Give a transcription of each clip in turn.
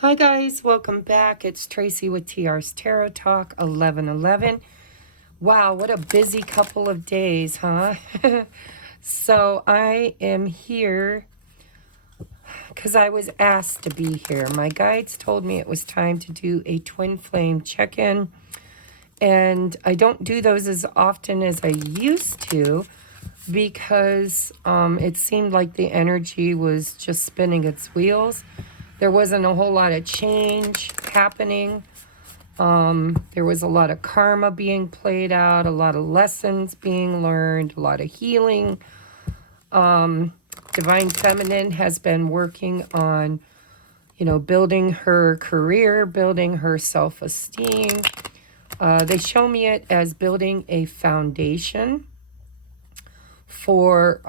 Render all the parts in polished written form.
Hi guys, welcome back. It's Tracy with TR's Tarot Talk 1111. Wow, what a busy couple of days, huh? So I am here because I was asked to be here. My guides told me it was time to do a twin flame check-in, and I don't do those as often as I used to because it seemed like the energy was just spinning its wheels. There wasn't a whole lot of change happening. There was a lot of karma being played out, a lot of lessons being learned, a lot of healing. Divine Feminine has been working on, building her career, building her self-esteem. They show me it as building a foundation for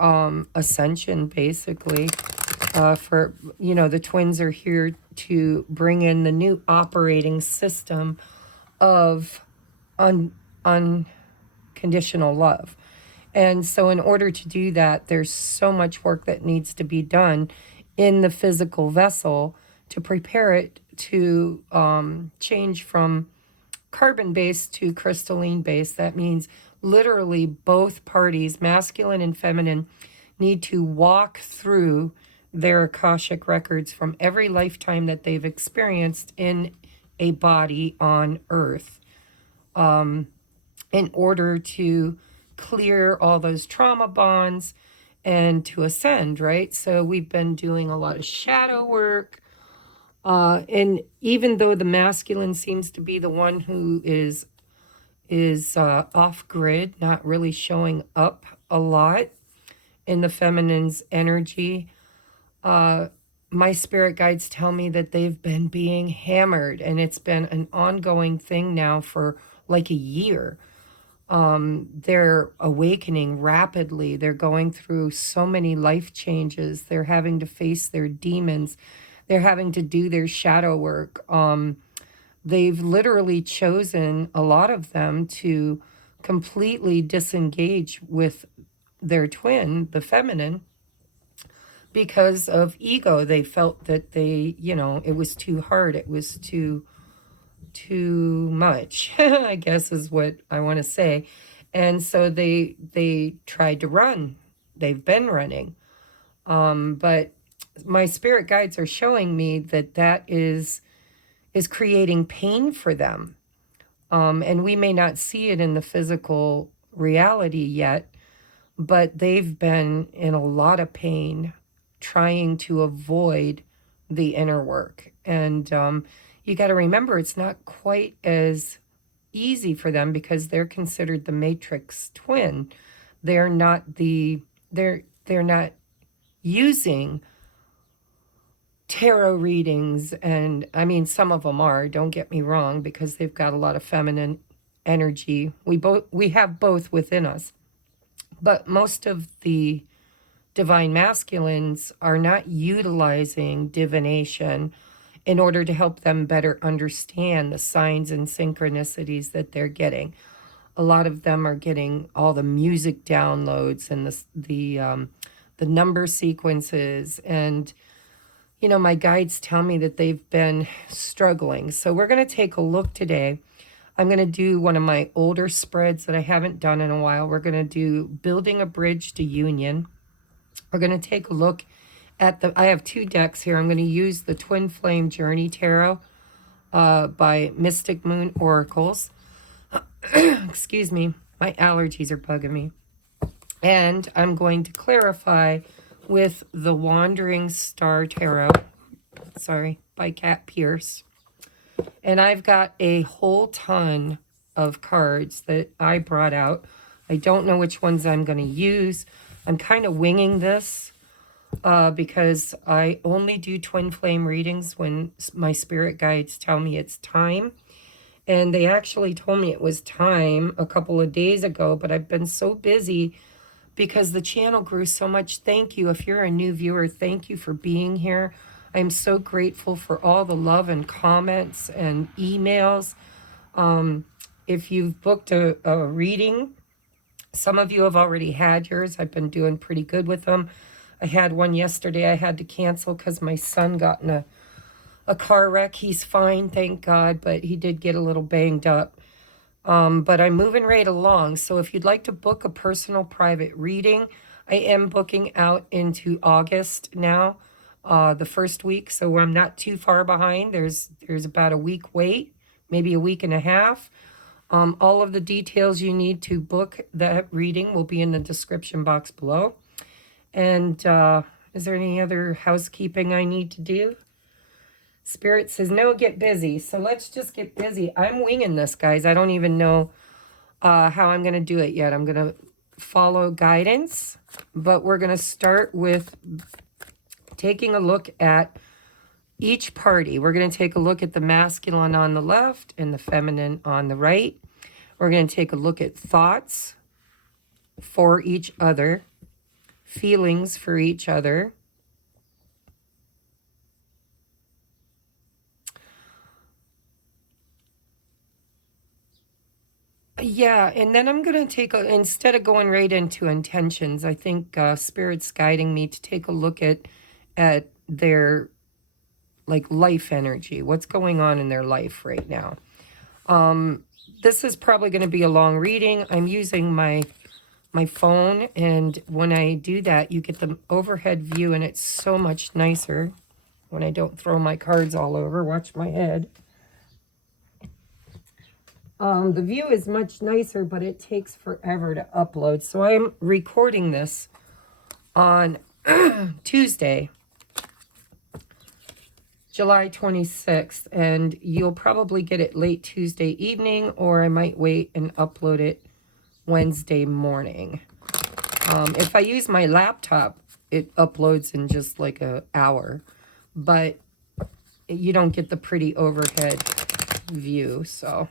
ascension, basically. The twins are here to bring in the new operating system of unconditional love. And so in order to do that, there's so much work that needs to be done in the physical vessel to prepare it to change from carbon-based to crystalline-based. That means literally both parties, masculine and feminine, need to walk through their Akashic records from every lifetime that they've experienced in a body on Earth, in order to clear all those trauma bonds and to ascend, right? So we've been doing a lot of shadow work. And even though the masculine seems to be the one who is off grid, not really showing up a lot in the feminine's energy, my spirit guides tell me that they've been being hammered, and it's been an ongoing thing now for like a year. They're awakening rapidly. They're going through so many life changes. They're having to face their demons. They're having to do their shadow work. They've literally chosen, a lot of them, to completely disengage with their twin, the feminine, because of ego. They felt that it was too hard. It was too much, I guess is what I want to say. And so they tried to run. They've been running. But my spirit guides are showing me that is creating pain for them. And we may not see it in the physical reality yet, but they've been in a lot of pain trying to avoid the inner work. And you got to remember, it's not quite as easy for them because they're considered the matrix twin. They're not not using tarot readings, and I mean, some of them are, don't get me wrong, because they've got a lot of feminine energy. We have both within us, but most of the divine masculines are not utilizing divination in order to help them better understand the signs and synchronicities that they're getting. A lot of them are getting all the music downloads and the number sequences. And my guides tell me that they've been struggling. So we're going to take a look today. I'm going to do one of my older spreads that I haven't done in a while. We're going to do Building a Bridge to Union. We're going to take a look at I have two decks here. I'm going to use the Twin Flame Journey Tarot by Mystic Moon Oracles. Excuse me, my allergies are bugging me. And I'm going to clarify with the Wandering Star Tarot, by Kat Pierce. And I've got a whole ton of cards that I brought out. I don't know which ones I'm going to use. I'm kind of winging this because I only do twin flame readings when my spirit guides tell me it's time. And they actually told me it was time a couple of days ago, but I've been so busy because the channel grew so much. Thank you. If you're a new viewer, thank you for being here. I'm so grateful for all the love and comments and emails. If you've booked a reading, some of you have already had yours. I've been doing pretty good with them. I had one yesterday I had to cancel because my son got in a car wreck. He's fine, thank God, but he did get a little banged up. But I'm moving right along. So if you'd like to book a personal private reading, I am booking out into August now, the first week. So I'm not too far behind. There's about a week wait, maybe a week and a half. All of the details you need to book that reading will be in the description box below. And is there any other housekeeping I need to do? Spirit says, no, get busy. So let's just get busy. I'm winging this, guys. I don't even know how I'm going to do it yet. I'm going to follow guidance, but we're going to start with taking a look at each party. We're going to take a look at the masculine on the left and the feminine on the right. We're going to take a look at thoughts for each other, feelings for each other, yeah, and then I'm going to instead of going right into intentions, I think Spirit's guiding me to take a look at their, like, life energy, what's going on in their life right now. This is probably going to be a long reading. I'm using my phone, and when I do that, you get the overhead view, and it's so much nicer when I don't throw my cards all over. Watch my head. The view is much nicer, but it takes forever to upload. So I'm recording this on Tuesday, July 26th, and you'll probably get it late Tuesday evening, or I might wait and upload it Wednesday morning. If I use my laptop, it uploads in just like an hour, but you don't get the pretty overhead view, so...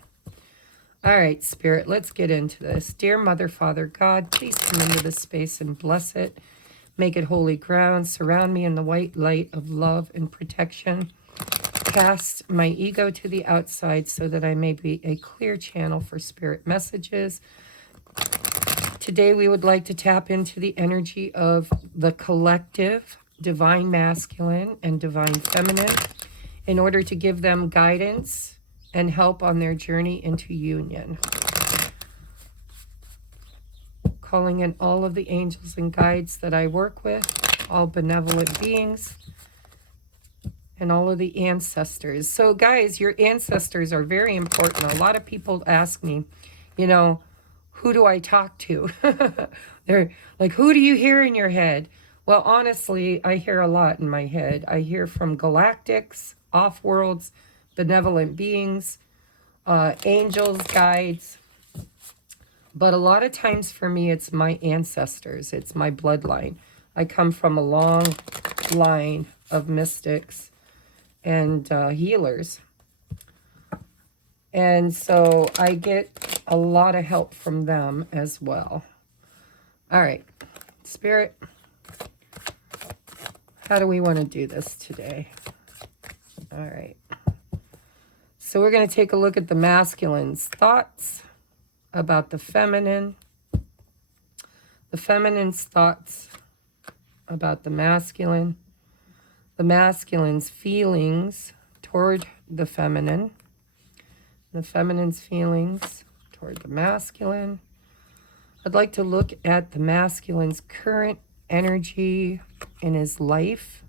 All right, Spirit, let's get into this. Dear Mother, Father, God, please come into this space and bless it. Make it holy ground. Surround me in the white light of love and protection. Cast my ego to the outside so that I may be a clear channel for Spirit messages. Today, we would like to tap into the energy of the collective, divine masculine and divine feminine, in order to give them guidance and help on their journey into union. Calling in all of the angels and guides that I work with, all benevolent beings, and all of the ancestors. So guys, your ancestors are very important. A lot of people ask me, you know, who do I talk to? They're like, who do you hear in your head? Well, honestly, I hear a lot in my head. I hear from galactics, off-worlds, benevolent beings, angels, guides. But a lot of times for me, it's my ancestors. It's my bloodline. I come from a long line of mystics and healers. And so I get a lot of help from them as well. All right, Spirit, how do we want to do this today? All right. So we're going to take a look at the masculine's thoughts about the feminine. The feminine's thoughts about the masculine's feelings toward the feminine's feelings toward the masculine. I'd like to look at the masculine's current energy in his life.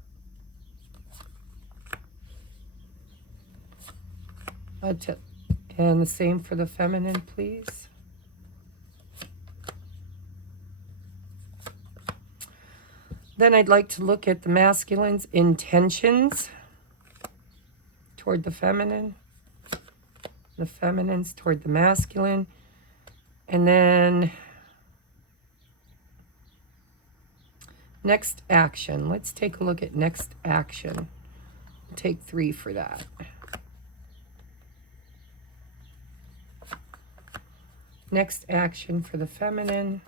And the same for the feminine, please. Then I'd like to look at the masculine's intentions toward the feminine's toward the masculine. And then next action. Let's take a look at next action. I'll take 3 for that. Next action for the feminine.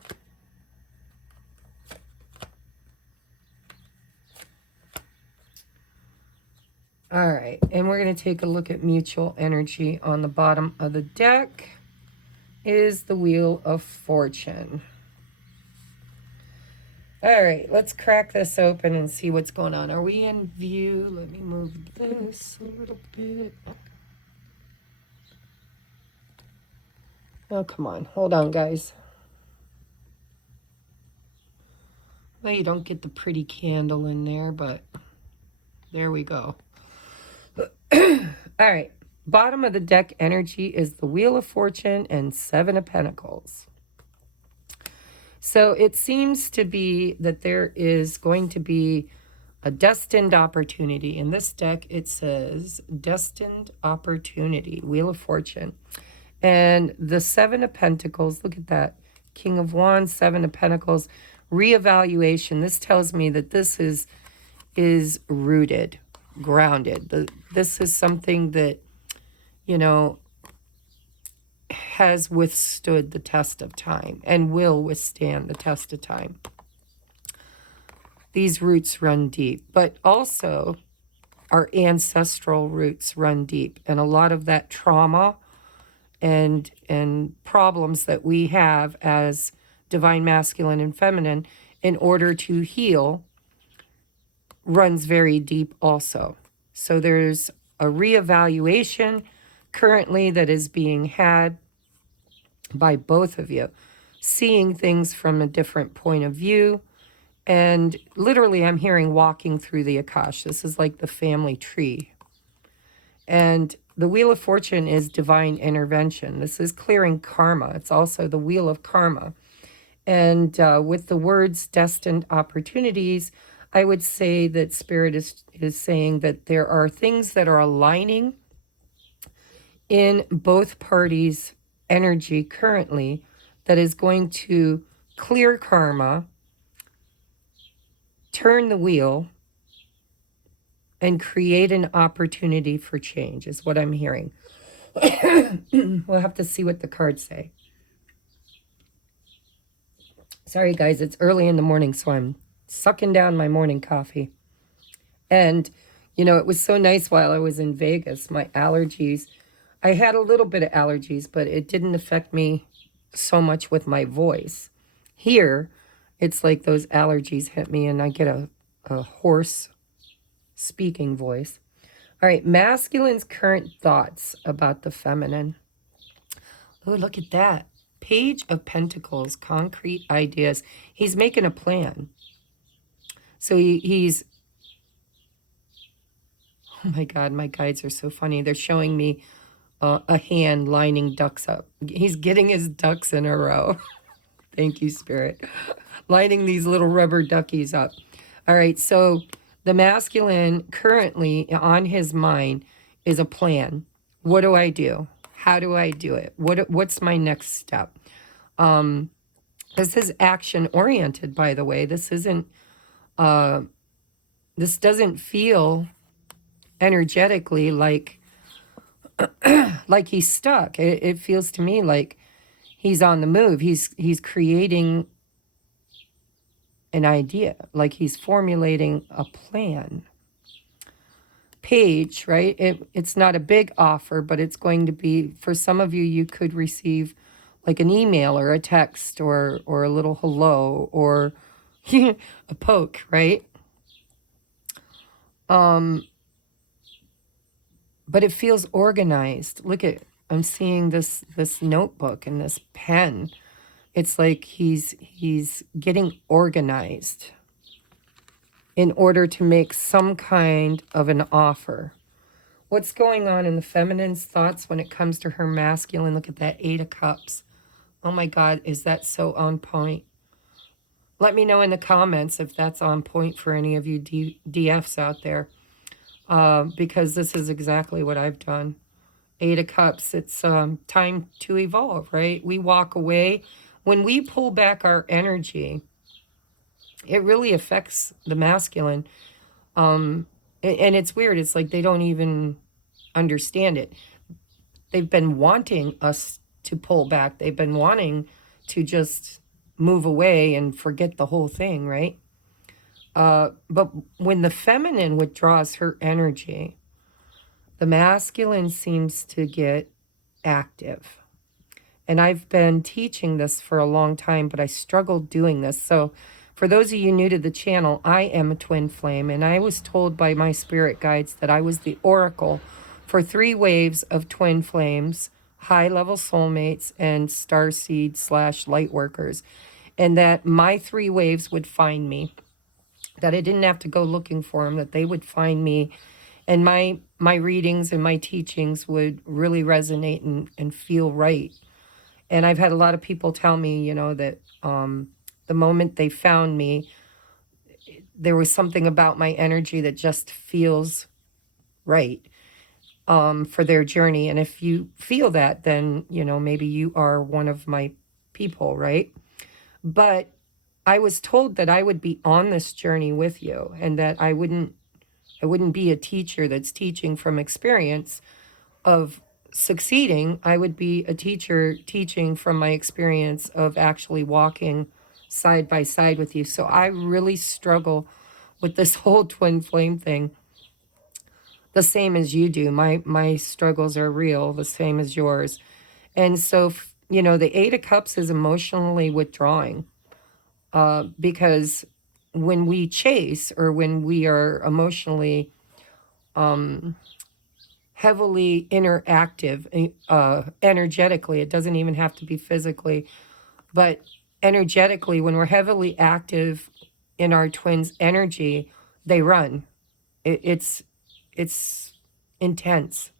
All right, and we're going to take a look at mutual energy. On the bottom of the deck is the Wheel of Fortune. All right, let's crack this open and see what's going on. Are we in view? Let me move this a little bit. Oh, come on. Hold on, guys. Well, you don't get the pretty candle in there, but there we go. All right. Bottom of the deck energy is the Wheel of Fortune and Seven of Pentacles. So it seems to be that there is going to be a destined opportunity. In this deck, it says destined opportunity, Wheel of Fortune. And the Seven of Pentacles, look at that. King of Wands, Seven of Pentacles, reevaluation. This tells me that this is rooted, grounded. This is something that, you know, has withstood the test of time and will withstand the test of time. These roots run deep, but also our ancestral roots run deep. And a lot of that trauma and problems that we have as divine masculine and feminine in order to heal runs very deep also. So there's a reevaluation currently that is being had by both of you, seeing things from a different point of view. And literally, I'm hearing walking through the Akash. This is like the family tree. And the Wheel of Fortune is divine intervention. This is clearing karma. It's also the Wheel of Karma. And with the words destined opportunities, I would say that Spirit is saying that there are things that are aligning in both parties' energy currently that is going to clear karma, turn the wheel, and create an opportunity for change, is what I'm hearing. We'll have to see what the cards say. Sorry, guys, it's early in the morning, so I'm sucking down my morning coffee. And, you know, it was so nice while I was in Vegas. My allergies, I had a little bit of allergies, but it didn't affect me so much with my voice. Here, it's like those allergies hit me and I get a hoarse speaking voice. All right, masculine's current thoughts about the feminine. Oh, look at that. Page of Pentacles, concrete ideas. He's making a plan. So he's, oh my God, my guides are so funny. They're showing me a hand lining ducks up. He's getting his ducks in a row. Thank you, Spirit. Lining these little rubber duckies up. All right, so the masculine currently on his mind is a plan. What do I do? How do I do it? What's my next step? This is action oriented, by the way. This isn't, this doesn't feel energetically like he's stuck. It feels to me like he's on the move. He's creating an idea, like he's formulating a plan. Page, right? It's not a big offer, but it's going to be, for some of you, you could receive like an email or a text or a little hello or a poke, right? But it feels organized. Look at, I'm seeing this notebook and this pen. It's like he's getting organized in order to make some kind of an offer. What's going on in the feminine's thoughts when it comes to her masculine? Look at that Eight of Cups. Oh my God, is that so on point? Let me know in the comments if that's on point for any of you DFs out there, because this is exactly what I've done. Eight of Cups, it's time to evolve, right? We walk away. When we pull back our energy, it really affects the masculine. And it's weird. It's like they don't even understand it. They've been wanting us to pull back. They've been wanting to just move away and forget the whole thing, right? But when the feminine withdraws her energy, the masculine seems to get active. And I've been teaching this for a long time, but I struggled doing this. So For those of you new to the channel, I am a twin flame, and I was told by my spirit guides that I was the oracle for 3 waves of twin flames, high-level soulmates, and starseed / light workers, and that my 3 waves would find me, that I didn't have to go looking for them, that they would find me, and my readings and my teachings would really resonate and feel right. And I've had a lot of people tell me, that the moment they found me, there was something about my energy that just feels right for their journey. And if you feel that, then, maybe you are one of my people, right? But I was told that I would be on this journey with you, and that I wouldn't be a teacher that's teaching from experience of succeeding. I would be a teacher teaching from my experience of actually walking side by side with you. So I really struggle with this whole twin flame thing, the same as you do. My struggles are real, the same as yours. And so, the 8 of Cups is emotionally withdrawing, because when we chase, or when we are emotionally heavily interactive, energetically, it doesn't even have to be physically, but energetically, when we're heavily active in our twins' energy, they run. It's intense.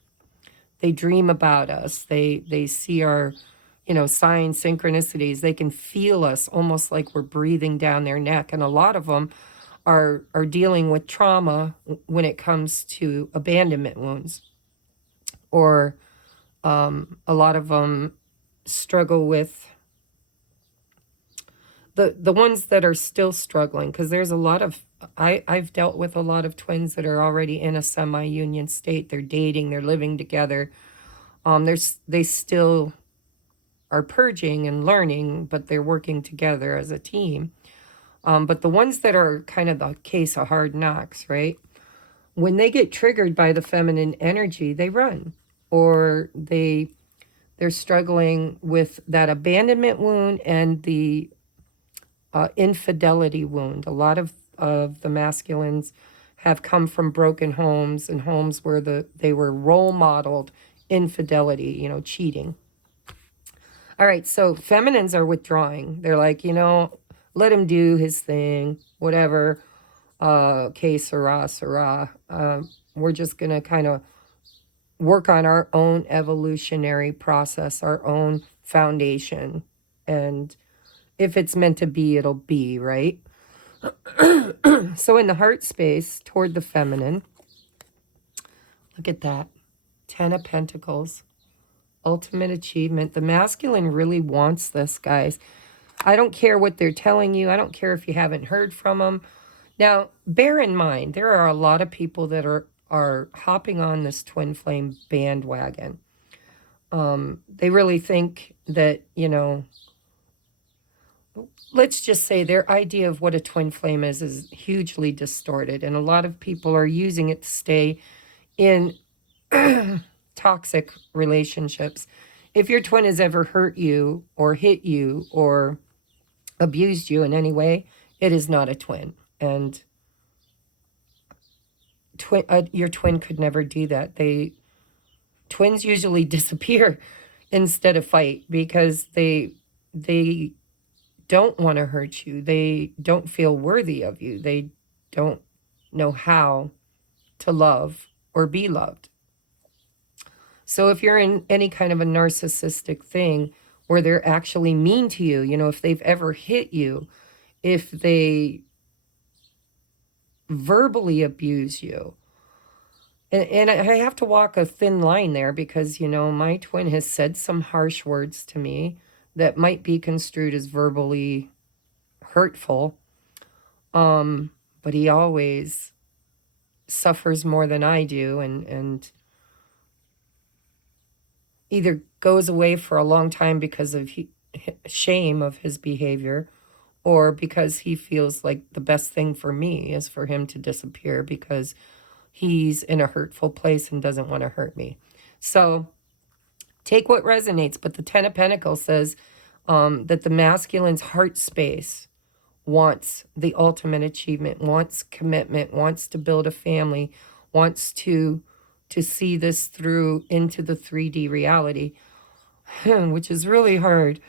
They dream about us. They see our, signs, synchronicities. They can feel us almost like we're breathing down their neck. And a lot of them are dealing with trauma when it comes to abandonment wounds, or a lot of them struggle with the ones that are still struggling, because there's a lot of, I've dealt with a lot of twins that are already in a semi-union state. They're dating, they're living together. They still are purging and learning, but they're working together as a team. But the ones that are kind of the case of hard knocks, right? When they get triggered by the feminine energy, they run, or they're struggling with that abandonment wound and the infidelity wound. A lot of the masculines have come from broken homes, and homes where they were role modeled infidelity, cheating. All right, so feminines are withdrawing. They're like, let him do his thing, whatever. Que sera, sera. We're just going to kind of work on our own evolutionary process, our own foundation. And if it's meant to be, it'll be, right? So in the heart space, toward the feminine, look at that. 10 of Pentacles. Ultimate achievement. The masculine really wants this, guys. I don't care what they're telling you. I don't care if you haven't heard from them. Now, bear in mind, there are a lot of people that are hopping on this twin flame bandwagon. They really think that, let's just say their idea of what a twin flame is hugely distorted. And a lot of people are using it to stay in toxic relationships. If your twin has ever hurt you or hit you or abused you in any way, it is not a twin. And your twin could never do that. Twins usually disappear instead of fight, because they don't want to hurt you. They don't feel worthy of you. They don't know how to love or be loved. So if you're in any kind of a narcissistic thing where they're actually mean to you, if they've ever hit you, if they verbally abuse you, and I have to walk a thin line there, because, my twin has said some harsh words to me that might be construed as verbally hurtful. But he always suffers more than I do, and either goes away for a long time because of shame of his behavior, or because he feels like the best thing for me is for him to disappear, because he's in a hurtful place and doesn't want to hurt me. So take what resonates. But the 10 of Pentacles says that the masculine's heart space wants the ultimate achievement, wants commitment, wants to build a family, wants to see this through into the 3D reality, which is really hard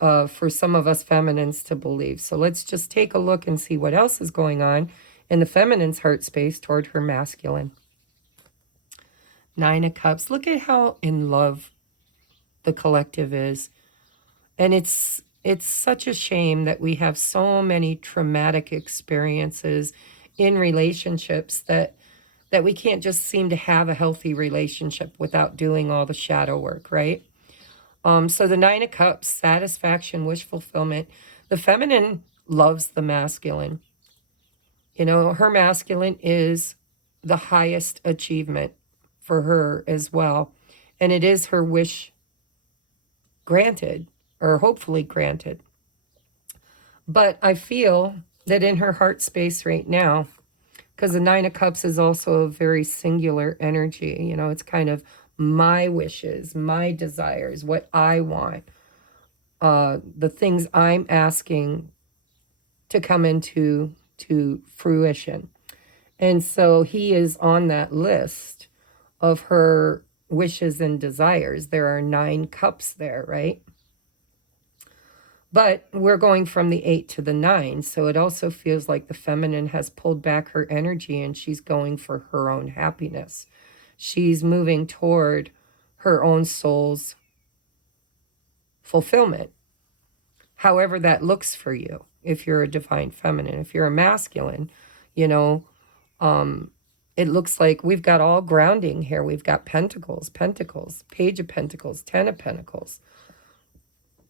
for some of us feminines to believe. So let's just take a look and see what else is going on in the feminine's heart space toward her masculine. 9 of Cups. Look at how in love the collective is. And it's such a shame that we have so many traumatic experiences in relationships that we can't just seem to have a healthy relationship without doing all the shadow work, right? So the 9 of Cups, satisfaction, wish fulfillment. The feminine loves the masculine. You know, her masculine is the highest achievement for her as well. And it is her wish granted, or hopefully granted. But I feel that in her heart space right now, because the 9 of Cups is also a very singular energy, you know, it's kind of my wishes, my desires, what I want, the things I'm asking to come into fruition. And so he is on that list of her wishes and desires. There are 9 cups there, right? But we're going from the 8 to the 9, so it also feels like the feminine has pulled back her energy and she's going for her own happiness. She's moving toward her own soul's fulfillment, however that looks for you. If you're a divine feminine, if you're a masculine, you know, it looks like we've got all grounding here. We've got pentacles, page of pentacles, 10 of pentacles.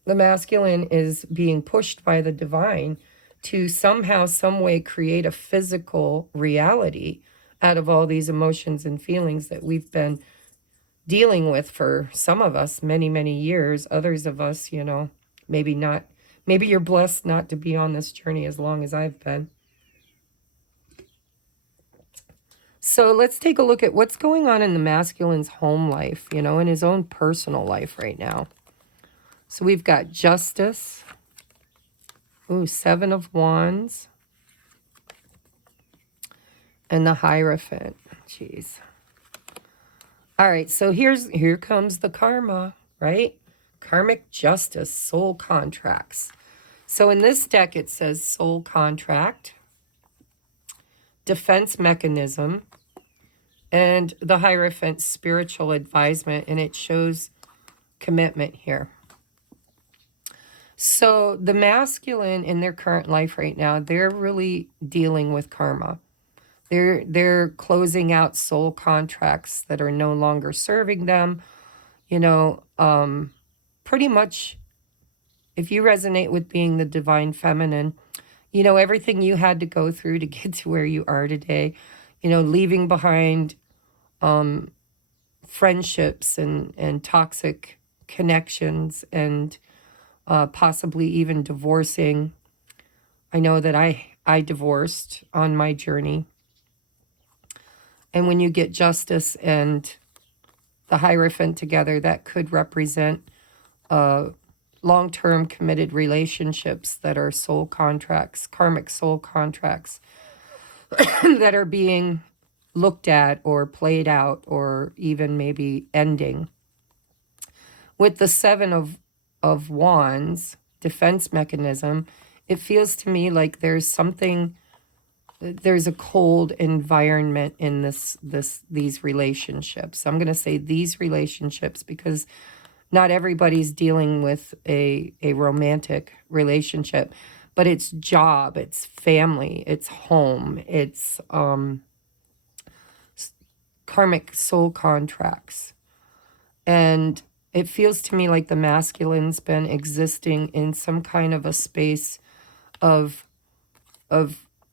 The masculine is being pushed by the divine to somehow, some way create a physical reality out of all these emotions and feelings that we've been dealing with for some of us many, many years. Others of us, you know, maybe not. Maybe you're blessed not to be on this journey as long as I've been. So let's take a look at what's going on in the masculine's home life, you know, in his own personal life right now. So we've got Justice. Ooh, 7 of Wands. And the Hierophant. Jeez. All right, so here comes the karma, right? Karmic justice, soul contracts. So in this deck, it says soul contract, defense mechanism, and the Hierophant, spiritual advisement, and it shows commitment here. So the masculine in their current life right now, they're really dealing with karma. They're closing out soul contracts that are no longer serving them. You know, pretty much, if you resonate with being the divine feminine, you know, everything you had to go through to get to where you are today, you know, leaving behind friendships and toxic connections and possibly even divorcing. I know that I divorced on my journey. And when you get Justice and the Hierophant together, that could represent long-term committed relationships that are soul contracts, karmic soul contracts that are being looked at or played out or even maybe ending. With the 7 of Wands, defense mechanism, it feels to me like there's a cold environment in these relationships. I'm going to say these relationships because not everybody's dealing with a romantic relationship, but it's job, it's family, it's home, it's karmic soul contracts. And it feels to me like the masculine's been existing in some kind of a space of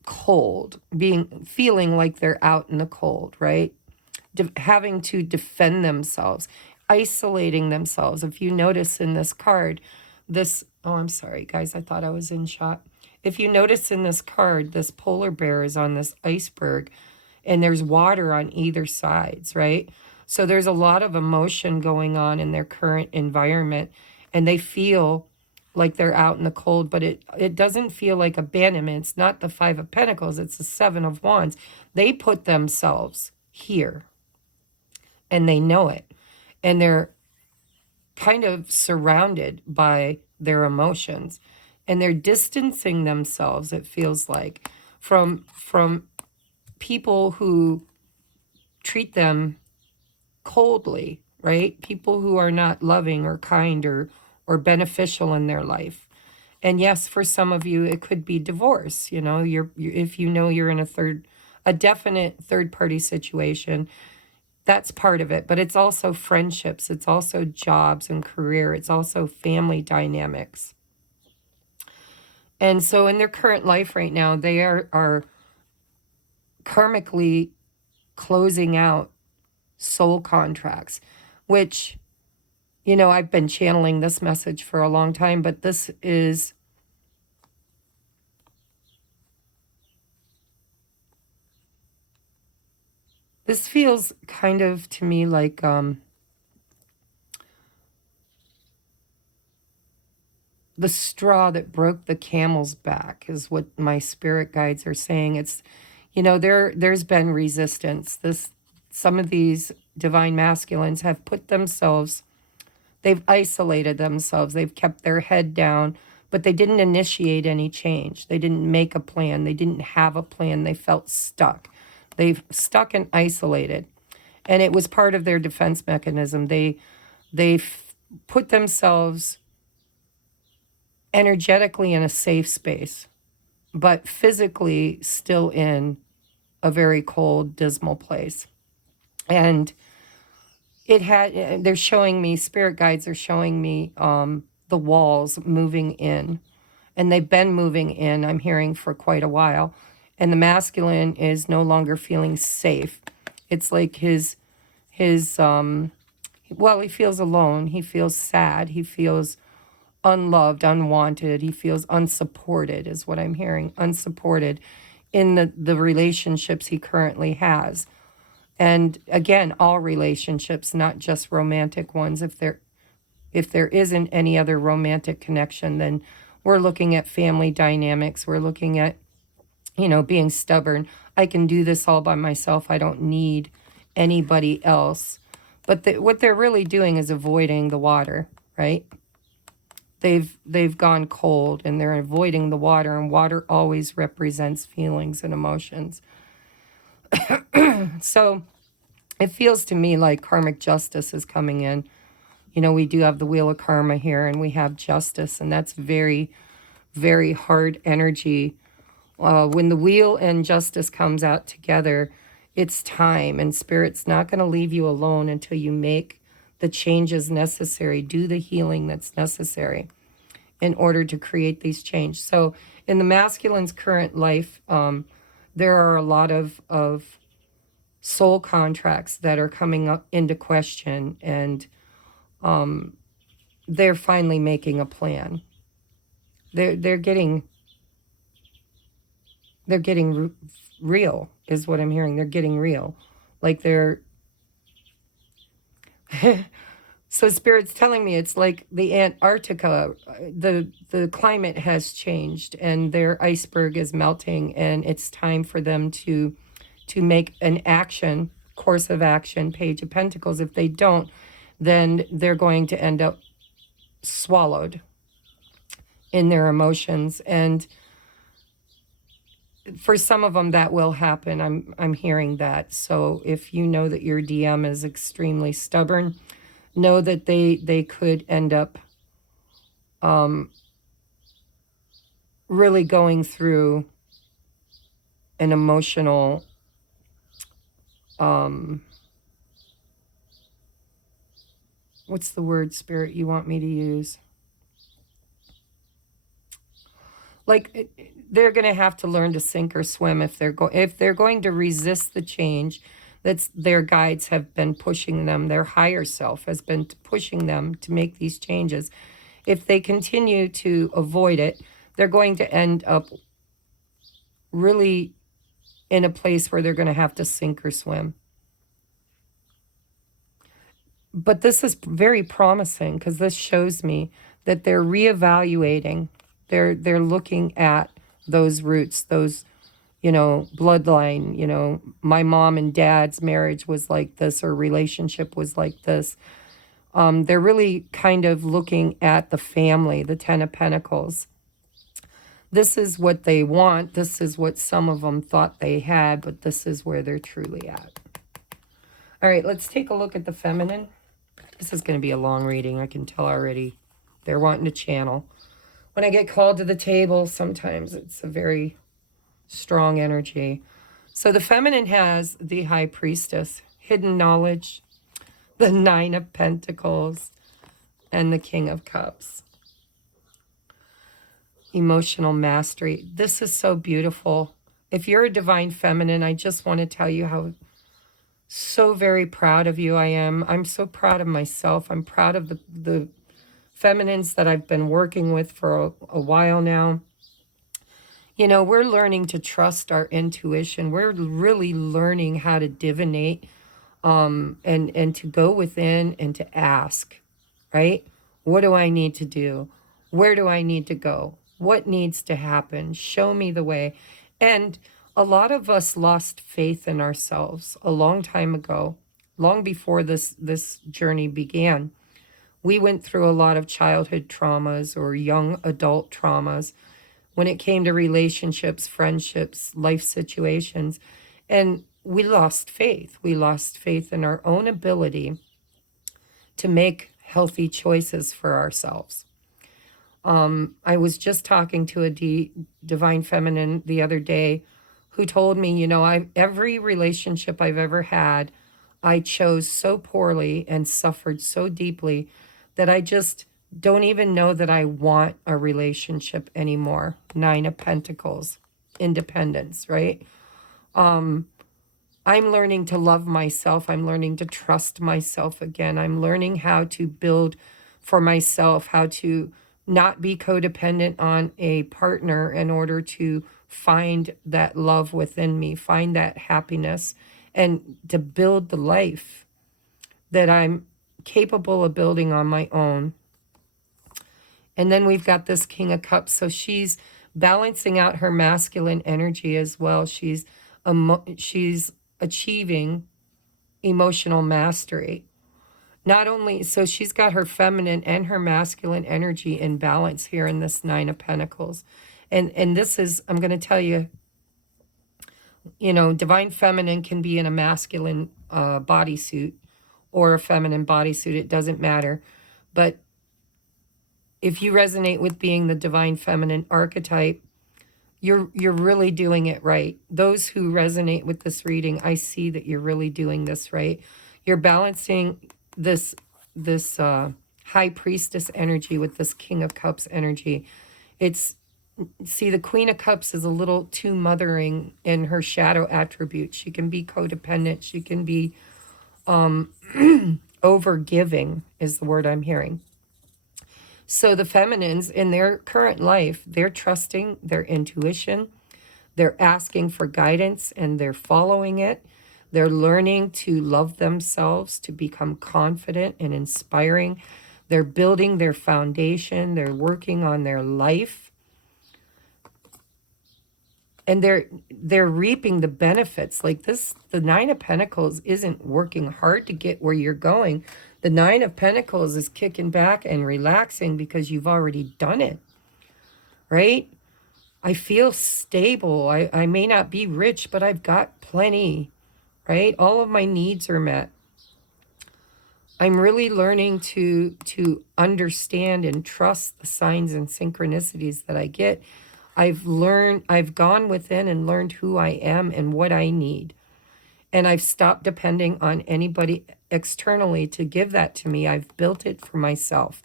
cold, feeling like they're out in the cold, right? Having to defend themselves, isolating themselves. If you notice in this card, oh, I'm sorry, guys, I thought I was in shot. If you notice in this card, this polar bear is on this iceberg and there's water on either sides, right? So there's a lot of emotion going on in their current environment and they feel like they're out in the cold, but it doesn't feel like abandonment. It's not the Five of Pentacles, it's the Seven of Wands. They put themselves here and they know it. And they're kind of surrounded by their emotions. And they're distancing themselves, it feels like, from people who treat them coldly, right? People who are not loving or kind or beneficial in their life. And yes, for some of you, it could be divorce. You know, if you know you're in a definite third party situation, that's part of it. But it's also friendships. It's also jobs and career. It's also family dynamics. And so in their current life right now, they are karmically closing out soul contracts, which, you know, I've been channeling this message for a long time, but this feels kind of to me like the straw that broke the camel's back is what my spirit guides are saying. It's, you know, there's been resistance. Some of these divine masculines have put themselves, they've isolated themselves, they've kept their head down, but they didn't initiate any change. They didn't make a plan. They didn't have a plan. They felt stuck. They've stuck and isolated. And it was part of their defense mechanism. They put themselves energetically in a safe space, but physically still in a very cold, dismal place. And they're showing me, spirit guides are showing me the walls moving in. And they've been moving in, I'm hearing, for quite a while. And the masculine is no longer feeling safe. It's like well, he feels alone. He feels sad. He feels unloved, unwanted. He feels unsupported, is what I'm hearing. Unsupported in the relationships he currently has. And again, all relationships, not just romantic ones. If there isn't any other romantic connection, then we're looking at family dynamics. We're looking at, you know, being stubborn. I can do this all by myself. I don't need anybody else. But what they're really doing is avoiding the water, right? They've gone cold and they're avoiding the water, and water always represents feelings and emotions. So it feels to me like karmic justice is coming in. You know, we do have the wheel of karma here, and we have justice, and that's very, very hard energy. When the wheel and justice comes out together, it's time, and Spirit's not going to leave you alone until you make the changes necessary, do the healing that's necessary in order to create these changes. So in the masculine's current life, there are a lot of soul contracts that are coming up into question, and they're finally making a plan. They're getting real, is what I'm hearing. They're getting real, like they're. So Spirit's telling me it's like the Antarctica, the climate has changed and their iceberg is melting, and it's time for them to make an action, course of action, Page of Pentacles. If they don't, then they're going to end up swallowed in their emotions. And for some of them that will happen. I'm hearing that. So if you know that your DM is extremely stubborn, know that they could end up really going through an emotional what's the word, Spirit, you want me to use? Like they're going to have to learn to sink or swim if they're going to resist the change that's their guides have been pushing them, their higher self has been pushing them to make these changes. If they continue to avoid it, they're going to end up really in a place where they're going to have to sink or swim. But this is very promising because this shows me that they're reevaluating. They're looking at those roots, those, bloodline, my mom and dad's marriage was like this, or relationship was like this. They're really kind of looking at the family, the Ten of Pentacles. This is what they want. This is what some of them thought they had, but this is where they're truly at. All right, let's take a look at the feminine. This is going to be a long reading. I can tell already. They're wanting to channel. When I get called to the table, sometimes it's a very strong energy. So the feminine has the High Priestess, hidden knowledge, the Nine of Pentacles, and the King of Cups. Emotional mastery. This is so beautiful. If you're a divine feminine, I just want to tell you how so very proud of you I am. I'm so proud of myself. I'm proud of the feminines that I've been working with for a while now. We're learning to trust our intuition. We're really learning how to divinate, and to go within and to ask, right? What do I need to do? Where do I need to go? What needs to happen? Show me the way. And a lot of us lost faith in ourselves a long time ago, long before this journey began. We went through a lot of childhood traumas or young adult traumas when it came to relationships, friendships, life situations. And we lost faith. We lost faith in our own ability to make healthy choices for ourselves. I was just talking to a divine feminine the other day who told me, every relationship I've ever had, I chose so poorly and suffered so deeply that I just don't even know that I want a relationship anymore. Nine of Pentacles, independence, right? I'm learning to love myself. I'm learning to trust myself again. I'm learning how to build for myself, how to not be codependent on a partner in order to find that love within me, find that happiness, and to build the life that I'm capable of building on my own. And then we've got this King of Cups. So she's balancing out her masculine energy as well. She's achieving emotional mastery. Not only, so she's got her feminine and her masculine energy in balance here in this Nine of Pentacles. And this is, I'm going to tell you, divine feminine can be in a masculine bodysuit or a feminine bodysuit. It doesn't matter. But if you resonate with being the divine feminine archetype, you're really doing it right. Those who resonate with this reading, I see that you're really doing this right. You're balancing this High Priestess energy with this King of Cups energy. See, the Queen of Cups is a little too mothering in her shadow attribute. She can be codependent. She can be over-giving is the word I'm hearing. So the feminines in their current life, they're trusting their intuition. They're asking for guidance and they're following it. They're learning to love themselves, to become confident and inspiring. They're building their foundation. They're working on their life. And they're reaping the benefits. Like this, the Nine of Pentacles isn't working hard to get where you're going. The Nine of Pentacles is kicking back and relaxing because you've already done it, right? I feel stable. I may not be rich, but I've got plenty, right? All of my needs are met. I'm really learning to understand and trust the signs and synchronicities that I get. I've gone within and learned who I am and what I need. And I've stopped depending on anybody externally to give that to me. I've built it for myself.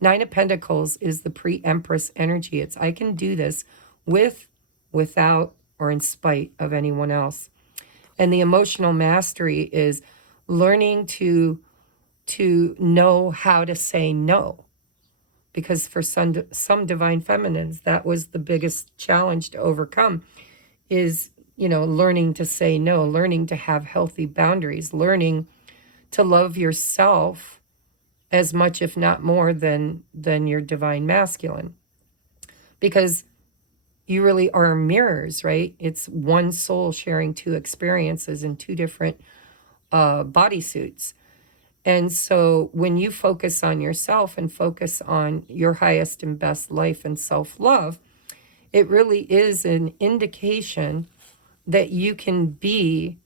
Nine of Pentacles is the pre-Empress energy. It's I can do this with, without, or in spite of anyone else. And the emotional mastery is learning to know how to say no. Because for some divine feminines, that was the biggest challenge to overcome is, learning to say no, learning to have healthy boundaries, learning to love yourself as much, if not more, than your divine masculine. Because you really are mirrors, right? It's one soul sharing two experiences in two different bodysuits. And so when you focus on yourself and focus on your highest and best life and self-love, it really is an indication that you can be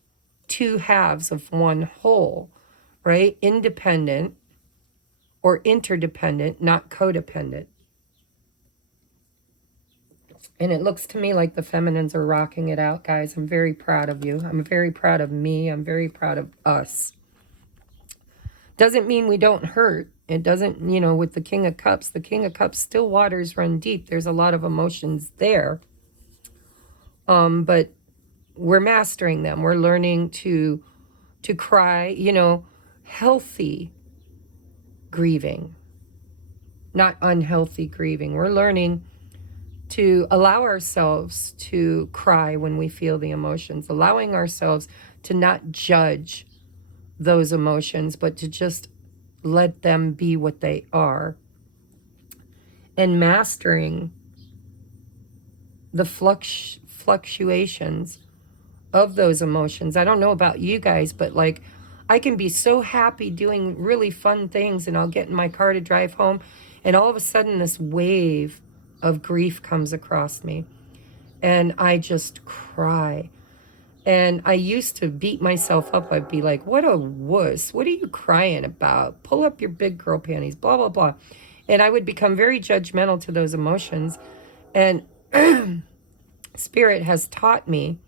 two halves of one whole, right? Independent or interdependent, not codependent. And it looks to me like the feminines are rocking it out, guys. I'm very proud of you. I'm very proud of me. I'm very proud of us. Doesn't mean we don't hurt. It doesn't, with the King of Cups, still waters run deep. There's a lot of emotions there. But we're mastering them. We're learning to cry, healthy grieving, not unhealthy grieving. We're learning to allow ourselves to cry when we feel the emotions, allowing ourselves to not judge those emotions, but to just let them be what they are, and mastering the fluctuations of those emotions. I don't know about you guys, but like, I can be so happy doing really fun things, and I'll get in my car to drive home, and all of a sudden this wave of grief comes across me, and I just cry. And I used to beat myself up. I'd be like, what a wuss. What are you crying about? Pull up your big girl panties, blah, blah, blah. And I would become very judgmental to those emotions. And Spirit has taught me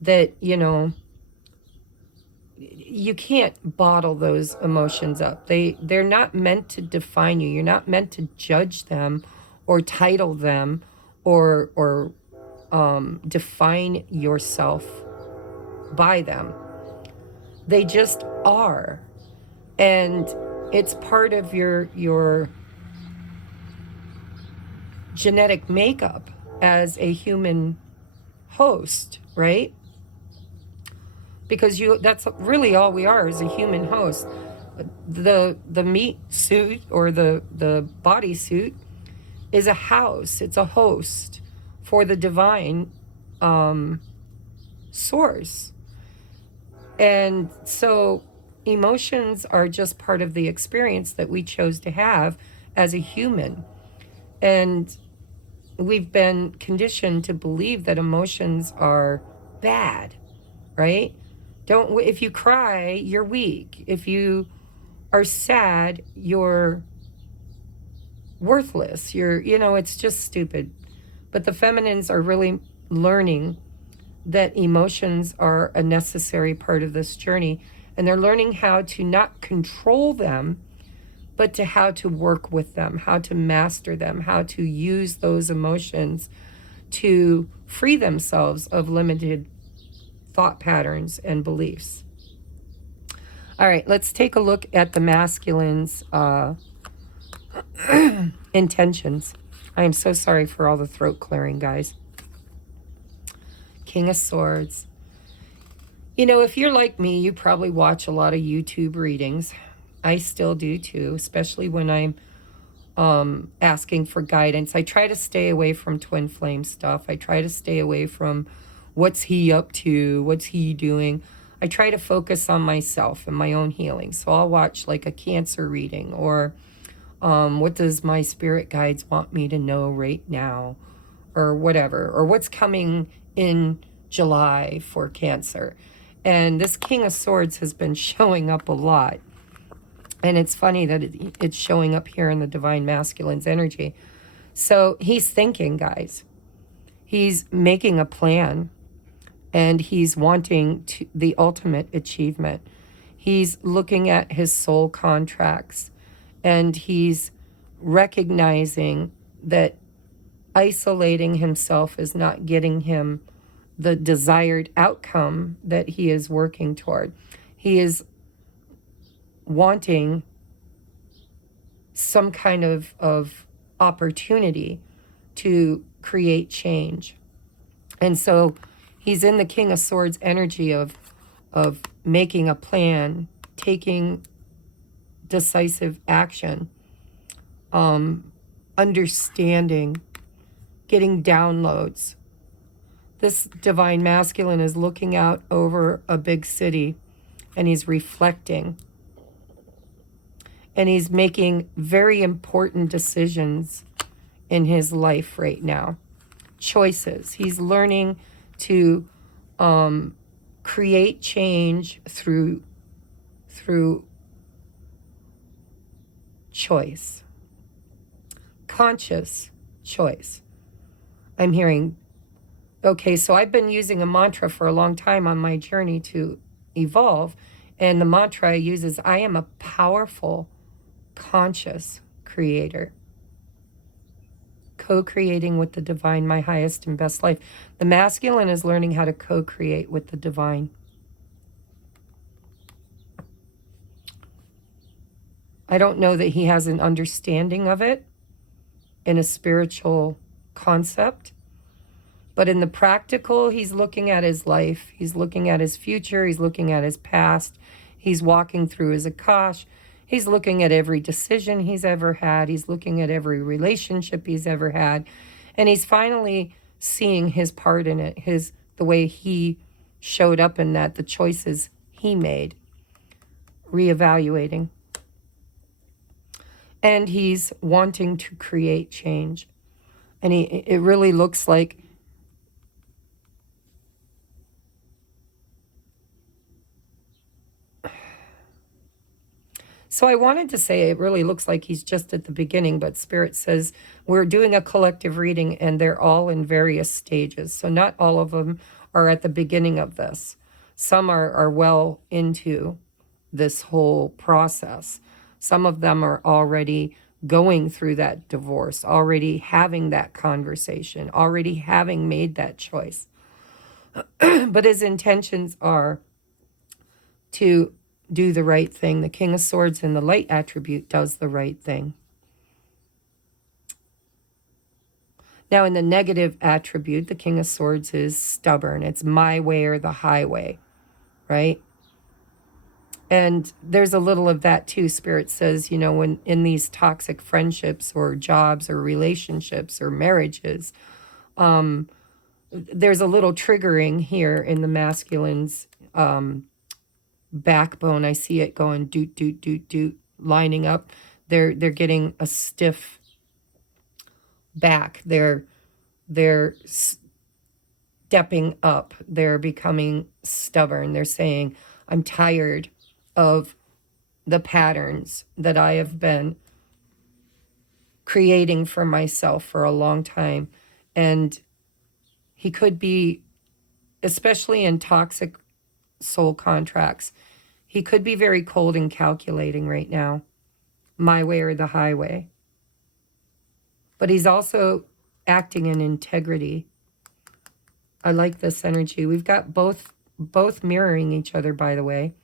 that, you can't bottle those emotions up. They're not meant to define you. You're not meant to judge them or title them or define yourself by them. They just are. And it's part of your genetic makeup as a human host, right? Because that's really all we are, is a human host. The meat suit or the body suit is a house. It's a host for the divine source. And so emotions are just part of the experience that we chose to have as a human. And we've been conditioned to believe that emotions are bad, right? If you cry, you're weak. If you are sad, you're worthless. It's just stupid. But the feminines are really learning that emotions are a necessary part of this journey, and they're learning how to not control them, but to how to work with them, how to master them, how to use those emotions to free themselves of limited thought patterns and beliefs. All right, let's take a look at the masculine's intentions. I am so sorry for all the throat clearing, guys. King of Swords. If you're like me, you probably watch a lot of YouTube readings. I still do too, especially when I'm asking for guidance. I try to stay away from twin flame stuff. I try to stay away from what's he up to, what's he doing. I try to focus on myself and my own healing. So I'll watch like a Cancer reading, or what does my spirit guides want me to know right now, or whatever, or what's coming in July for Cancer. And this King of Swords has been showing up a lot. And it's funny that it's showing up here in the Divine Masculine's energy. So he's thinking, guys. He's making a plan. And he's wanting the ultimate achievement. He's looking at his soul contracts. And he's recognizing that isolating himself is not getting him the desired outcome that he is working toward. He is wanting some kind of opportunity to create change. And so he's in the King of Swords energy of making a plan, taking decisive action, understanding, getting downloads. This divine masculine is looking out over a big city, and he's reflecting. And he's making very important decisions in his life right now. Choices. He's learning to create change through choice. Conscious choice. I'm hearing, okay, so I've been using a mantra for a long time on my journey to evolve. And the mantra I use is, I am a powerful, conscious creator. Co-creating with the divine, my highest and best life. The masculine is learning how to co-create with the divine. I don't know that he has an understanding of it in a spiritual concept, but in the practical, he's looking at his life. He's looking at his future. He's looking at his past. He's walking through his Akash. He's looking at every decision he's ever had. He's looking at every relationship he's ever had. And he's finally seeing his part in it, the way he showed up in that, the choices he made, reevaluating. And he's wanting to create change. And it really looks like so I wanted to say it really looks like he's just at the beginning, but Spirit says we're doing a collective reading and they're all in various stages. So not all of them are at the beginning of this. Some are well into this whole process. Some of them are already going through that divorce, already having that conversation, already having made that choice. But his intentions are to do the right thing. The King of Swords in the light attribute does the right thing. Now in the negative attribute, the King of Swords is stubborn. It's my way or the highway, right? And there's a little of that too. Spirit says, you know, when in these toxic friendships or jobs or relationships or marriages, there's a little triggering here in the masculine's backbone. I see it going doot, doot, doot, doot, lining up. They're getting a stiff back. They're stepping up. They're becoming stubborn. They're saying, I'm tired of the patterns that I have been creating for myself for a long time. And he could be, especially in toxic soul contracts, he could be very cold and calculating right now, my way or the highway. But he's also acting in integrity. I like this energy. We've got both mirroring each other, by the way,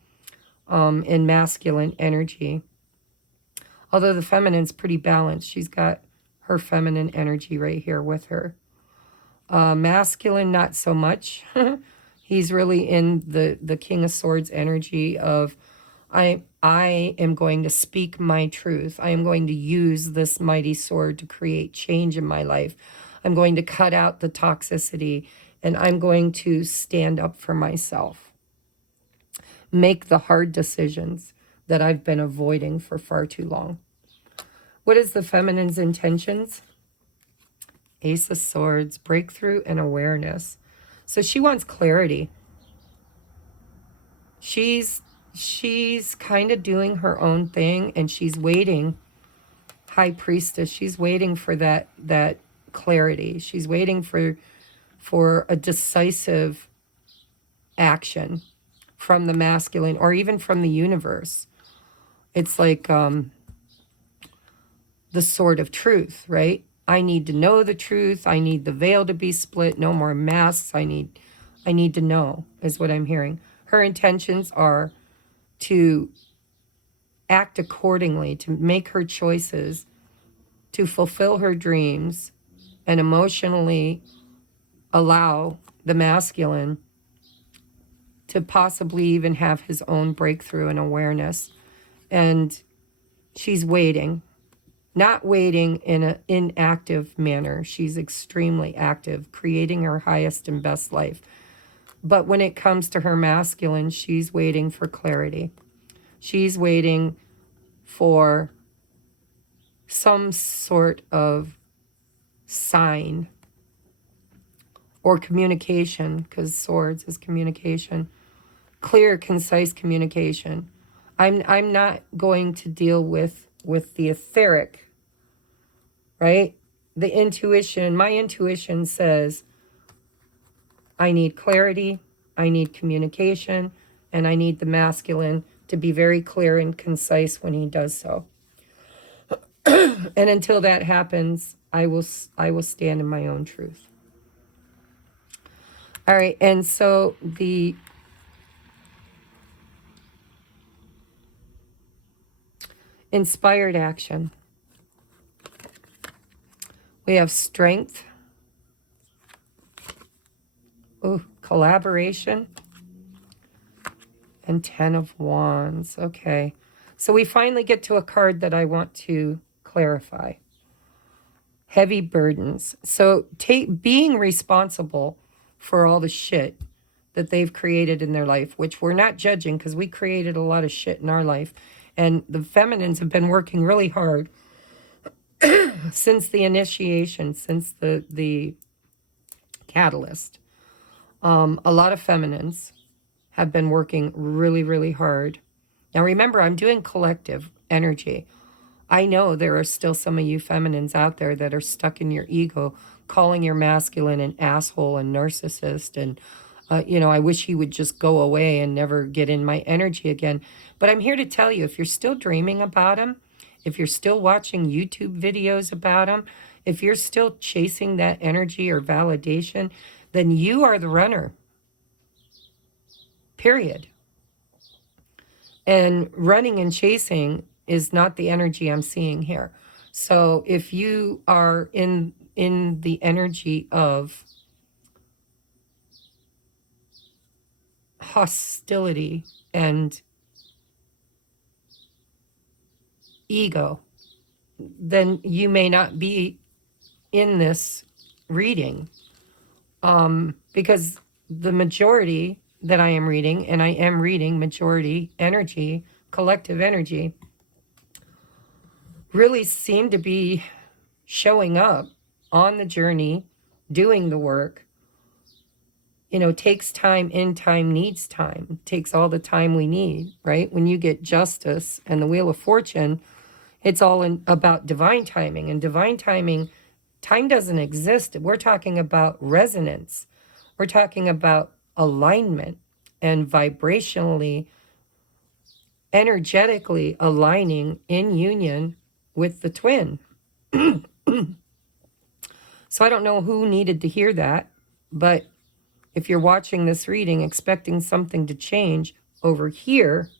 in masculine energy. Although the feminine's pretty balanced. She's got her feminine energy right here with her. Masculine, not so much. He's really in the King of Swords energy of, I am going to speak my truth. I am going to use this mighty sword to create change in my life. I'm going to cut out the toxicity, and I'm going to stand up for myself. Make the hard decisions that I've been avoiding for far too long. What is the feminine's intentions? Ace of Swords, breakthrough and awareness. So she wants clarity. She's kind of doing her own thing, and she's waiting. High Priestess, she's waiting for that clarity. She's waiting for a decisive action from the masculine or even from the universe. It's like the sword of truth, right? I need to know the truth. I need the veil to be split. No more masks. I need to know, is what I'm hearing. Her intentions are to act accordingly, to make her choices, to fulfill her dreams, and emotionally allow the masculine to possibly even have his own breakthrough and awareness. And She's waiting. Not waiting in an inactive manner. She's extremely active, creating her highest and best life. But when it comes to her masculine, she's waiting for clarity. She's waiting for some sort of sign or communication, because swords is communication. Clear, concise communication. I'm not going to deal with the etheric, right? The intuition, my intuition says I need clarity, I need communication, and I need the masculine to be very clear and concise when he does so. And until that happens, I will stand in my own truth. All right, and so the inspired action. We have strength. Ooh, collaboration. And 10 of Wands. Okay. So we finally get to a card that I want to clarify. Heavy burdens. So being responsible for all the shit that they've created in their life, which we're not judging because we created a lot of shit in our life. And the feminines have been working really hard since the initiation, since the catalyst. A lot of feminines have been working really, really hard. Now remember, I'm doing collective energy. I know there are still some of you feminines out there that are stuck in your ego, calling your masculine an asshole and narcissist, and I wish he would just go away and never get in my energy again. But I'm here to tell you, if you're still dreaming about him, if you're still watching YouTube videos about him, if you're still chasing that energy or validation, then you are the runner. Period. And running and chasing is not the energy I'm seeing here. So if you are in the energy of hostility and ego, then you may not be in this reading, because the majority that I am reading, and I am reading majority energy, collective energy, really seem to be showing up on the journey, doing the work. Takes time, in time needs time. Takes all the time we need, right? When you get justice and the Wheel of Fortune, it's all about divine timing. And divine timing, time doesn't exist. We're talking about resonance. We're talking about alignment and vibrationally, energetically aligning in union with the twin. So I don't know who needed to hear that, but if you're watching this reading expecting something to change over here,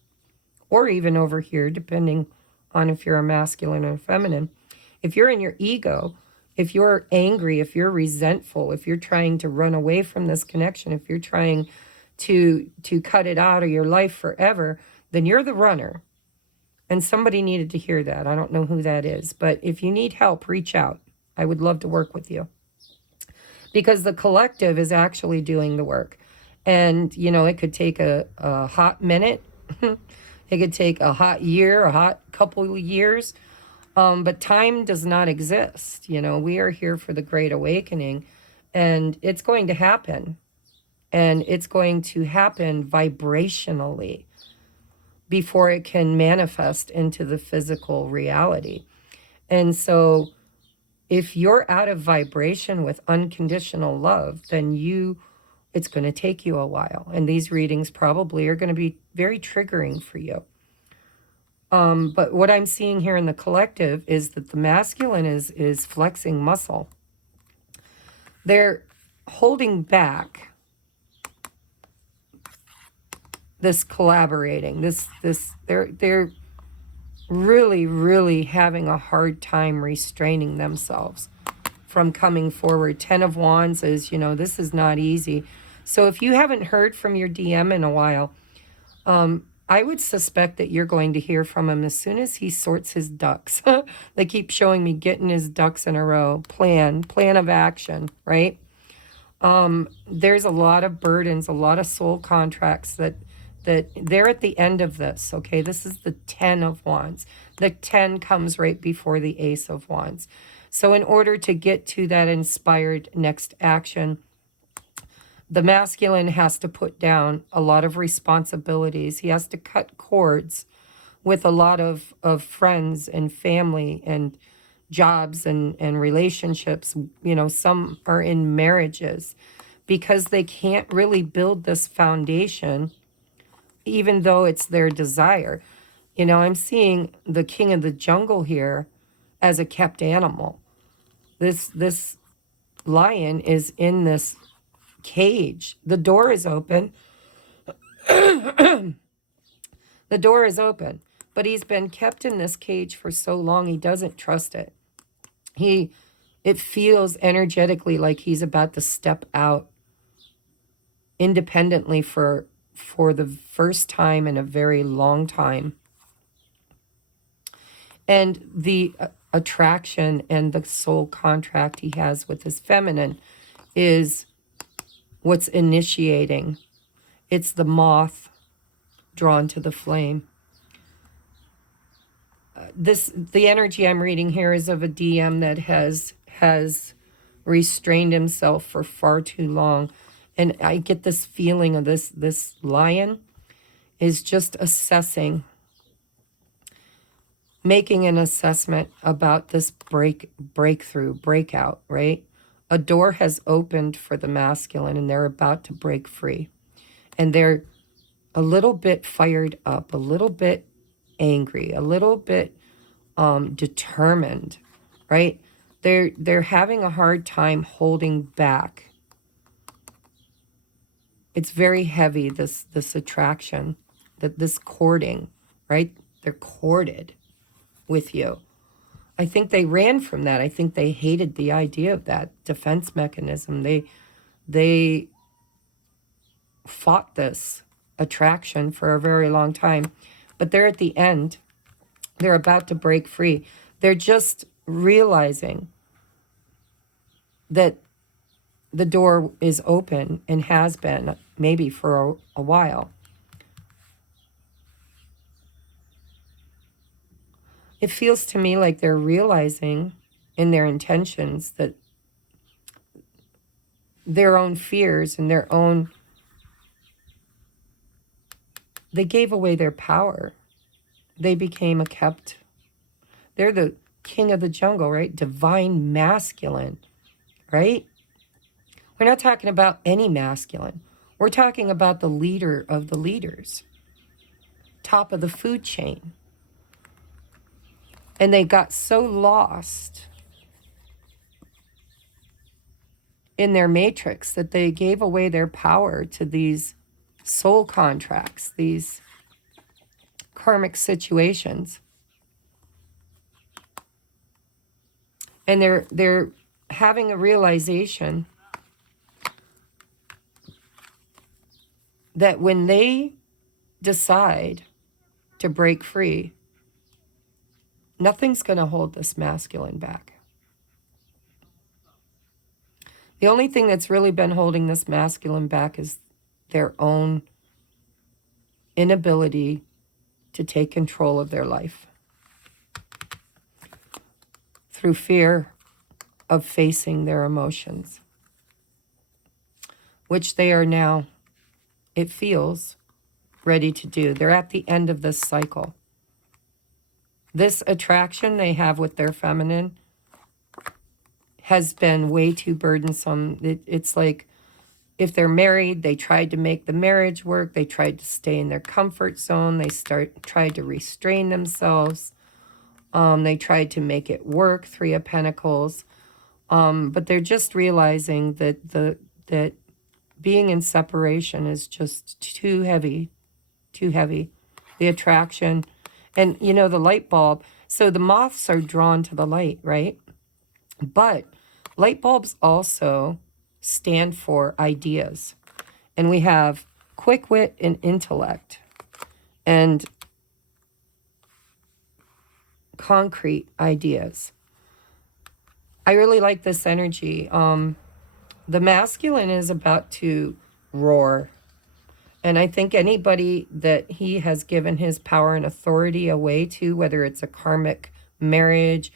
or even over here, depending on if you're a masculine or feminine, if you're in your ego, if you're angry, if you're resentful, if you're trying to run away from this connection, if you're trying to cut it out of your life forever, then you're the runner. And somebody needed to hear that. I don't know who that is, but if you need help, reach out. I would love to work with you, because the collective is actually doing the work. And, it could take a hot minute. It could take a hot year, a hot couple of years. But time does not exist. We are here for the Great Awakening, and it's going to happen. And it's going to happen vibrationally before it can manifest into the physical reality. And so if you're out of vibration with unconditional love, then it's going to take you a while. And these readings probably are going to be very triggering for you. But what I'm seeing here in the collective is that the masculine is flexing muscle. They're holding back this collaborating, they're really, really having a hard time restraining themselves from coming forward. 10 of Wands is, this is not easy. So if you haven't heard from your DM in a while, I would suspect that you're going to hear from him as soon as he sorts his ducks. They keep showing me getting his ducks in a row. Plan of action, right? There's a lot of burdens, a lot of soul contracts that they're at the end of this, okay? This is the 10 of Wands. The 10 comes right before the Ace of Wands. So in order to get to that inspired next action, the masculine has to put down a lot of responsibilities. He has to cut cords with a lot of friends and family and jobs and relationships. You know, some are in marriages because they can't really build this foundation, even though it's their desire. You know, I'm seeing the king of the jungle here as a kept animal. This lion is in this cage. The door is open. The door is open, but he's been kept in this cage for so long he doesn't trust it. It feels energetically like he's about to step out independently for the first time in a very long time. And the attraction and the soul contract he has with his feminine is what's initiating. It's the moth drawn to the flame. The energy I'm reading here is of a DM that has restrained himself for far too long. And I get this feeling of this lion is just assessing, making an assessment about this breakout, right? A door has opened for the masculine and they're about to break free. And they're a little bit fired up, a little bit angry, a little bit determined, right? They're having a hard time holding back. It's very heavy, this attraction, this courting, right? They're courted with you. I think they ran from that. I think they hated the idea of that defense mechanism. They fought this attraction for a very long time, but they're at the end. They're about to break free. They're just realizing that the door is open and has been maybe for a while. It feels to me like they're realizing in their intentions that their own fears and their own, they gave away their power. They became they're the king of the jungle, right? Divine masculine, right? We're not talking about any masculine. We're talking about the leader of the leaders, top of the food chain. And they got so lost in their matrix that they gave away their power to these soul contracts, these karmic situations. And they're having a realization that when they decide to break free, nothing's going to hold this masculine back. The only thing that's really been holding this masculine back is their own inability to take control of their life through fear of facing their emotions, which they are now, it feels, ready to do. They're at the end of this cycle. This attraction they have with their feminine has been way too burdensome. It's like if they're married, they tried to make the marriage work. They tried to stay in their comfort zone. They tried to restrain themselves. They tried to make it work, Three of Pentacles. But they're just realizing that being in separation is just too heavy. The attraction. And, you know, the light bulb. So the moths are drawn to the light, right? But light bulbs also stand for ideas. And we have quick wit and intellect. and concrete ideas. I really like this energy. The masculine is about to roar. And I think anybody that he has given his power and authority away to, whether it's a karmic marriage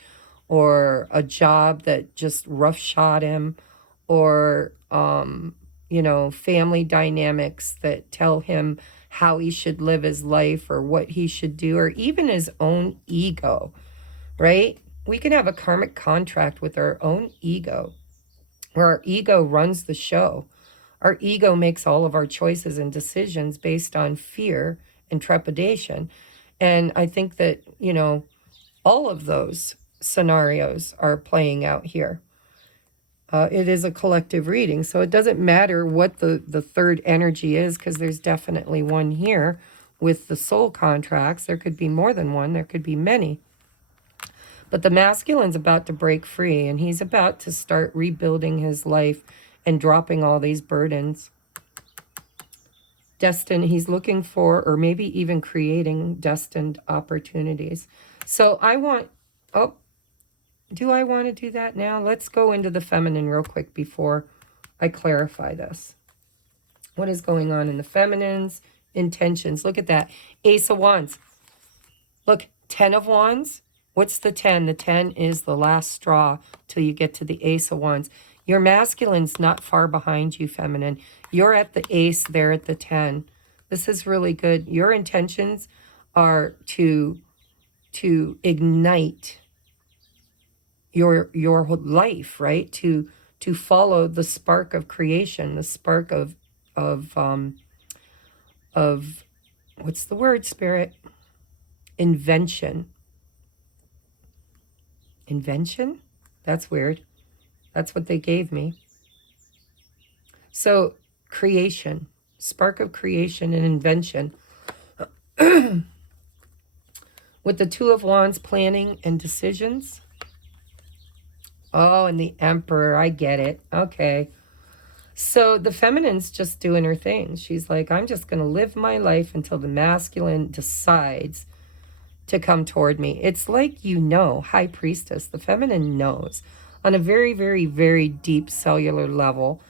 or a job that just roughshod him, or, family dynamics that tell him how he should live his life or what he should do, or even his own ego, right? We can have a karmic contract with our own ego, where our ego runs the show. Our ego makes all of our choices and decisions based on fear and trepidation. And I think that, all of those scenarios are playing out here. It is a collective reading, so it doesn't matter what the third energy is, because there's definitely one here with the soul contracts. There could be more than one. There could be many. But the masculine's about to break free, and he's about to start rebuilding his life and dropping all these burdens. He's looking for, or maybe even creating, destined opportunities. So do I want to do that now? Let's go into the feminine real quick before I clarify this. What is going on in the feminine's intentions? Look at that. Ace of Wands. Look, 10 of Wands. What's the 10? The 10 is the last straw till you get to the Ace of Wands. Your masculine's not far behind you, feminine. You're at the Ace, they're at the 10. This is really good. Your intentions are to ignite your life, right? To follow the spark of creation, the spark of what's the word, Spirit? Invention. Invention? That's weird. That's what they gave me. So creation, spark of creation and invention. With the Two of Wands, planning and decisions. Oh, and the Emperor, I get it. Okay. So the feminine's just doing her thing. She's like, I'm just going to live my life until the masculine decides to come toward me. It's like, High Priestess, the feminine knows on a very, very, very deep cellular level.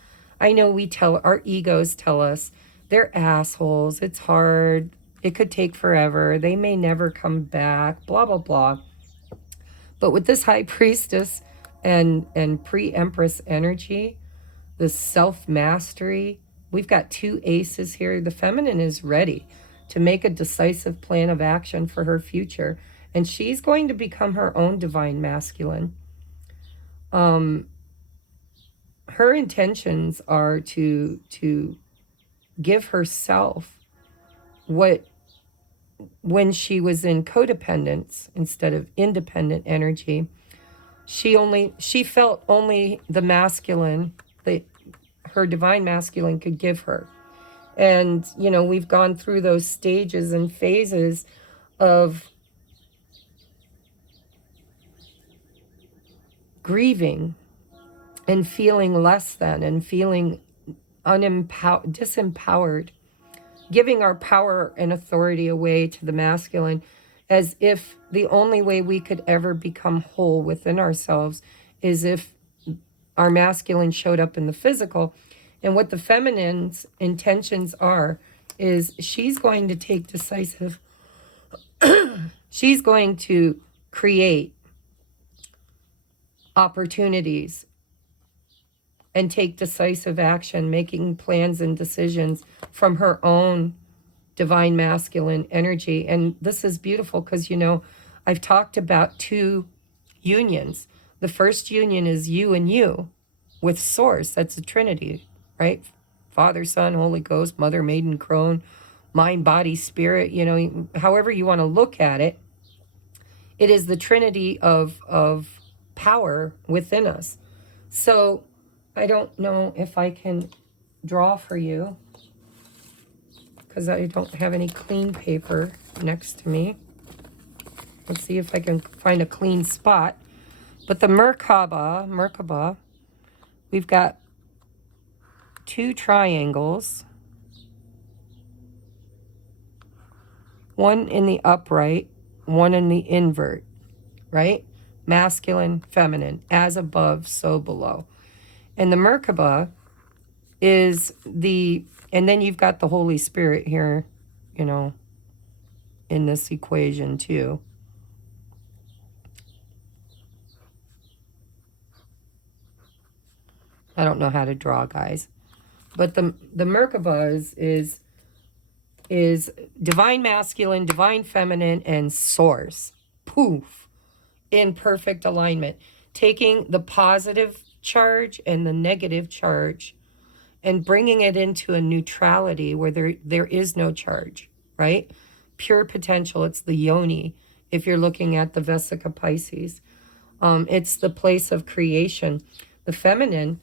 I know our egos tell us they're assholes. It's hard. It could take forever. They may never come back, blah, blah, blah. But with this High Priestess and pre-Empress energy, the self-mastery, we've got two aces here. The feminine is ready to make a decisive plan of action for her future. And she's going to become her own divine masculine. Her intentions are to give herself what, when she was in codependence instead of independent energy, she felt only the masculine that her divine masculine could give her. And, we've gone through those stages and phases of grieving and feeling less than and feeling disempowered, giving our power and authority away to the masculine, as if the only way we could ever become whole within ourselves is if our masculine showed up in the physical. And what the feminine's intentions are is she's going to take decisive, she's going to create opportunities and take decisive action, making plans and decisions from her own divine masculine energy. And this is beautiful because, I've talked about two unions. The first union is you and you with Source. That's a Trinity, right? Father, Son, Holy Ghost, Mother, Maiden, Crone, mind, body, spirit, however you want to look at it. It is the Trinity of power within us. So I don't know if I can draw for you because I don't have any clean paper next to me. Let's see if I can find a clean spot. But the Merkaba, we've got two triangles. one in the upright, one in the invert, right? Masculine, feminine, as above, so below. And the Merkaba is the, and then you've got the Holy Spirit here, you know, in this equation too. I don't know how to draw, guys. But the Merkaba is divine masculine, divine feminine, and source. Poof. In perfect alignment. Taking the positive charge and the negative charge and bringing it into a neutrality where there is no charge, right? Pure potential. It's the yoni. If you're looking at the Vesica Pisces, it's the place of creation. The feminine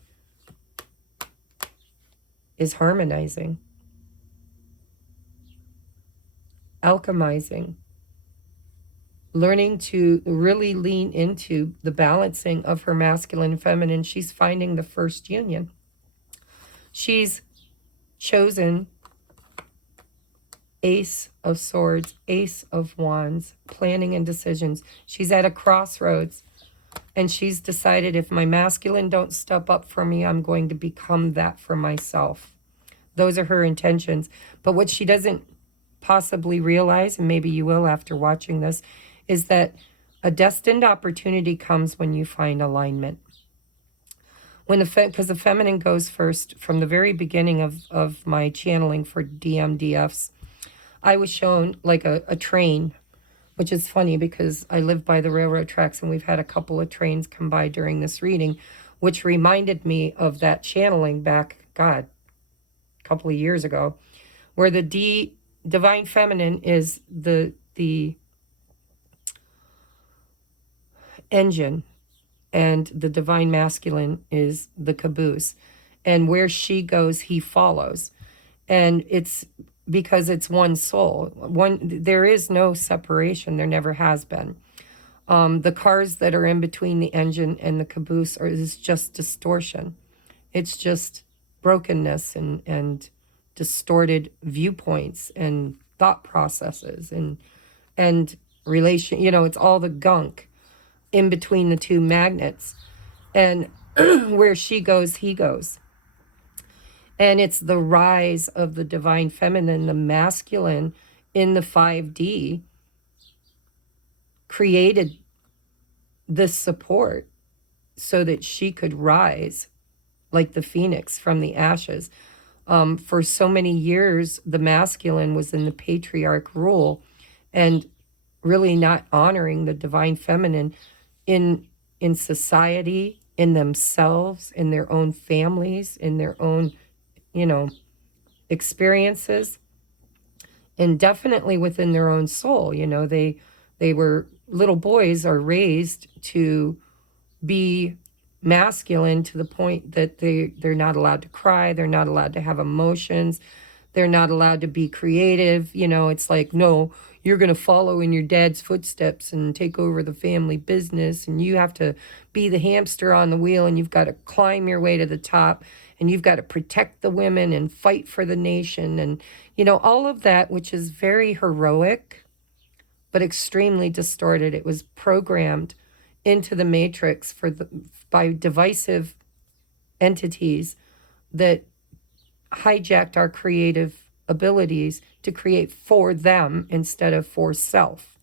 is harmonizing, alchemizing, learning to really lean into the balancing of her masculine and feminine. She's finding the first union. She's chosen Ace of Swords, Ace of Wands, planning and decisions. She's at a crossroads, and she's decided, if my masculine don't step up for me, I'm going to become that for myself. Those are her intentions. But what she doesn't possibly realize, and maybe you will after watching this, is that a destined opportunity comes when you find alignment. When because the feminine goes first. From the very beginning of my channeling for DMDFs, I was shown like a train, which is funny because I live by the railroad tracks, and we've had a couple of trains come by during this reading, which reminded me of that channeling back, God, a couple of years ago, where the divine feminine is the engine, and the divine masculine is the caboose. And where she goes, he follows. And it's because it's one soul. There is no separation. There never has been. The cars that are in between the engine and the caboose is just distortion. It's just brokenness and distorted viewpoints and thought processes and relation. You know, it's all the gunk in between the two magnets. And where she goes, he goes. And it's the rise of the divine feminine, the masculine in the 5D created this support so that she could rise like the phoenix from the ashes. For so many years, the masculine was in the patriarch rule and really not honoring the divine feminine in society, in themselves, in their own families, in their own, you know, experiences, and definitely within their own soul. You know, they were, little boys are raised to be masculine to the point that they're not allowed to cry, they're not allowed to have emotions, they're not allowed to be creative. You know, it's like, no, you're going to follow in your dad's footsteps and take over the family business, and you have to be the hamster on the wheel, and you've got to climb your way to the top, and you've got to protect the women and fight for the nation, and, you know, all of that, which is very heroic but extremely distorted. It was programmed into the matrix by divisive entities that hijacked our creative abilities to create for them instead of for self.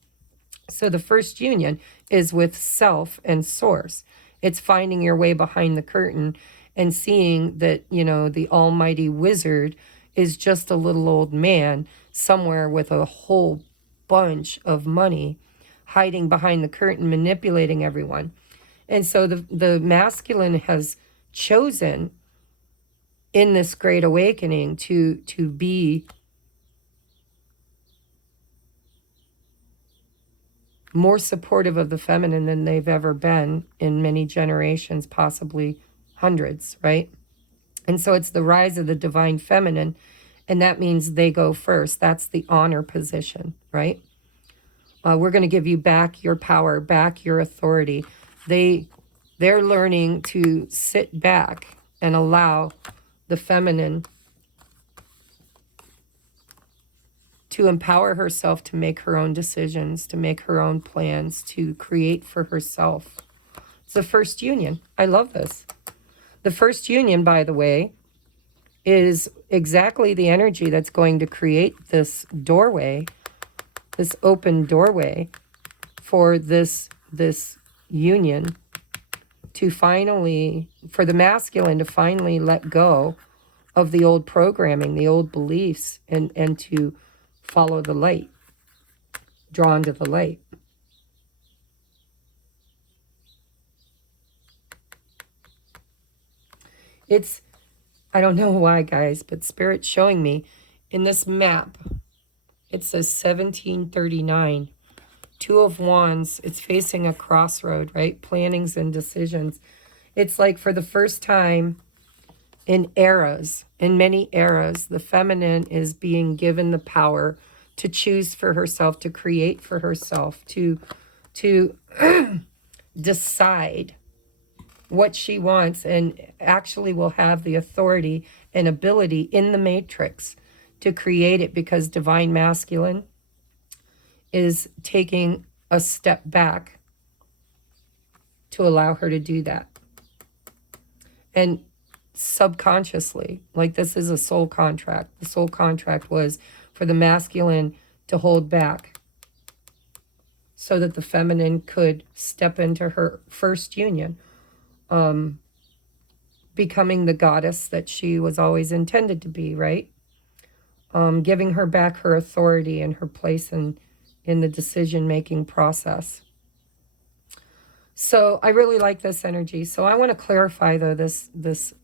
So the first union is with self and source. It's finding your way behind the curtain and seeing that, you know, the almighty wizard is just a little old man somewhere with a whole bunch of money hiding behind the curtain, manipulating everyone. And so the masculine has chosen in this great awakening to be more supportive of the feminine than they've ever been in many generations, possibly hundreds, right? And so it's the rise of the divine feminine, and that means they go first. That's the honor position, right? We're going to give you back your power, back your authority. They're learning to sit back and allow the feminine to empower herself to make her own decisions, to make her own plans, to create for herself. It's the first union. I love this. The first union, by the way, is exactly the energy that's going to create this doorway, this open doorway for this union to finally, for the masculine to finally let go of the old programming, the old beliefs, and to follow the light, drawn to the light. It's, I don't know why, guys, but Spirit's showing me in this map, it says 1739, Two of Wands. It's facing a crossroad, right? Plannings and decisions. It's like for the first time in eras, in many eras, the feminine is being given the power to choose for herself, to create for herself, to decide what she wants, and actually will have the authority and ability in the matrix to create it, because divine masculine is taking a step back to allow her to do that. And subconsciously, like this is a soul contract. The soul contract was for the masculine to hold back so that the feminine could step into her first union, becoming the goddess that she was always intended to be, right? Giving her back her authority and her place in the decision-making process. So I really like this energy. So I want to clarify, though, this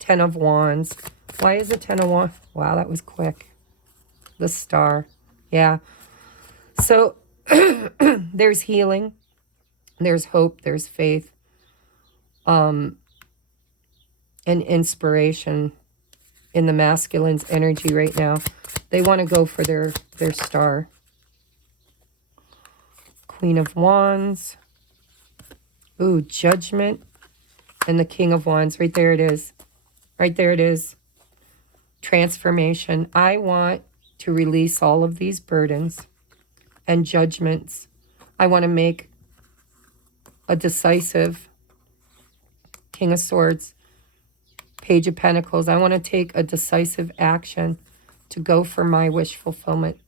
Ten of Wands. Why is it 10 of Wands? Wow, that was quick. The Star. Yeah. So there's healing. There's hope. There's faith. And inspiration in the masculine's energy right now. They want to go for their star. Queen of Wands. Ooh, Judgment. And the King of Wands. Right there it is. Right there it is. Transformation. I want to release all of these burdens and judgments. I want to make a decisive King of Swords, Page of Pentacles. I want to take a decisive action to go for my wish fulfillment.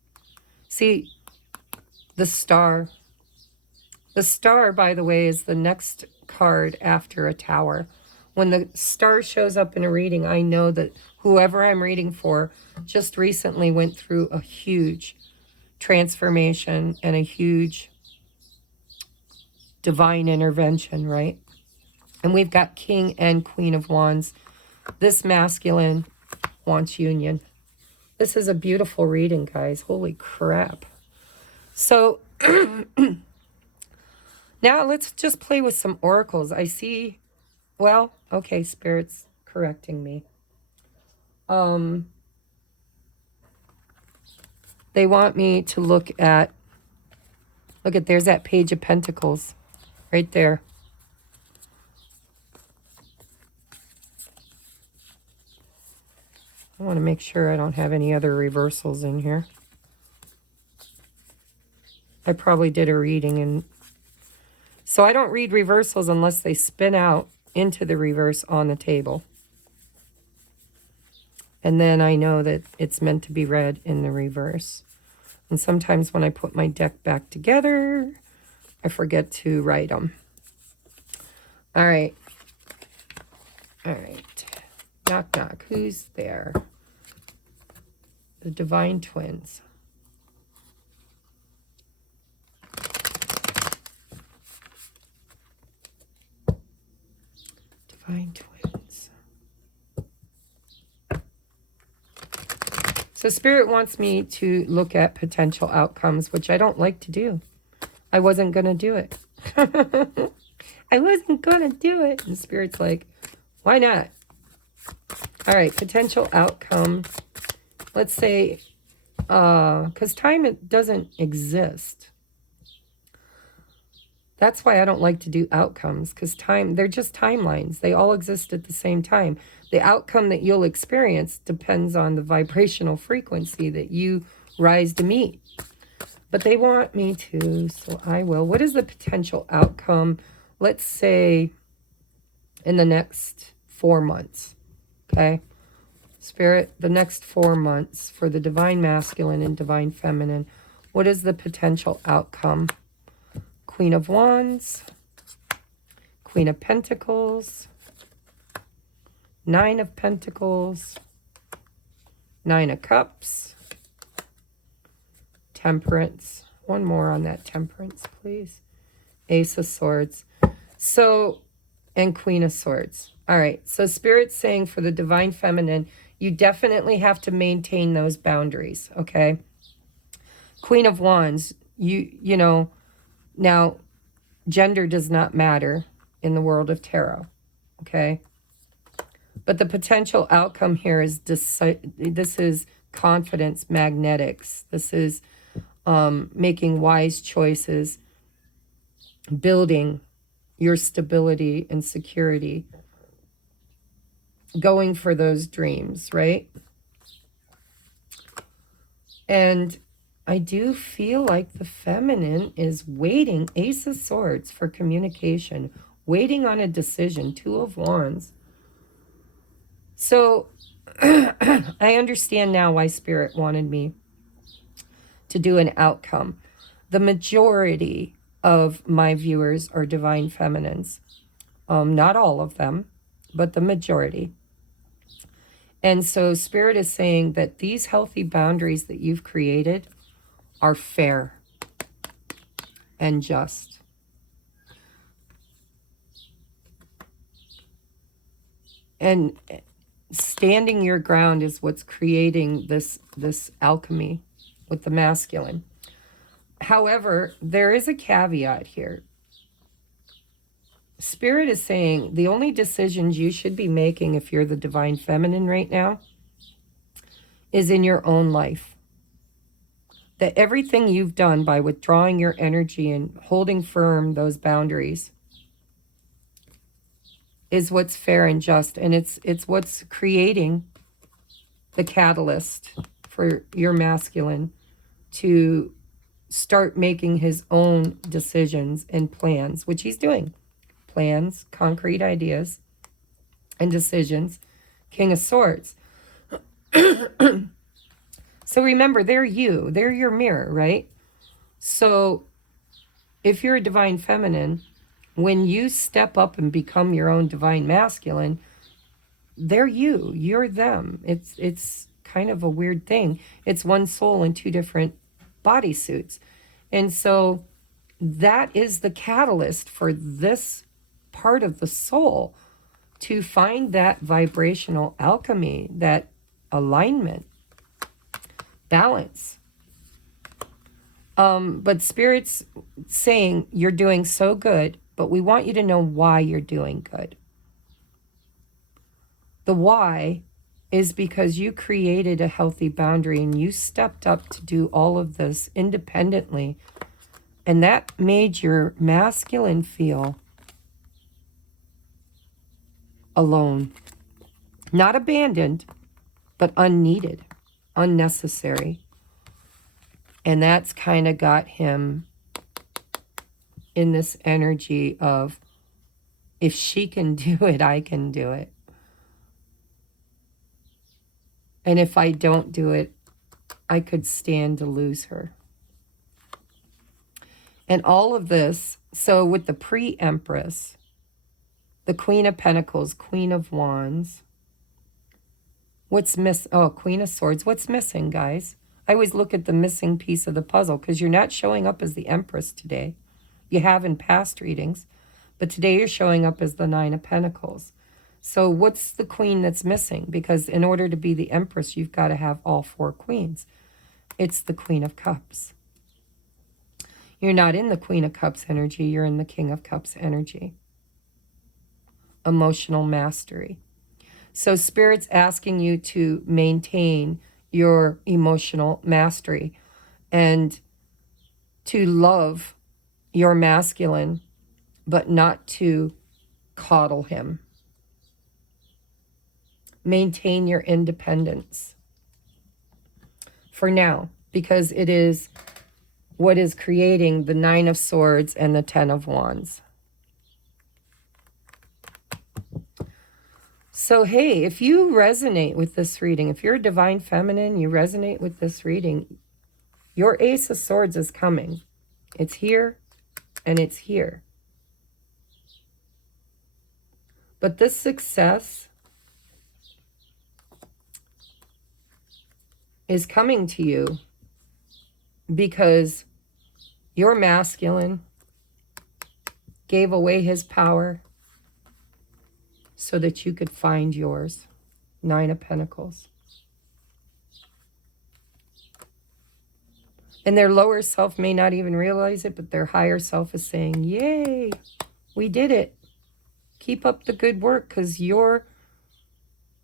See, the Star. The Star, by the way, is the next card after a Tower. When the Star shows up in a reading, I know that whoever I'm reading for just recently went through a huge transformation and a huge divine intervention, right? And we've got King and Queen of Wands. This masculine wants union. This is a beautiful reading, guys. Holy crap. So now let's just play with some oracles. I see, well, okay, Spirit's correcting me. They want me to look at, there's that Page of Pentacles right there. I want to make sure I don't have any other reversals in here. I probably did a reading, and so I don't read reversals unless they spin out into the reverse on the table. And then I know that it's meant to be read in the reverse. And sometimes when I put my deck back together, I forget to write them. All right. All right. Knock, knock. Who's there? The Divine Twins. Divine Twins. So Spirit wants me to look at potential outcomes, which I don't like to do. I wasn't going to do it. I wasn't going to do it. And Spirit's like, why not? All right, potential outcome. Let's say, because time doesn't exist. That's why I don't like to do outcomes, because they're just timelines. They all exist at the same time. The outcome that you'll experience depends on the vibrational frequency that you rise to meet. But they want me to, so I will. What is the potential outcome? Let's say in the next 4 months, okay? Spirit, the next 4 months for the divine masculine and divine feminine. What is the potential outcome? Queen of Wands, Queen of Pentacles, Nine of Pentacles, Nine of Cups, Temperance. One more on that Temperance, please. Ace of Swords. So, and Queen of Swords. All right, so Spirit's saying for the divine feminine, you definitely have to maintain those boundaries, okay? Queen of Wands, you know, now gender does not matter in the world of tarot, okay? But the potential outcome here is this is confidence, magnetics. This is making wise choices, building your stability and security, going for those dreams, right? And I do feel like the feminine is waiting, Ace of Swords, for communication, waiting on a decision, Two of Wands. So I understand now why Spirit wanted me to do an outcome. The majority of my viewers are divine feminines. Not all of them, but the majority. And so Spirit is saying that these healthy boundaries that you've created are fair and just. And standing your ground is what's creating this alchemy with the masculine. However, there is a caveat here. Spirit is saying the only decisions you should be making if you're the divine feminine right now is in your own life. That everything you've done by withdrawing your energy and holding firm those boundaries is what's fair and just. And it's what's creating the catalyst for your masculine to start making his own decisions and plans, which he's doing. Plans, concrete ideas, and decisions. King of Swords. So remember, they're you. They're your mirror, right? So if you're a divine feminine, when you step up and become your own divine masculine, they're you. You're them. It's kind of a weird thing. It's one soul in two different bodysuits. And so that is the catalyst for this part of the soul to find that vibrational alchemy, that alignment, balance. But Spirit's saying you're doing so good, but we want you to know why you're doing good. The why is because you created a healthy boundary and you stepped up to do all of this independently. And that made your masculine feel alone. Not abandoned, but unneeded, unnecessary. And that's kind of got him in this energy of, if she can do it, I can do it. And if I don't do it, I could stand to lose her. And all of this, so with the pre-Empress, the Queen of Pentacles, Queen of Wands, what's missing? Oh, Queen of Swords. What's missing, guys? I always look at the missing piece of the puzzle because you're not showing up as the Empress today. You have in past readings, but today you're showing up as the Nine of Pentacles. So what's the queen that's missing? Because in order to be the Empress, you've got to have all four queens. It's the Queen of Cups. You're not in the Queen of Cups energy. You're in the King of Cups energy. Emotional mastery. So Spirit's asking you to maintain your emotional mastery and to love your masculine, but not to coddle him. Maintain your independence for now, because it is what is creating the Nine of Swords and the Ten of Wands. So, hey, if you resonate with this reading, if you're a divine feminine, you resonate with this reading, your Ace of Swords is coming. It's here and it's here. But this success is coming to you because your masculine gave away his power so that you could find yours. Nine of Pentacles. And their lower self may not even realize it, but their higher self is saying, yay, we did it. Keep up the good work, because your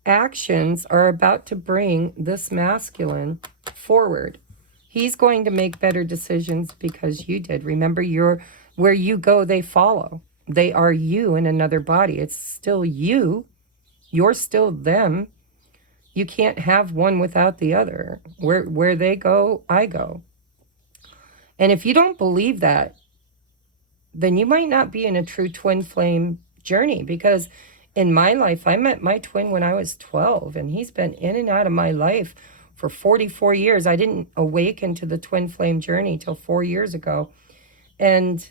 actions are about to bring this masculine forward. He's going to make better decisions because you did. Remember, where you go, they follow. They are you in another body. It's still you. You're still them. You can't have one without the other. Where they go, I go. And if you don't believe that, then you might not be in a true twin flame journey, because in my life, I met my twin when I was 12, and he's been in and out of my life for 44 years. I didn't awaken to the twin flame journey till 4 years ago. And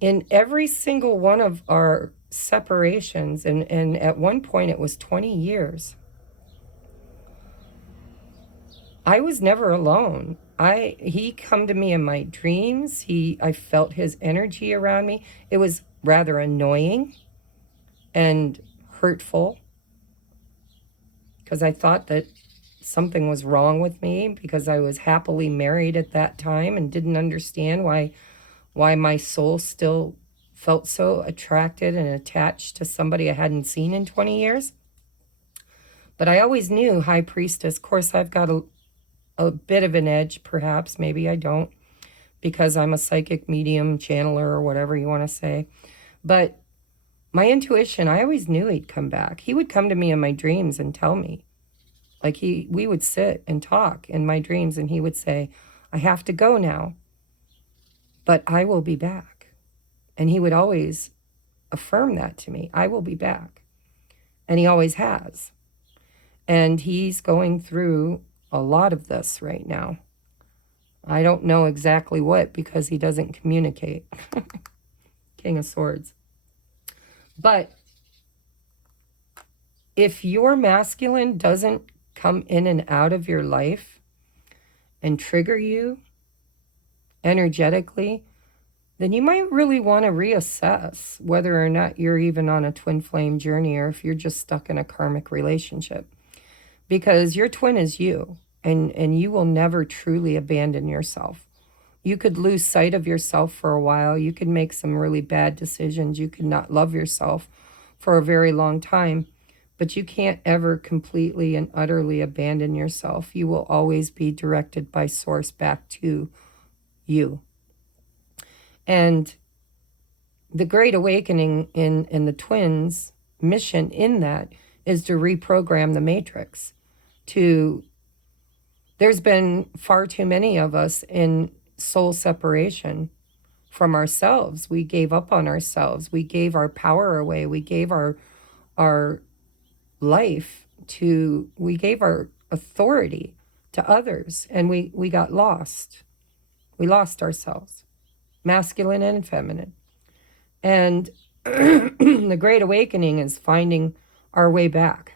in every single one of our separations, and at one point it was 20 years, I was never alone. He come to me in my dreams. I felt his energy around me. It was rather annoying and hurtful, because I thought that something was wrong with me because I was happily married at that time and didn't understand why my soul still felt so attracted and attached to somebody I hadn't seen in 20 years. But I always knew High Priestess. Of course, I've got a bit of an edge, perhaps. Maybe I don't, because I'm a psychic medium, channeler, or whatever you want to say. But my intuition, I always knew he'd come back. He would come to me in my dreams and tell me. Like we would sit and talk in my dreams, and he would say, I have to go now, but I will be back. And he would always affirm that to me. I will be back. And he always has. And he's going through a lot of this right now. I don't know exactly what, because he doesn't communicate. King of Swords. But if your masculine doesn't come in and out of your life and trigger you energetically, then you might really want to reassess whether or not you're even on a twin flame journey, or if you're just stuck in a karmic relationship. Because your twin is you, and you will never truly abandon yourself. You could lose sight of yourself for a while. You could make some really bad decisions. You could not love yourself for a very long time, but you can't ever completely and utterly abandon yourself. You will always be directed by Source back to you. And the Great Awakening in the twins' mission in that is to reprogram the matrix. There's been far too many of us in soul separation from ourselves. We gave up on ourselves. We gave our power away. We gave our life we gave our authority to others, and we got lost. We lost ourselves, masculine and feminine. And the Great Awakening is finding our way back.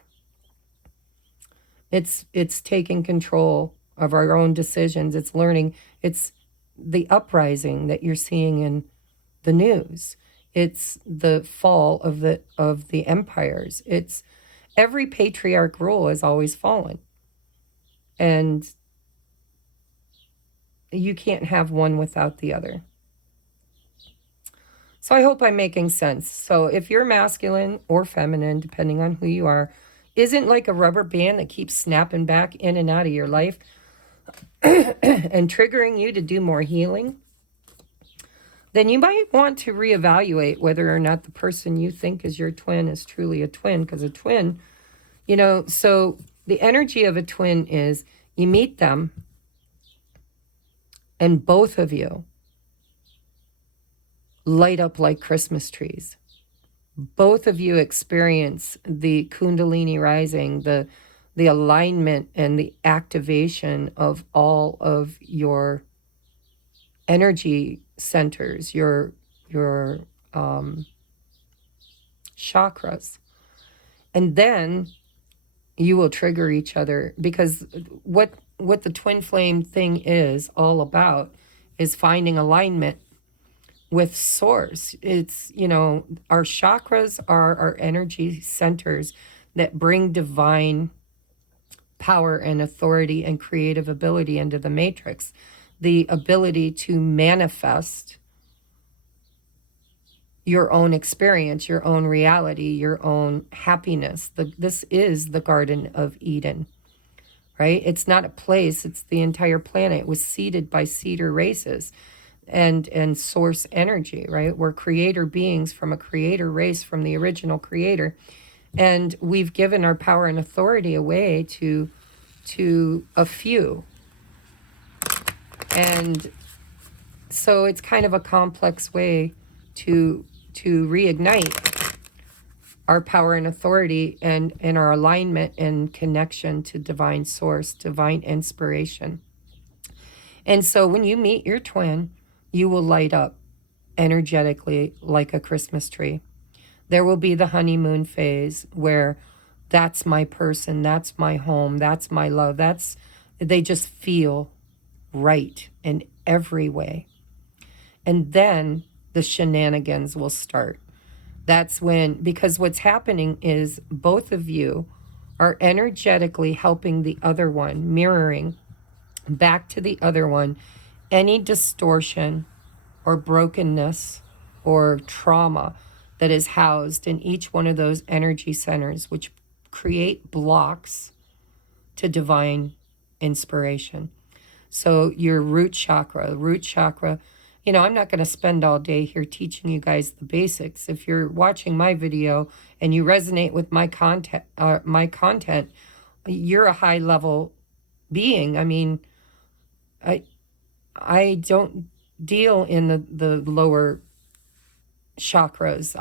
It's taking control of our own decisions. It's learning. It's the uprising that you're seeing in the news. It's the fall of the empires. It's every patriarch rule has always fallen. And you can't have one without the other. So I hope I'm making sense. So if you're masculine or feminine, depending on who you are, isn't like a rubber band that keeps snapping back in and out of your life and triggering you to do more healing, then you might want to reevaluate whether or not the person you think is your twin is truly a twin. Because a twin, You know, so the energy of a twin is you meet them and both of you light up like Christmas trees. Both of you experience the Kundalini rising, the alignment and the activation of all of your energy centers, your chakras. And then you will trigger each other, because what the twin flame thing is all about is finding alignment with source. It's, you know, our chakras are our energy centers that bring divine power and authority and creative ability into the matrix. The ability to manifest your own experience, your own reality, your own happiness. This is the Garden of Eden, right? It's not a place, it's the entire planet. It was seeded by cedar races and source energy, right? We're creator beings from a creator race, from the original creator. And we've given our power and authority away to a few. And so it's kind of a complex way to reignite our power and authority and our alignment and connection to divine source, divine inspiration. And so when you meet your twin, you will light up energetically like a Christmas tree. There will be the honeymoon phase where that's my person, that's my home, that's my love, they just feel right in every way. And then the shenanigans will start. That's when, because what's happening is both of you are energetically helping the other one, mirroring back to the other one any distortion or brokenness or trauma that is housed in each one of those energy centers, which create blocks to divine inspiration. So your root chakra, you know, I'm not going to spend all day here teaching you guys the basics. If you're watching my video and you resonate with my content, you're a high level being. I mean, I don't deal in the lower chakras.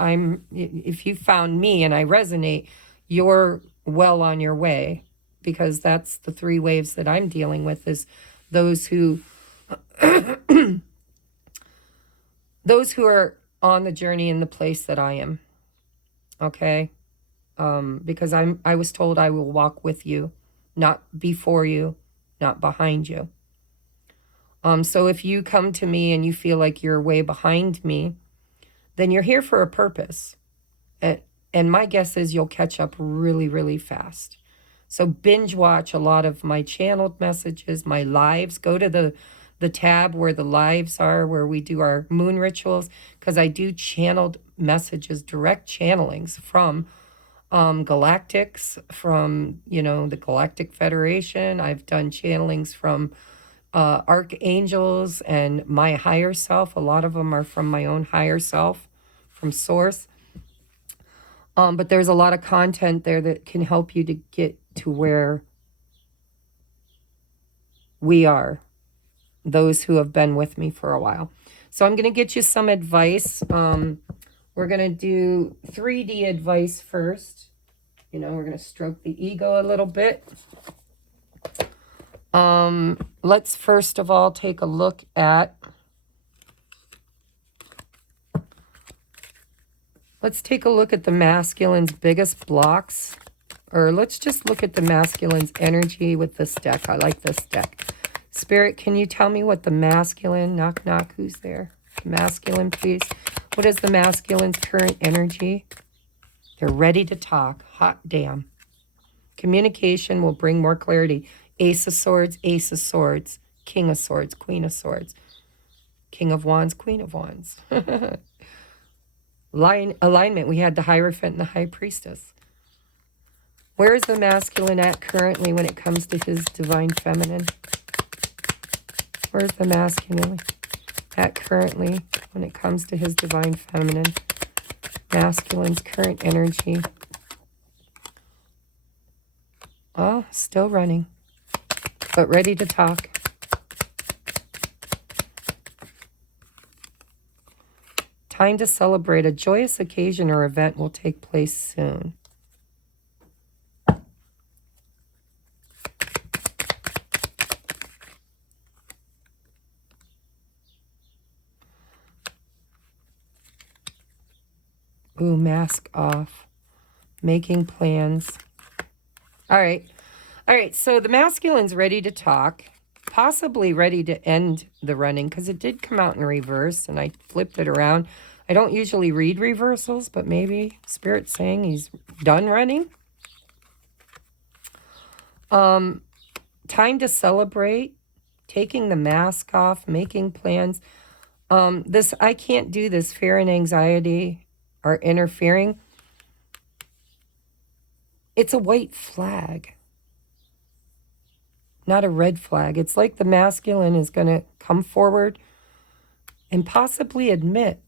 If you found me and I resonate, you're well on your way, because that's the three waves that I'm dealing with, is those who those who are on the journey in the place that I am. Okay? Because I was told I will walk with you, not before you, not behind you. So if you come to me and you feel like you're way behind me, then you're here for a purpose. And my guess is you'll catch up really, really fast. So binge watch a lot of my channeled messages, my lives. Go to the tab where the lives are, where we do our moon rituals, because I do channeled messages, direct channelings from galactics, from, you know, the Galactic Federation. I've done channelings from archangels and my higher self. A lot of them are from my own higher self, from source. But there's a lot of content there that can help you to get to where we are, those who have been with me for a while. So I'm going to get you some advice. We're going to do 3D advice first. You know, we're going to stroke the ego a little bit. Let's first of all take a look at the masculine's biggest blocks, or let's just look at the masculine's energy with this deck. I like this deck. Spirit, can you tell me what the masculine, knock, knock, who's there? Masculine, please. What is the masculine's current energy? They're ready to talk. Hot damn. Communication will bring more clarity. Ace of Swords, King of Swords, Queen of Swords, King of Wands, Queen of Wands. Alignment, we had the Hierophant and the High Priestess. Where is the masculine at currently when it comes to his divine feminine? Where's the masculine at currently when it comes to his divine feminine? Masculine's current energy. Oh, still running, but ready to talk. Time to celebrate. A joyous occasion or event will take place soon. Ooh, mask off. Making plans. All right. All right, so the masculine's ready to talk, possibly ready to end the running, because it did come out in reverse, and I flipped it around. I don't usually read reversals, but maybe Spirit's saying he's done running. Time to celebrate, taking the mask off, making plans. This, I can't do this, fear and anxiety are interfering. It's a white flag, not a red flag. It's like the masculine is going to come forward and possibly admit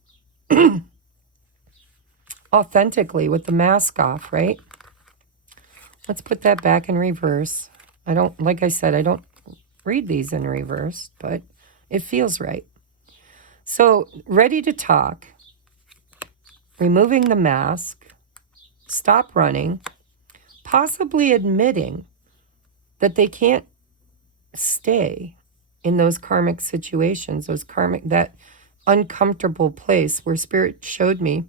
authentically with the mask off, right? Let's put that back in reverse. I don't, like I said, I don't read these in reverse, but it feels right. So, ready to talk, removing the mask, stop running, possibly admitting that they can't stay in those karmic situations, that uncomfortable place where Spirit showed me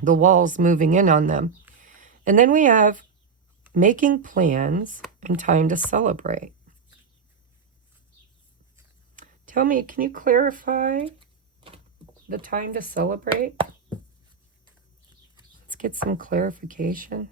the walls moving in on them. And then we have making plans and time to celebrate. Tell me, can you clarify the time to celebrate? Let's get some clarification.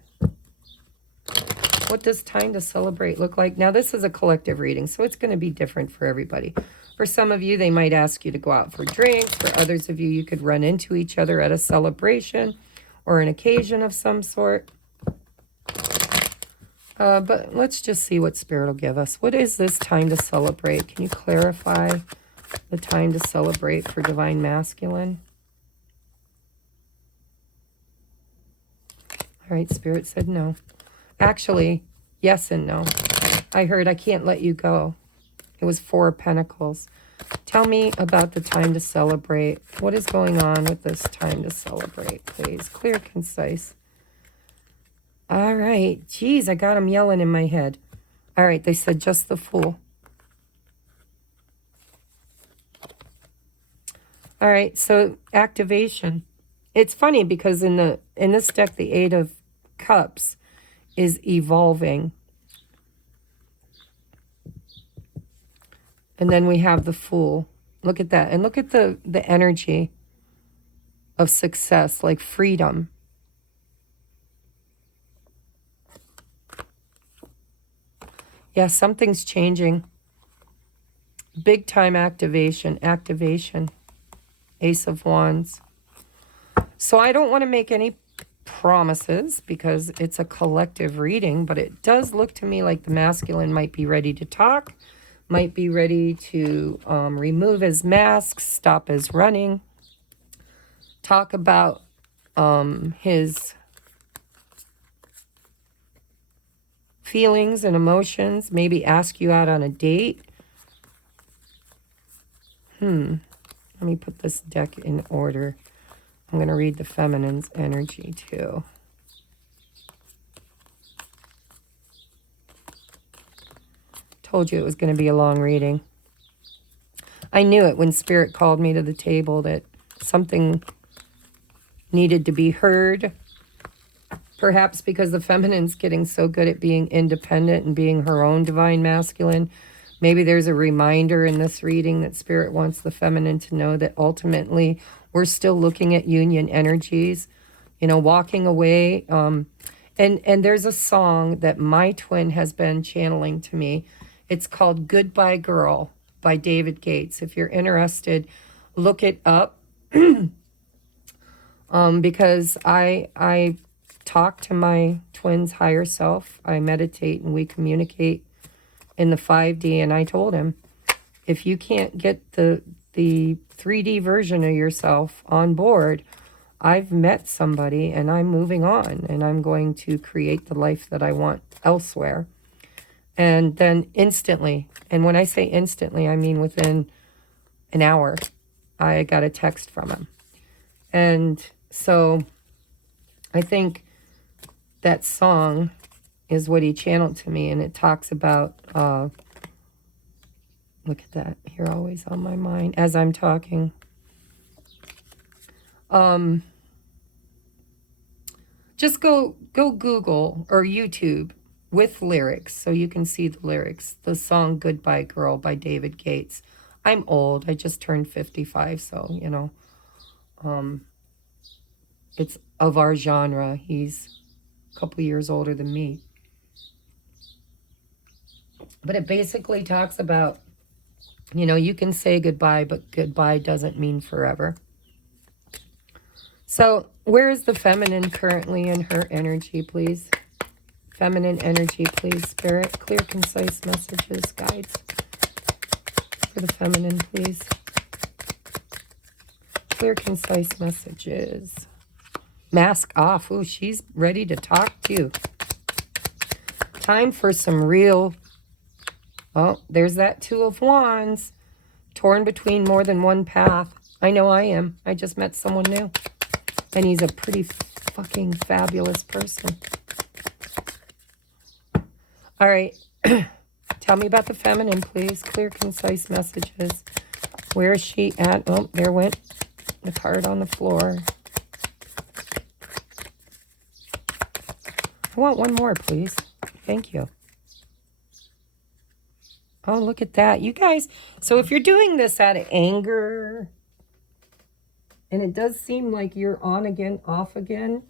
What does time to celebrate look like? Now, this is a collective reading, so it's going to be different for everybody. For some of you, they might ask you to go out for drinks. For others of you, you could run into each other at a celebration or an occasion of some sort. But let's just see what Spirit will give us. What is this time to celebrate? Can you clarify the time to celebrate for Divine Masculine? All right, Spirit said no. Actually, yes and no. I heard I can't let you go. It was 4 of Pentacles. Tell me about the time to celebrate. What is going on with this time to celebrate, please? Clear, concise. All right. Geez, I got them yelling in my head. All right, they said just the Fool. All right, so activation. It's funny because in this deck, the 8 of Cups is evolving. And then we have the Fool. Look at that. And look at the energy of success, like freedom. Yeah, something's changing. Big time activation. Ace of Wands. So I don't want to make any promises because it's a collective reading, but it does look to me like the masculine might be ready to talk, might be ready to remove his mask, stop his running, talk about his feelings and emotions, maybe ask you out on a date. Let me put this deck in order. I'm going to read the feminine's energy too. Told you it was going to be a long reading. I knew it when Spirit called me to the table that something needed to be heard. Perhaps because the feminine's getting so good at being independent and being her own divine masculine. Maybe there's a reminder in this reading that Spirit wants the feminine to know that ultimately we're still looking at union energies, you know, walking away. And there's a song that my twin has been channeling to me. It's called Goodbye Girl by David Gates. If you're interested, look it up. Because I talk to my twin's higher self. I meditate and we communicate in the 5D. And I told him, if you can't get the 3D version of yourself on board, I've met somebody and I'm moving on and I'm going to create the life that I want elsewhere. And then instantly, and when I say instantly, I mean within an hour, I got a text from him. And so I think that song is what he channeled to me, and it talks about, look at that, you're always on my mind as I'm talking. Just go Google or YouTube with lyrics so you can see the lyrics. The song Goodbye Girl by David Gates. I'm old. I just turned 55, so, you know, it's of our genre. He's a couple years older than me. But it basically talks about, you know, you can say goodbye, but goodbye doesn't mean forever. So where is the feminine currently in her energy, please? Feminine energy, please, Spirit. Clear, concise messages, guides. For the feminine, please. Clear, concise messages. Mask off. Ooh, she's ready to talk to you. Time for some real... Oh, there's that Two of Wands. Torn between more than one path. I know I am. I just met someone new. And he's a pretty fucking fabulous person. All right. Tell me about the feminine, please. Clear, concise messages. Where is she at? Oh, there went the card on the floor. I want one more, please. Thank you. Oh, look at that. You guys, so if you're doing this out of anger, and it does seem like you're on again, off again.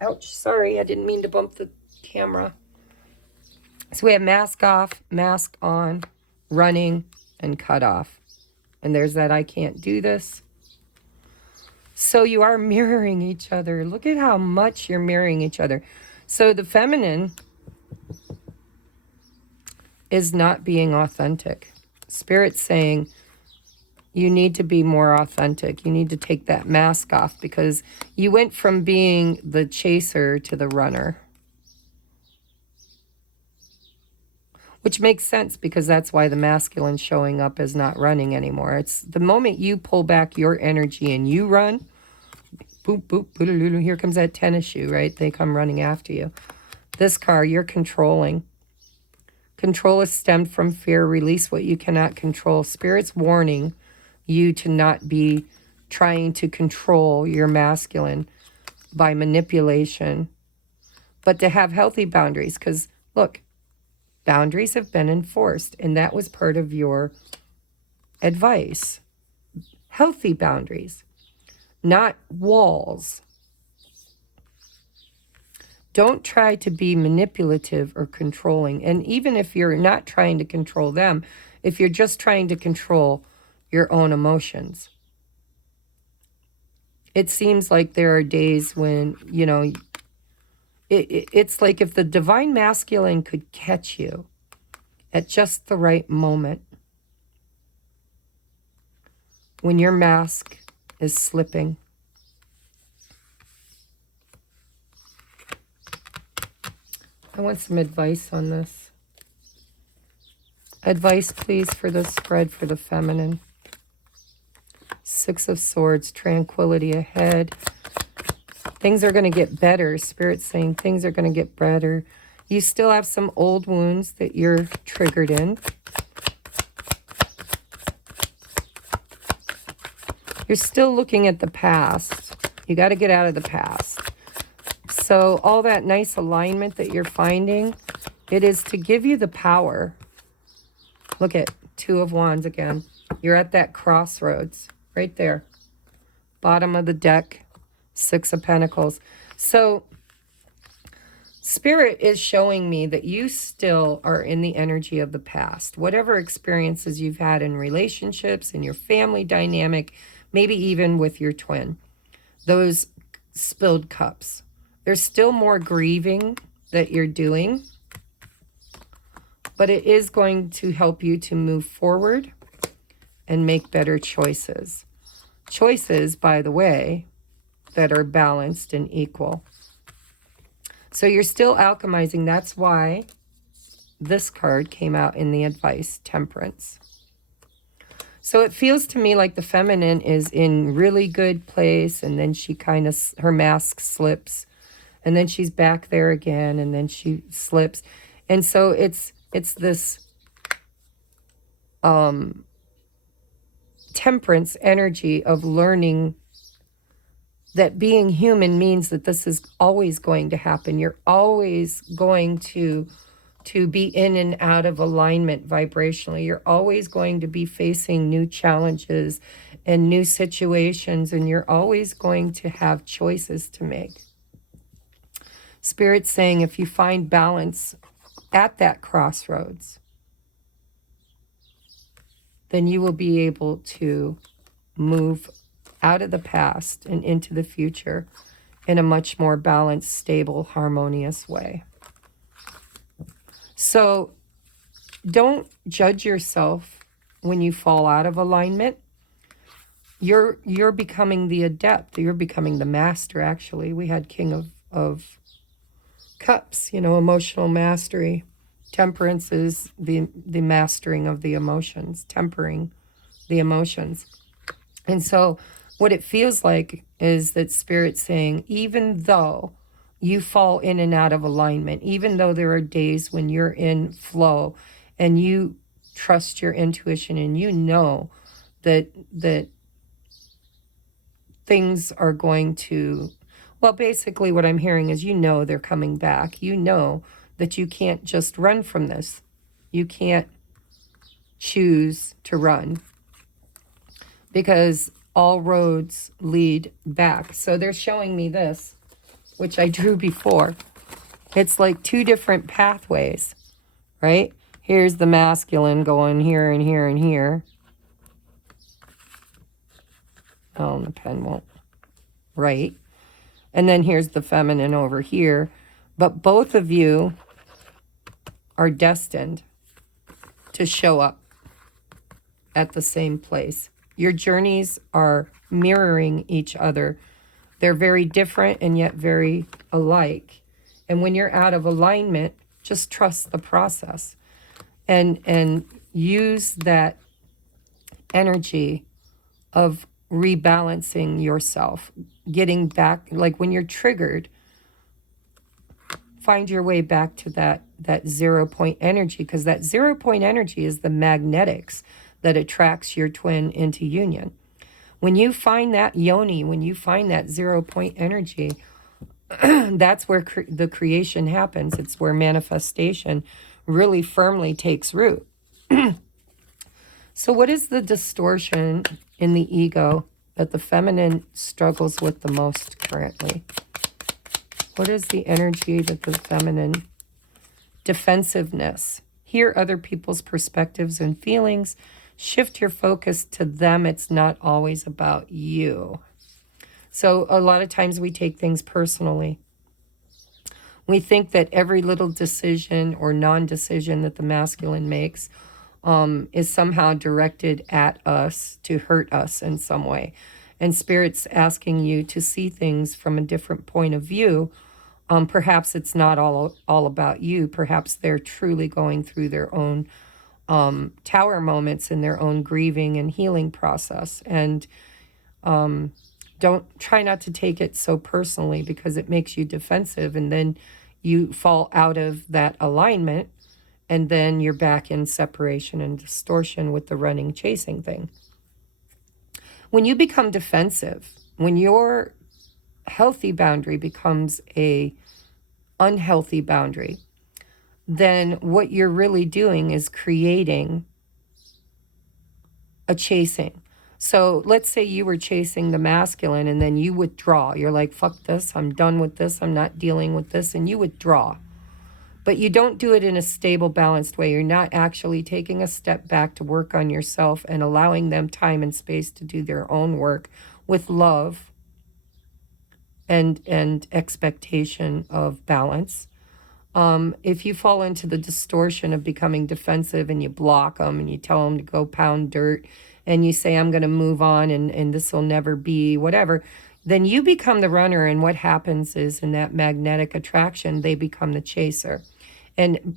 Ouch, sorry, I didn't mean to bump the camera. So we have mask off, mask on, running, and cut off. And there's that I can't do this. So you are mirroring each other. Look at how much you're mirroring each other. So the feminine is not being authentic. Spirit's saying you need to be more authentic. You need to take that mask off because you went from being the chaser to the runner. Which makes sense because that's why the masculine showing up is not running anymore. It's the moment you pull back your energy and you run, boop, boop, boop, here comes that tennis shoe, right? They come running after you. This car, you're controlling. Control is stemmed from fear. Release what you cannot control. Spirit's warning you to not be trying to control your masculine by manipulation, but to have healthy boundaries. Because, look, boundaries have been enforced, and that was part of your advice. Healthy boundaries, not walls. Don't try to be manipulative or controlling. And even if you're not trying to control them, if you're just trying to control your own emotions. It seems like there are days when, you know, it's like if the divine masculine could catch you at just the right moment when your mask is slipping. I want some advice on this. Advice, please, for the spread for the feminine. Six of Swords, tranquility ahead. Things are going to get better. Spirit's saying things are going to get better. You still have some old wounds that you're triggered in. You're still looking at the past. You got to get out of the past. So all that nice alignment that you're finding, it is to give you the power. Look at Two of Wands again. You're at that crossroads right there. Bottom of the deck, Six of Pentacles. So Spirit is showing me that you still are in the energy of the past. Whatever experiences you've had in relationships, in your family dynamic, maybe even with your twin. Those spilled cups. There's still more grieving that you're doing. But it is going to help you to move forward and make better choices. Choices, by the way, that are balanced and equal. So you're still alchemizing. That's why this card came out in the advice, Temperance. So it feels to me like the feminine is in really good place, and then she kind of, her mask slips, and then she's back there again, and then she slips. And so it's this temperance energy of learning that being human means that this is always going to happen. You're always going to be in and out of alignment vibrationally. You're always going to be facing new challenges and new situations, and you're always going to have choices to make. Spirit's saying if you find balance at that crossroads, then you will be able to move out of the past and into the future in a much more balanced, stable, harmonious way. So don't judge yourself when you fall out of alignment. You're becoming the adept. You're becoming the master, actually. We had King of Cups, emotional mastery. Temperance is the mastering of the emotions, tempering the emotions. And so what it feels like is that Spirit's saying, even though you fall in and out of alignment, even though there are days when you're in flow and you trust your intuition and you know that things are going to, well, basically what I'm hearing is they're coming back. You know that you can't just run from this. You can't choose to run because all roads lead back. So they're showing me this, which I drew before. It's like two different pathways, right? Here's the masculine going here and here and here. Oh, the pen won't write. And then here's the feminine over here. But both of you are destined to show up at the same place. Your journeys are mirroring each other. They're very different and yet very alike. And when you're out of alignment, just trust the process and use that energy of rebalancing yourself, getting back, like when you're triggered, find your way back to that 0 point energy, because that 0 point energy is the magnetics that attracts your twin into union. When you find that yoni, when you find that 0 point energy, that's where the creation happens. It's where manifestation really firmly takes root. So what is the distortion in the ego that the feminine struggles with the most currently? What is the energy that the feminine? Defensiveness. Hear other people's perspectives and feelings. Shift your focus to them. It's not always about you. So a lot of times we take things personally. We think that every little decision or non-decision that the masculine makes is somehow directed at us to hurt us in some way. And Spirit's asking you to see things from a different point of view. Perhaps it's not all about you. Perhaps they're truly going through their own tower moments in their own grieving and healing process. And don't try not to take it so personally, because it makes you defensive, and then you fall out of that alignment, and then you're back in separation and distortion with the running, chasing thing. When you become defensive, when your healthy boundary becomes a unhealthy boundary, then what you're really doing is creating a chasing. So let's say you were chasing the masculine and then you withdraw. You're like, fuck this, I'm done with this, I'm not dealing with this, and you withdraw. But you don't do it in a stable, balanced way. You're not actually taking a step back to work on yourself and allowing them time and space to do their own work with love and expectation of balance. If you fall into the distortion of becoming defensive and you block them and you tell them to go pound dirt and you say, I'm going to move on and this will never be, whatever, then you become the runner, and what happens is in that magnetic attraction, they become the chaser. And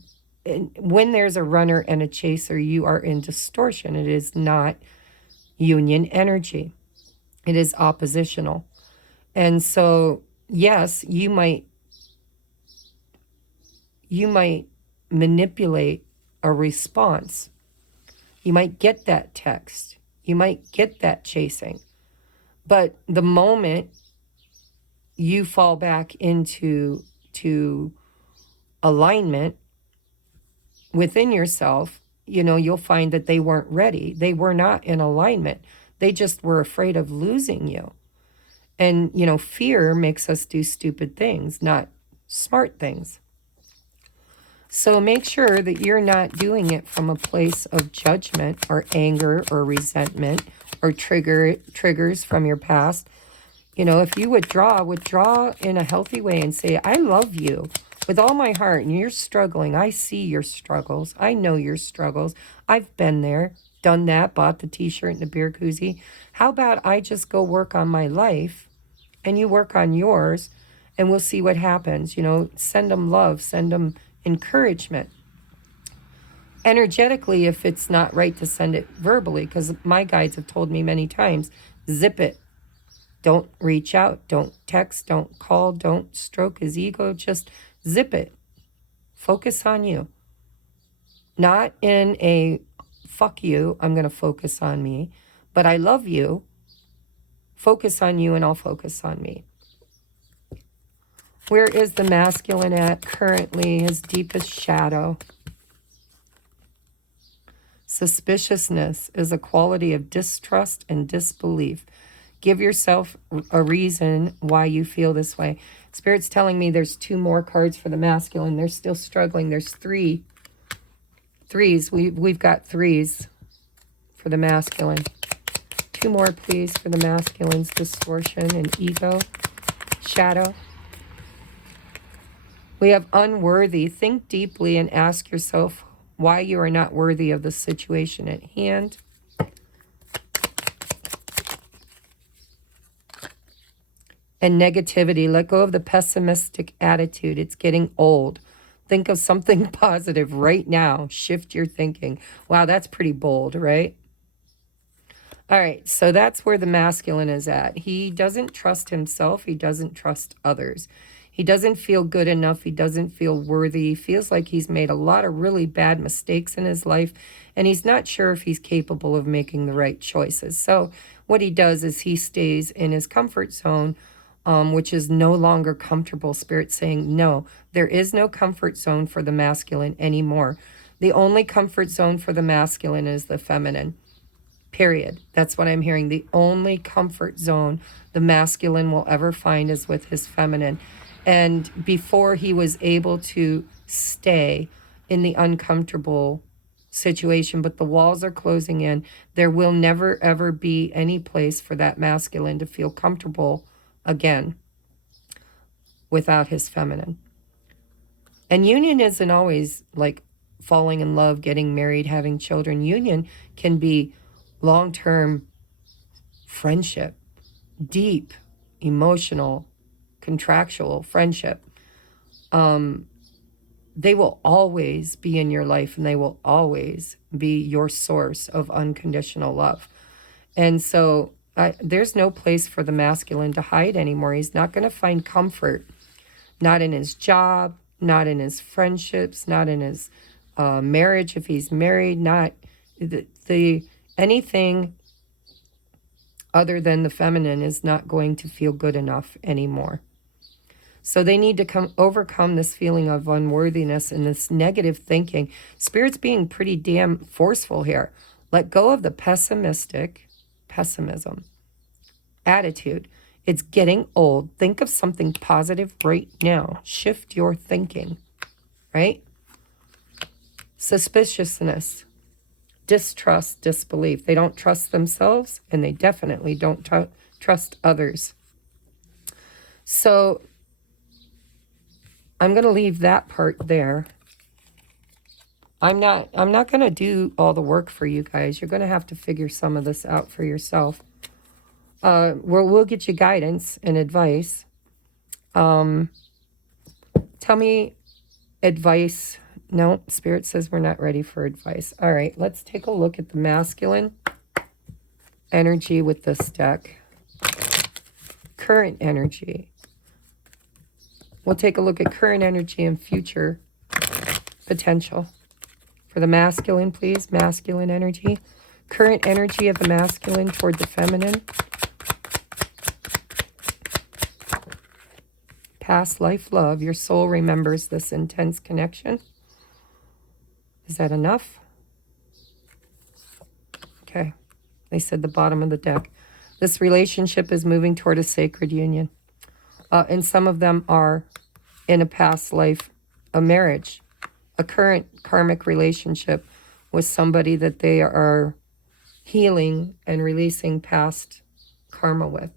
when there's a runner and a chaser, you are in distortion. It is not union energy. It is oppositional. And so, yes, you might manipulate a response. You might get that text. You might get that chasing. But the moment you fall back into alignment within yourself, you'll find that they weren't ready. They were not in alignment. They just were afraid of losing you. And, fear makes us do stupid things, not smart things. So make sure that you're not doing it from a place of judgment or anger or resentment or triggers from your past. If you withdraw in a healthy way and say, I love you with all my heart, and you're struggling. I see your struggles. I know your struggles. I've been there, done that, bought the t-shirt and the beer koozie. How about I just go work on my life and you work on yours, and we'll see what happens. Send them love, send them encouragement. Energetically, if it's not right to send it verbally, because my guides have told me many times, zip it. Don't reach out, don't text, don't call, don't stroke his ego, just zip it. Focus on you. Not in a fuck you, I'm going to focus on me, but I love you. Focus on you and I'll focus on me. Where is the masculine at currently? His deepest shadow. Suspiciousness is a quality of distrust and disbelief. Give yourself a reason why you feel this way. Spirit's telling me there's 2 more cards for the masculine. They're still struggling. There's 3 threes. We've got 3s for the masculine. 2 more, please, for the masculine's distortion and ego, shadow. We have unworthy. Think deeply and ask yourself why you are not worthy of the situation at hand. And negativity. Let go of the pessimistic attitude. It's getting old. Think of something positive right now. Shift your thinking. Wow, that's pretty bold, right? All right, so that's where the masculine is at. He doesn't trust himself. He doesn't trust others. He doesn't feel good enough. He doesn't feel worthy. He feels like he's made a lot of really bad mistakes in his life, and he's not sure if he's capable of making the right choices. So what he does is he stays in his comfort zone, which is no longer comfortable. Spirit saying, no, there is no comfort zone for the masculine anymore. The only comfort zone for the masculine is the feminine. Period. That's what I'm hearing. The only comfort zone the masculine will ever find is with his feminine. And before he was able to stay in the uncomfortable situation, but the walls are closing in, there will never, ever be any place for that masculine to feel comfortable again without his feminine. And union isn't always like falling in love, getting married, having children. Union can be long-term friendship, deep, emotional, contractual friendship. They will always be in your life, and they will always be your source of unconditional love. And so there's no place for the masculine to hide anymore. He's not going to find comfort, not in his job, not in his friendships, not in his marriage if he's married, not anything other than the feminine is not going to feel good enough anymore. So they need to overcome this feeling of unworthiness and this negative thinking. Spirit's being pretty damn forceful here. Let go of the pessimism attitude. It's getting old. Think of something positive right now. Shift your thinking, right? Suspiciousness, distrust, disbelief. They don't trust themselves, and they definitely don't trust others. So I'm going to leave that part there. I'm not going to do all the work for you guys. You're going to have to figure some of this out for yourself. we'll get you guidance and advice. Tell me advice. No, Spirit says we're not ready for advice. All right, let's take a look at the masculine energy with this deck. Current energy. We'll take a look at current energy and future potential. For the masculine, please. Masculine energy. Current energy of the masculine toward the feminine. Past life love. Your soul remembers this intense connection. Is that enough? Okay. They said the bottom of the deck. This relationship is moving toward a sacred union. And some of them are in a past life, a marriage, a current karmic relationship with somebody that they are healing and releasing past karma with.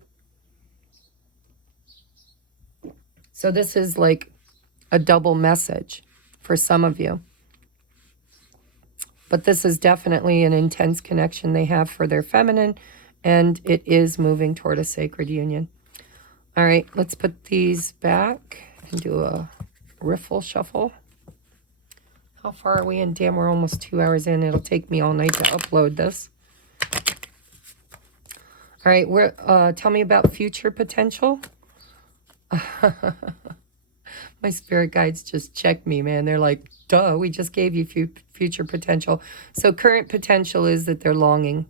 So this is like a double message for some of you. But this is definitely an intense connection they have for their feminine, and it is moving toward a sacred union. All right, let's put these back and do a riffle shuffle. How far are we in? Damn, we're almost 2 hours in. It'll take me all night to upload this. All right, tell me about future potential. My spirit guides just check me, man. They're like, duh, we just gave you future potential. So current potential is that they're longing.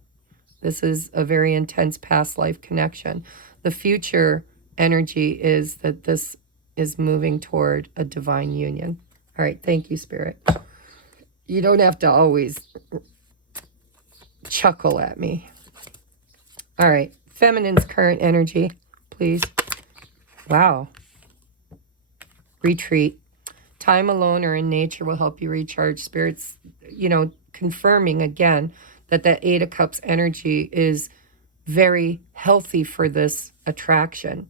This is a very intense past life connection. The future energy is that this is moving toward a divine union. All right, thank you, Spirit. You don't have to always chuckle at me. All right, feminine's current energy, please. Wow. Retreat. Time alone or in nature will help you recharge. Spirits, confirming again that 8 of Cups energy is very healthy for this attraction,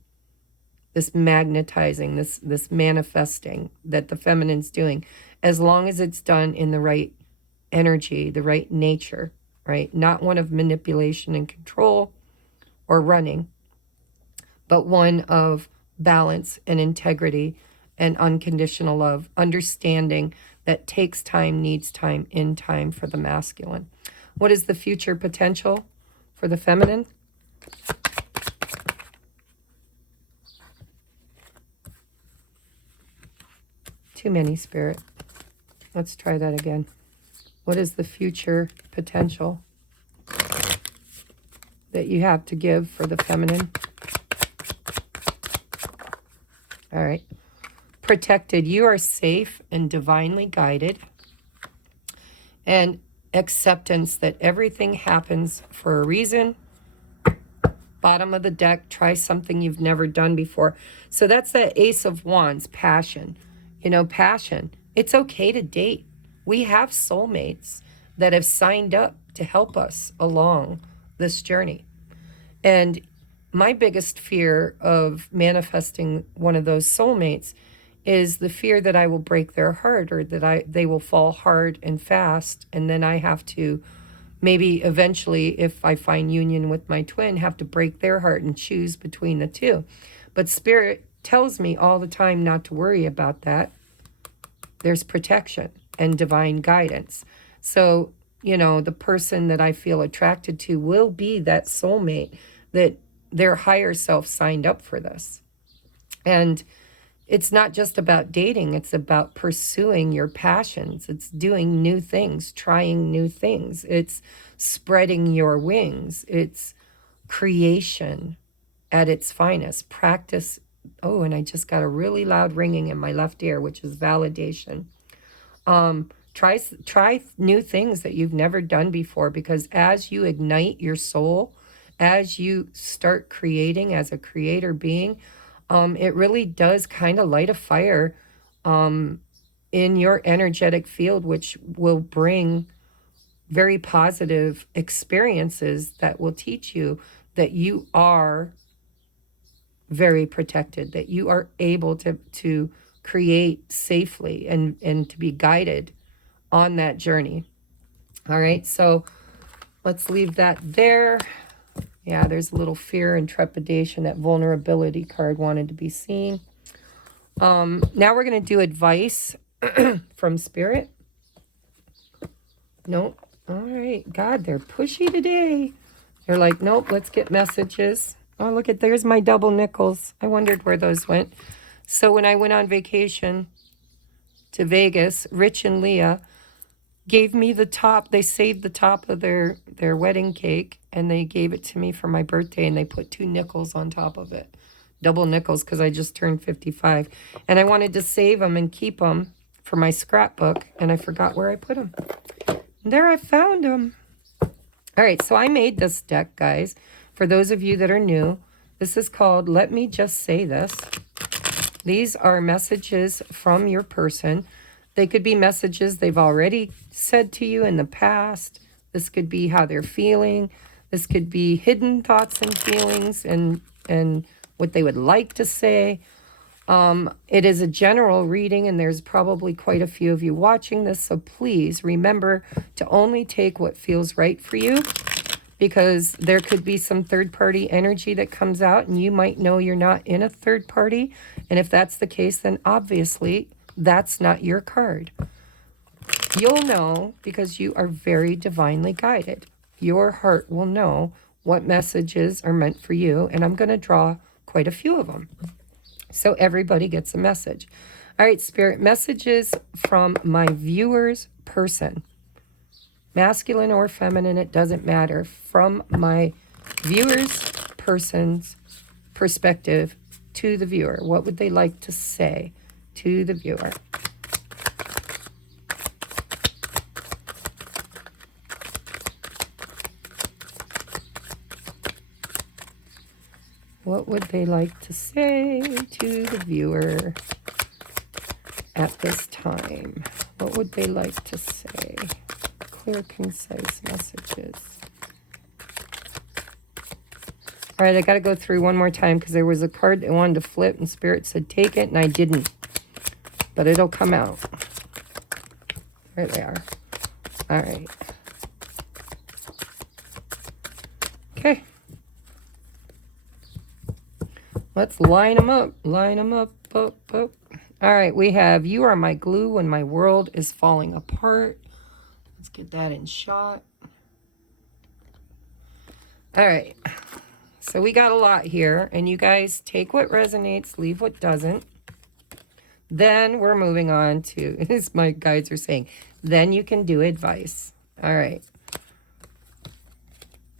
this magnetizing, this manifesting that the feminine's doing, as long as it's done in the right energy, the right nature, right? Not one of manipulation and control or running, but one of balance and integrity and unconditional love, understanding that takes time, needs time, in time for the masculine. What is the future potential for the feminine? Too many, Spirit. Let's try that again. What is the future potential that you have to give for the feminine? All right. Protected. You are safe and divinely guided. And acceptance that everything happens for a reason. Bottom of the deck, try something you've never done before. So that's the Ace of Wands, passion. Passion. It's okay to date. We have soulmates that have signed up to help us along this journey. And my biggest fear of manifesting one of those soulmates is the fear that I will break their heart, or that they will fall hard and fast, and then I have to maybe eventually, if I find union with my twin, have to break their heart and choose between the two. But Spirit tells me all the time not to worry about that. There's protection and divine guidance. So, the person that I feel attracted to will be that soulmate that their higher self signed up for this. And it's not just about dating. It's about pursuing your passions. It's doing new things, trying new things. It's spreading your wings. It's creation at its finest. Practice. Oh, and I just got a really loud ringing in my left ear, which is validation. Try new things that you've never done before, because as you ignite your soul, as you start creating as a creator being, it really does kind of light a fire in your energetic field, which will bring very positive experiences that will teach you that you are very protected, that you are able to create safely and to be guided on that journey. All right, so let's leave that there. Yeah, there's a little fear and trepidation. That vulnerability card wanted to be seen. Now we're going to do advice from Spirit. Nope. All right. God, they're pushy today. They're like, nope, let's get messages. Oh, look at, there's my double nickels. I wondered where those went. So when I went on vacation to Vegas, Rich and Leah gave me the top. They saved the top of their wedding cake, and they gave it to me for my birthday, and they put 2 nickels on top of it. Double nickels, because I just turned 55. And I wanted to save them and keep them for my scrapbook, and I forgot where I put them. And there I found them. All right, so I made this deck, guys. For those of you that are new, this is called Let Me Just Say This. These are messages from your person. They could be messages they've already said to you in the past. This could be how they're feeling. This could be hidden thoughts and feelings and what they would like to say. It is a general reading, and there's probably quite a few of you watching this, so please remember to only take what feels right for you, because there could be some third-party energy that comes out, and you might know you're not in a third party, and if that's the case, then obviously that's not your card. You'll know because you are very divinely guided. Your heart will know what messages are meant for you, and I'm going to draw quite a few of them. So everybody gets a message. All right, Spirit, messages from my viewer's person. Masculine or feminine, it doesn't matter. From my viewer's person's perspective to the viewer. What would they like to say to the viewer? What would they like to say to the viewer at this time? What would they like to say? Clear, concise messages. All right, I got to go through one more time because there was a card that wanted to flip and Spirit said take it, and I didn't. But it'll come out. There they are. All right. Okay. Let's line them up. Line them up, up, up. All right, we have, you are my glue when my world is falling apart. Let's get that in shot. All right. So we got a lot here, and you guys take what resonates, leave what doesn't. Then we're moving on to, as my guides are saying, then you can do advice. All right.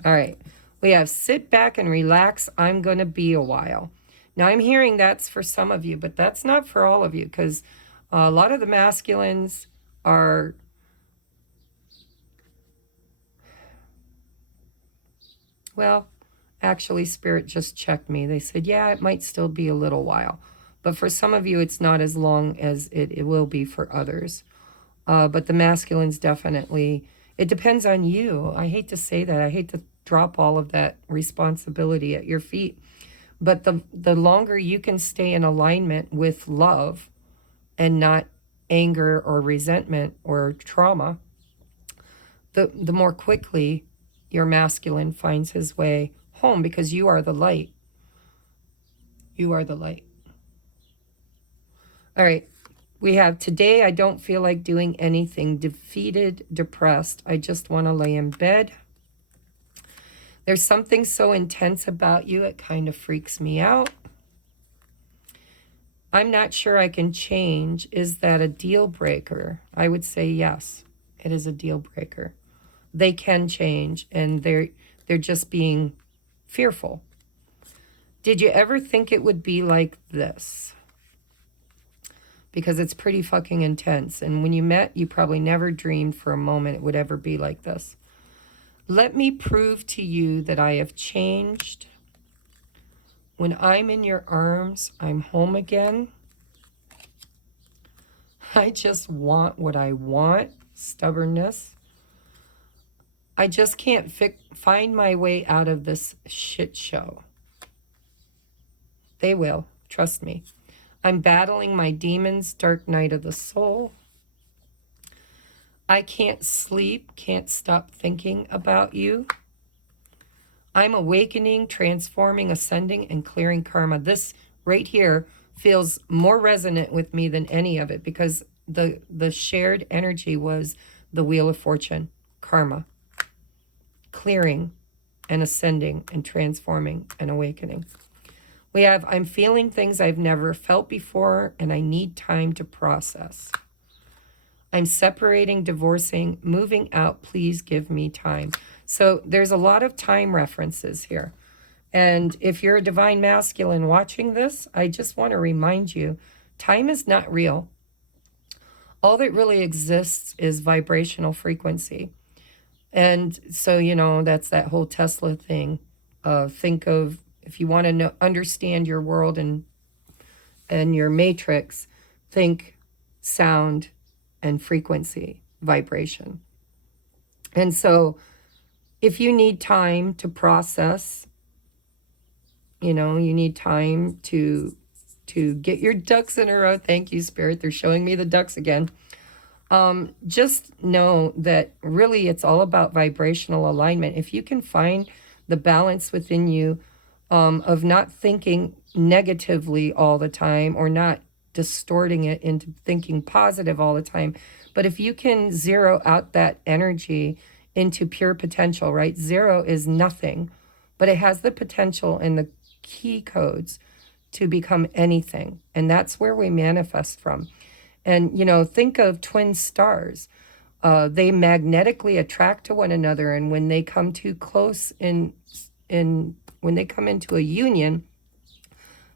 All right. We have sit back and relax. I'm going to be a while. Now, I'm hearing that's for some of you, but that's not for all of you, because a lot of the masculines are, well, actually, Spirit just checked me. They said, yeah, it might still be a little while. But for some of you, it's not as long as it will be for others. But the masculines definitely, it depends on you. I hate to say that. I hate to drop all of that responsibility at your feet. But the longer you can stay in alignment with love and not anger or resentment or trauma, the more quickly your masculine finds his way home, because you are the light. You are the light. All right. We have, today I don't feel like doing anything. Defeated, depressed. I just want to lay in bed. There's something so intense about you, it kind of freaks me out. I'm not sure I can change. Is that a deal breaker? I would say yes, it is a deal breaker. They can change, and they're just being fearful. Did you ever think it would be like this? Because it's pretty fucking intense. And when you met, you probably never dreamed for a moment it would ever be like this. Let me prove to you that I have changed. When I'm in your arms, I'm home again. I just want what I want. Stubbornness. I just can't find my way out of this shit show. They will. Trust me. I'm battling my demons, dark night of the soul. I can't sleep, can't stop thinking about you. I'm awakening, transforming, ascending, and clearing karma. This right here feels more resonant with me than any of it, because the shared energy was the Wheel of Fortune, karma, clearing and ascending and transforming and awakening. We have, I'm feeling things I've never felt before, and I need time to process. I'm separating, divorcing, moving out. Please give me time. So there's a lot of time references here. And if you're a divine masculine watching this, I just want to remind you, time is not real. All that really exists is vibrational frequency. And so, you know, that's that whole Tesla thing. Think of, if you want to understand your world and your matrix, think sound and frequency, vibration. And so if you need time to process, you know, you need time to get your ducks in a row. Thank you, Spirit. They're showing me the ducks again. Just know that really it's all about vibrational alignment. If you can find the balance within you of not thinking negatively all the time, or not distorting it into thinking positive all the time, but if you can zero out that energy into pure potential, right? Zero is nothing, but it has the potential and the key codes to become anything. And that's where we manifest from. And, you know, think of twin stars. They magnetically attract to one another. And when they come too close when they come into a union,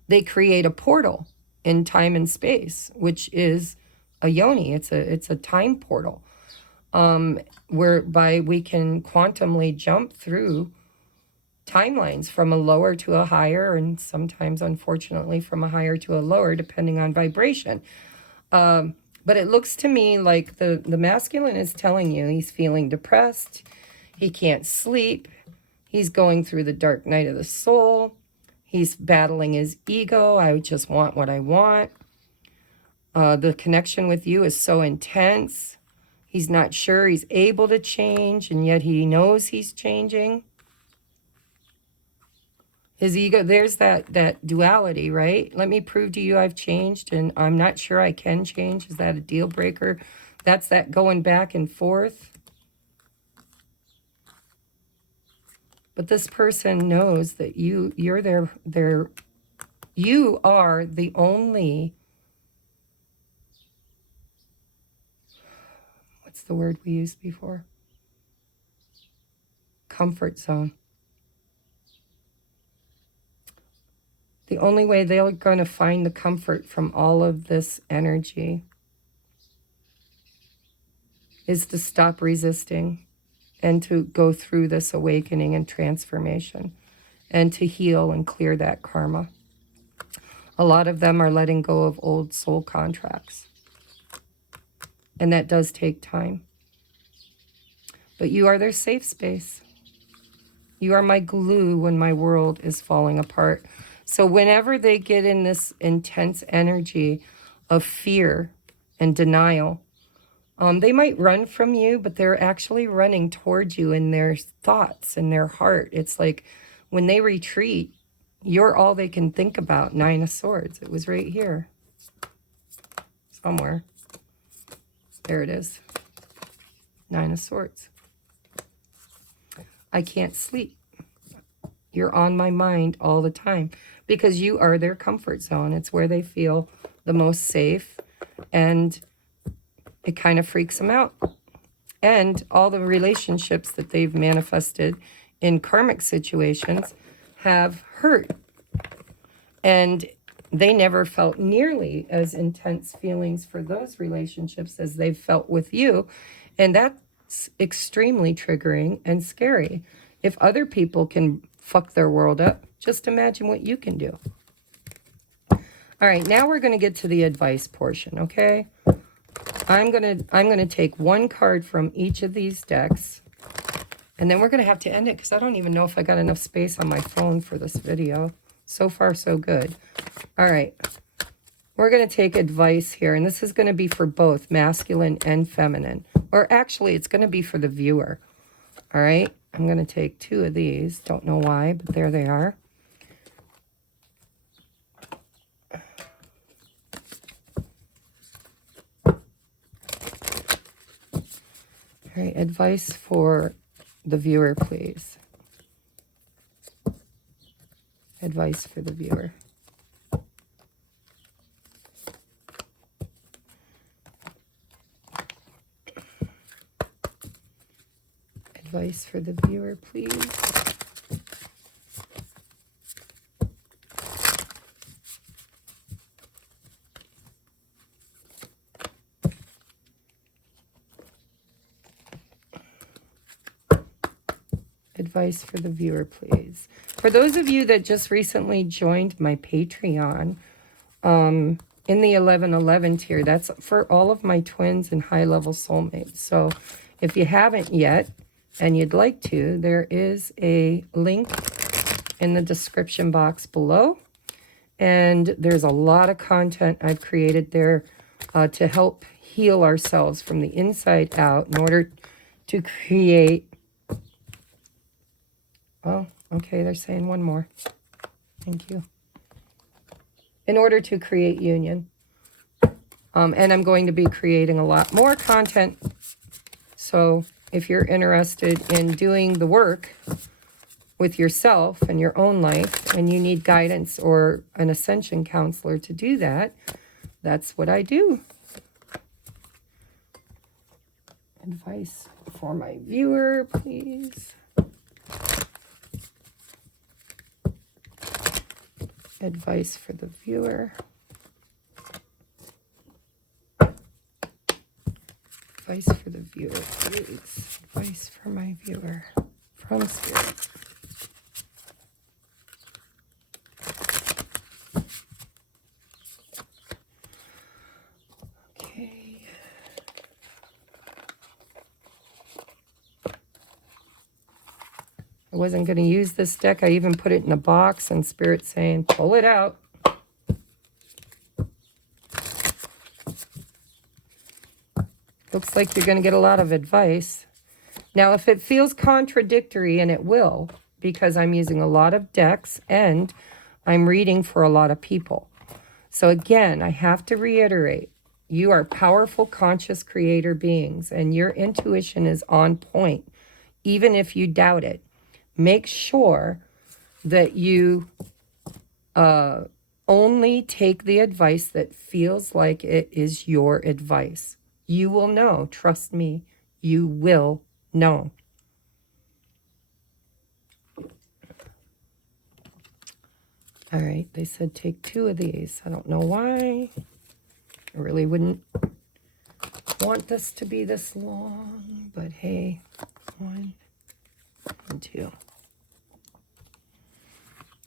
they create a portal in time and space, which is a yoni. It's a time portal, whereby we can quantumly jump through timelines from a lower to a higher, and sometimes, unfortunately, from a higher to a lower, depending on vibration. But it looks to me like the masculine is telling you he's feeling depressed, he can't sleep, he's going through the dark night of the soul, he's battling his ego, I just want what I want. The connection with you is so intense, he's not sure he's able to change, and yet he knows he's changing. His ego, there's that duality, right? Let me prove to you I've changed, and I'm not sure I can change. Is that a deal breaker? That's that going back and forth. But this person knows that you're you are the only, what's the word we used before? Comfort zone. The only way they're going to find the comfort from all of this energy is to stop resisting and to go through this awakening and transformation and to heal and clear that karma. A lot of them are letting go of old soul contracts, and that does take time. But you are their safe space. You are my glue when my world is falling apart. So whenever they get in this intense energy of fear and denial, they might run from you, but they're actually running towards you in their thoughts and their heart. It's like when they retreat, you're all they can think about. Nine of Swords. It was right here. Somewhere. There it is. Nine of Swords. I can't sleep. You're on my mind all the time. Because you are their comfort zone. It's where they feel the most safe, and it kind of freaks them out. And all the relationships that they've manifested in karmic situations have hurt. And they never felt nearly as intense feelings for those relationships as they've felt with you. And that's extremely triggering and scary. If other people can fuck their world up, just imagine what you can do. All right, now we're going to get to the advice portion, okay? I'm going to take one card from each of these decks, and then we're going to have to end it because I don't even know if I got enough space on my phone for this video. So far, so good. All right, we're going to take advice here, and this is going to be for both masculine and feminine. Or actually, it's going to be for the viewer, all right? I'm going to take 2 of these. Don't know why, but there they are. All right, advice for the viewer, please. Advice for the viewer. Advice for the viewer, please. Advice for the viewer, please. For those of you that just recently joined my Patreon, in the 1111 tier, that's for all of my twins and high-level soulmates. So if you haven't yet and you'd like to, there is a link in the description box below. And there's a lot of content I've created there to help heal ourselves from the inside out in order to create... Oh, okay, they're saying one more. Thank you. In order to create union. And I'm going to be creating a lot more content. So if you're interested in doing the work with yourself and your own life, and you need guidance or an ascension counselor to do that, that's what I do. Advice for my viewer, please. Advice for the viewer. Advice for the viewer, please. Advice for my viewer from Spirit. Okay. I wasn't going to use this deck. I even put it in a box, and Spirit's saying, pull it out. Looks like you're going to get a lot of advice. Now, if it feels contradictory, and it will, because I'm using a lot of decks and I'm reading for a lot of people. So again, I have to reiterate, you are powerful, conscious creator beings, and your intuition is on point, even if you doubt it. Make sure that you only take the advice that feels like it is your advice. You will know. Trust me, you will know. All right, they said take 2 of these. I don't know why. I really wouldn't want this to be this long, but hey, 1 and 2.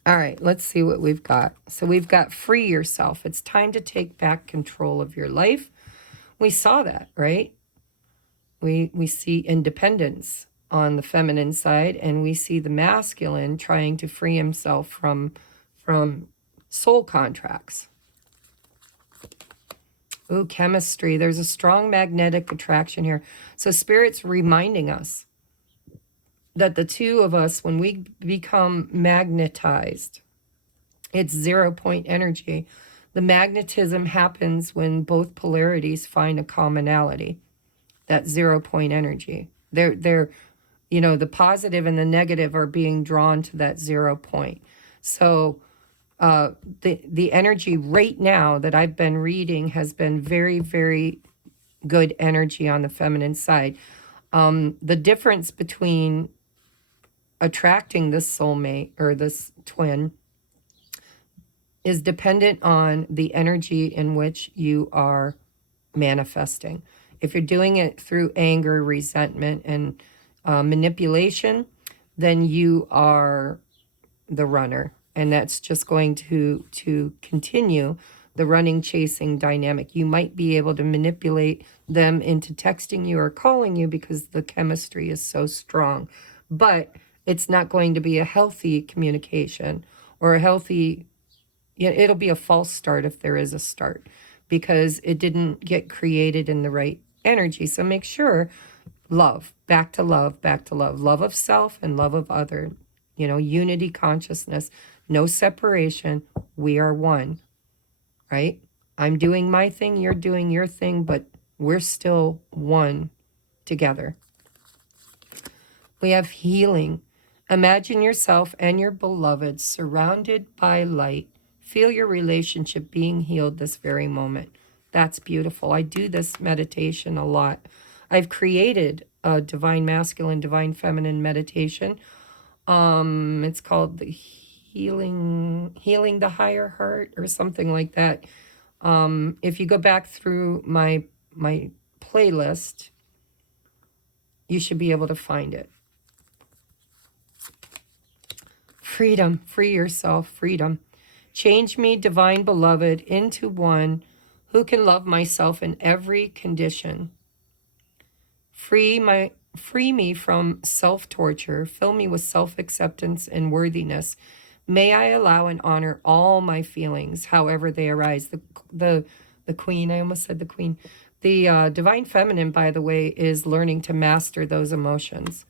All right, let's see what we've got. So we've got free yourself. It's time to take back control of your life. We saw that, right? We see independence on the feminine side, and we see the masculine trying to free himself from soul contracts. Ooh, chemistry. There's a strong magnetic attraction here. So Spirit's reminding us that the two of us, when we become magnetized, it's 0 point energy. The magnetism happens when both polarities find a commonality. That 0 point energy. They're, you know, the positive and the negative are being drawn to that 0 point. So the energy right now that I've been reading has been very, very good energy on the feminine side. The difference between attracting this soulmate or this twin is dependent on the energy in which you are manifesting. If you're doing it through anger, resentment, and manipulation, then you are the runner. And that's just going to continue the running, chasing dynamic. You might be able to manipulate them into texting you or calling you because the chemistry is so strong. But it's not going to be a healthy communication or a healthy... It'll be a false start if there is a start, because it didn't get created in the right energy. So make sure, Love, back to love, back to love. Love of self and love of other. Unity consciousness, no separation. We are one, right? I'm doing my thing, you're doing your thing, but we're still one together. We have healing. Imagine yourself and your beloved surrounded by light. Feel your relationship being healed this very moment. That's beautiful. I do this meditation a lot. I've created a divine masculine, divine feminine meditation. It's called the healing the higher heart or something like that. If you go back through my playlist, you should be able to find it. Freedom, free yourself, freedom. Change me, divine beloved, into one who can love myself in every condition. Free me from self-torture. Fill me with self-acceptance and worthiness. May I allow and honor all my feelings, however they arise. The queen, I almost said the queen. The divine feminine, by the way, is learning to master those emotions.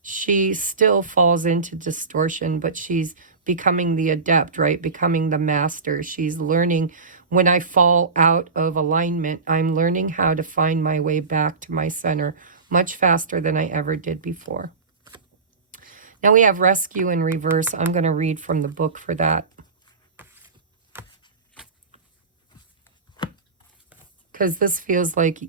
She still falls into distortion, but she's becoming the adept, right? Becoming the master. She's learning. When I fall out of alignment, I'm learning how to find my way back to my center much faster than I ever did before. Now we have rescue in reverse. I'm going to read from the book for that, because this feels like,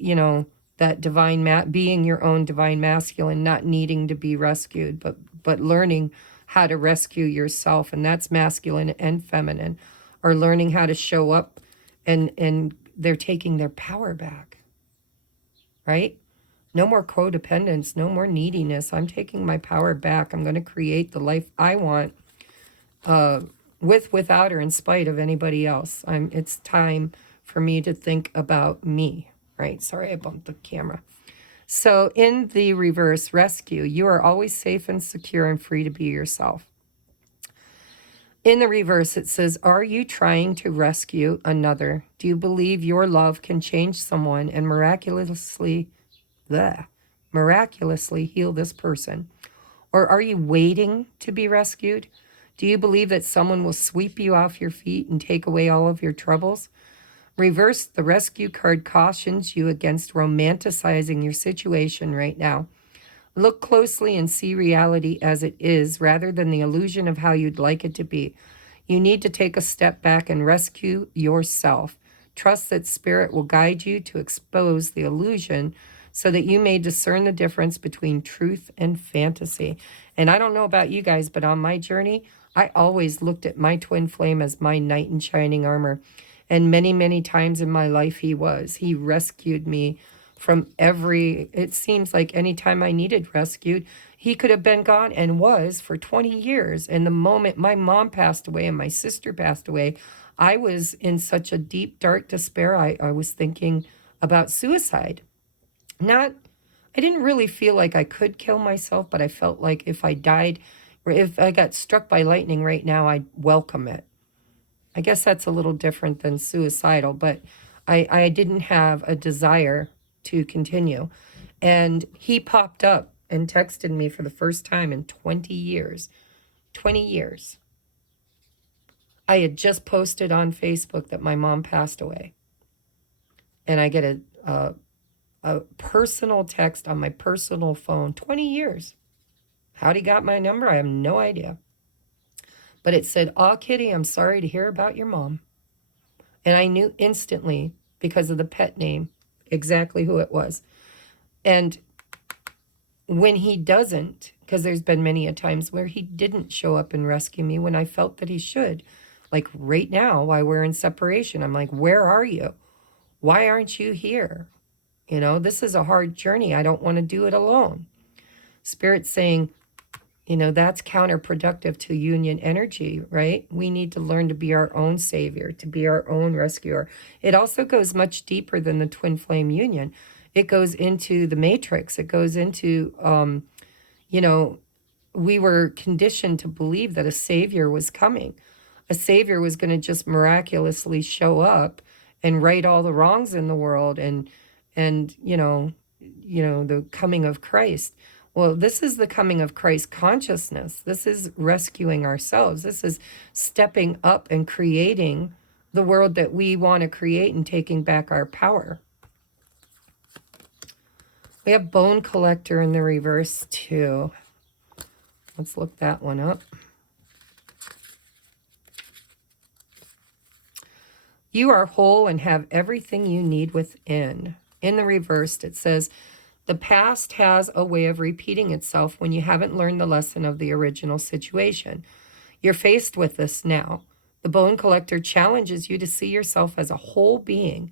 that divine being your own divine masculine, not needing to be rescued, but learning how to rescue yourself. And that's masculine and feminine, are learning how to show up, and they're taking their power back, right? No more codependence, no more neediness. I'm taking my power back. I'm going to create the life I want, with, without, or in spite of anybody else. It's time for me to think about me, right? Sorry, I bumped the camera. So in the reverse, rescue, you are always safe and secure and free to be yourself. In the reverse, it says, are you trying to rescue another? Do you believe your love can change someone and miraculously heal this person? Or are you waiting to be rescued? Do you believe that someone will sweep you off your feet and take away all of your troubles? Reverse, the rescue card cautions you against romanticizing your situation right now. Look closely and see reality as it is, rather than the illusion of how you'd like it to be. You need to take a step back and rescue yourself. Trust that spirit will guide you to expose the illusion so that you may discern the difference between truth and fantasy. And I don't know about you guys, but on my journey, I always looked at my twin flame as my knight in shining armor. And many, many times in my life, he rescued me from it seems like any time I needed rescued, he could have been gone, and was for 20 years. And the moment my mom passed away and my sister passed away, I was in such a deep, dark despair. I was thinking about suicide. I didn't really feel like I could kill myself, but I felt like if I died, or if I got struck by lightning right now, I'd welcome it. I guess that's a little different than suicidal, but I didn't have a desire to continue. And he popped up and texted me for the first time in 20 years. 20 years. I had just posted on Facebook that my mom passed away. And I get a personal text on my personal phone. 20 years. How'd he got my number? I have no idea. But it said, "Aw, Kitty, I'm sorry to hear about your mom." And I knew instantly, because of the pet name, exactly who it was. And when he doesn't, because there's been many a times where he didn't show up and rescue me when I felt that he should. Like right now, while we're in separation, I'm like, where are you? Why aren't you here? This is a hard journey. I don't want to do it alone. Spirit's saying, that's counterproductive to union energy, right? We need to learn to be our own savior, to be our own rescuer. It also goes much deeper than the twin flame union. It goes into the matrix. It goes into, we were conditioned to believe that a savior was coming. A savior was going to just miraculously show up and right all the wrongs in the world and the coming of Christ. Well, this is the coming of Christ consciousness. This is rescuing ourselves. This is stepping up and creating the world that we want to create and taking back our power. We have Bone Collector in the reverse too. Let's look that one up. You are whole and have everything you need within. In the reversed, it says, the past has a way of repeating itself when you haven't learned the lesson of the original situation. You're faced with this now. The Bone Collector challenges you to see yourself as a whole being.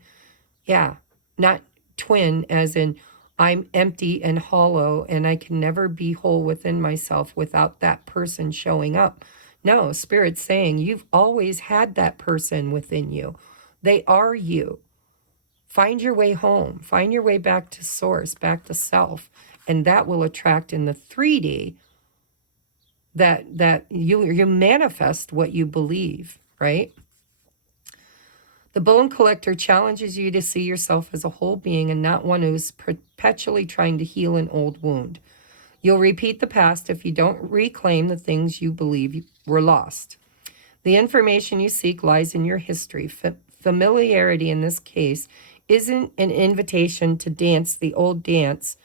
Yeah, not twin, as in I'm empty and hollow and I can never be whole within myself without that person showing up. No, Spirit's saying you've always had that person within you. They are you. Find your way home. Find your way back to source, back to self. And that will attract in the 3D that you manifest what you believe, right? The Bone Collector challenges you to see yourself as a whole being and not one who's perpetually trying to heal an old wound. You'll repeat the past if you don't reclaim the things you believe were lost. The information you seek lies in your history. Familiarity in this case isn't an invitation to dance the old dance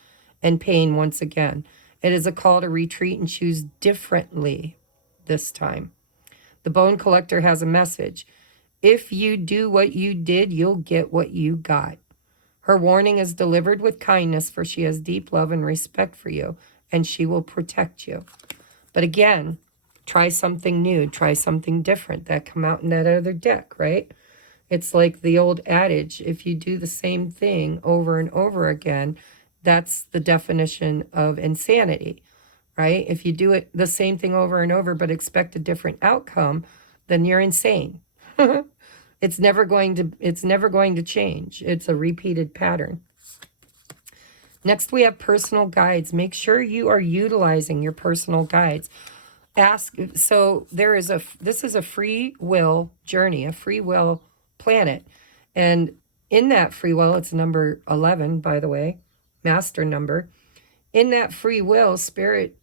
and pain once again. It is a call to retreat and choose differently this time. The Bone Collector has a message. If you do what you did, you'll get what you got. Her warning is delivered with kindness, for she has deep love and respect for you, and she will protect you. But again, try something new, try something different. That come out in that other deck, right? It's like the old adage, if you do the same thing over and over again, that's the definition of insanity, right? If you do it the same thing over and over but expect a different outcome, then you're insane. It's never going to change. It's a repeated pattern. Next, we have personal guides. Make sure you are utilizing your personal guides. So this is a free will journey, a free will planet. And in that free will, it's number 11, by the way, master number. In that free will, Spirit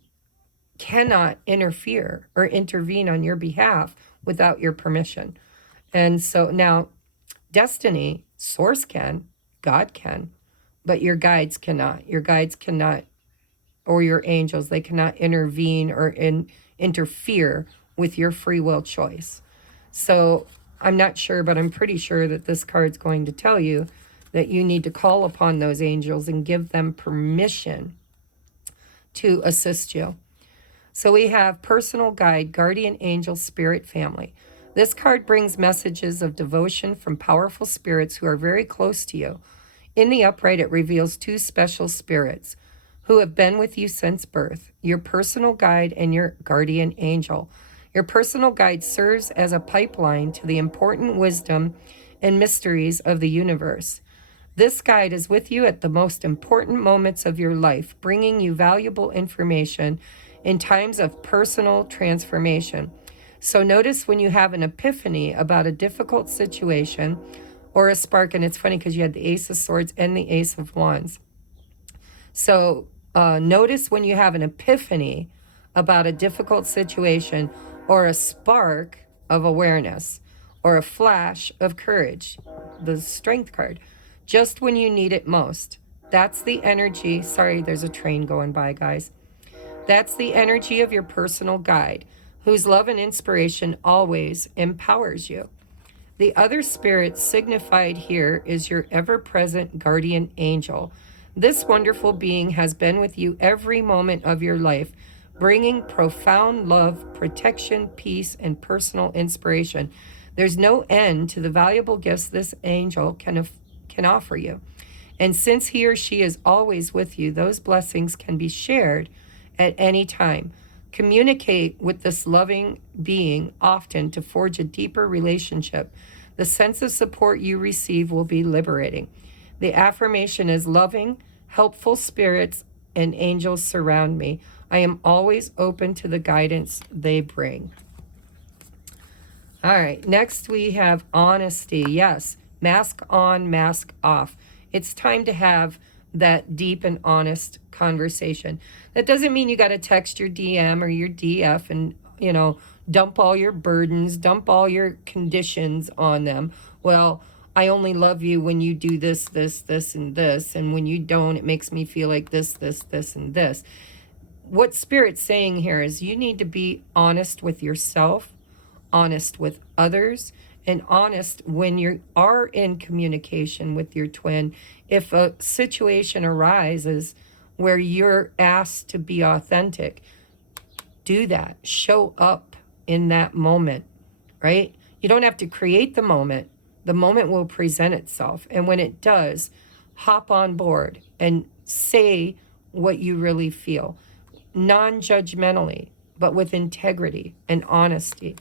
cannot interfere or intervene on your behalf without your permission. And so now, destiny, source can, God can, but your guides cannot. Your guides cannot, or your angels, they cannot intervene or interfere with your free will choice. So I'm not sure, but I'm pretty sure that this card's going to tell you that you need to call upon those angels and give them permission to assist you. So we have personal guide, guardian angel, spirit family. This card brings messages of devotion from powerful spirits who are very close to you. In the upright, it reveals two special spirits who have been with you since birth, your personal guide and your guardian angel. Your personal guide serves as a pipeline to the important wisdom and mysteries of the universe. This guide is with you at the most important moments of your life, bringing you valuable information in times of personal transformation. So notice when you have an epiphany about a difficult situation or a spark, and it's funny because you had the Ace of Swords and the Ace of Wands. So notice when you have an epiphany about a difficult situation or a spark of awareness or a flash of courage, the Strength card, just when you need it most. That's the energy. Sorry, there's a train going by, guys. That's the energy of your personal guide, whose love and inspiration always empowers you. The other spirit signified here is your ever-present guardian angel. This wonderful being has been with you every moment of your life, bringing profound love, protection, peace, and personal inspiration. There's no end to the valuable gifts this angel can offer you. And since he or she is always with you, those blessings can be shared at any time. Communicate with this loving being often to forge a deeper relationship. The sense of support you receive will be liberating. The affirmation is loving, helpful spirits and angels surround me. I am always open to the guidance they bring. All right, next we have honesty. Yes, mask on, mask off. It's time to have that deep and honest conversation. That doesn't mean you got to text your DM or your DF and, dump all your burdens, dump all your conditions on them. Well, I only love you when you do this, this, this, and this. And when you don't, it makes me feel like this, this, this, and this. What Spirit's saying here is you need to be honest with yourself, honest with others, and honest when you are in communication with your twin. If a situation arises where you're asked to be authentic, do that. Show up in that moment, right? You don't have to create the moment. The moment will present itself. And when it does, hop on board and say what you really feel, non-judgmentally, but with integrity and honesty.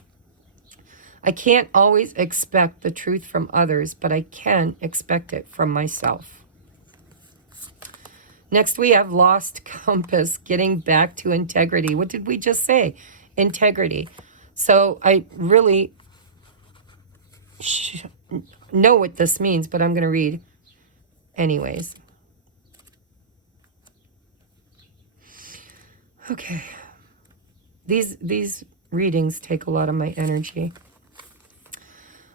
I can't always expect the truth from others, but I can expect it from myself. Next, we have lost compass, getting back to integrity. What did we just say? Integrity. So I really know what this means, but I'm going to read anyways. Okay. These readings take a lot of my energy.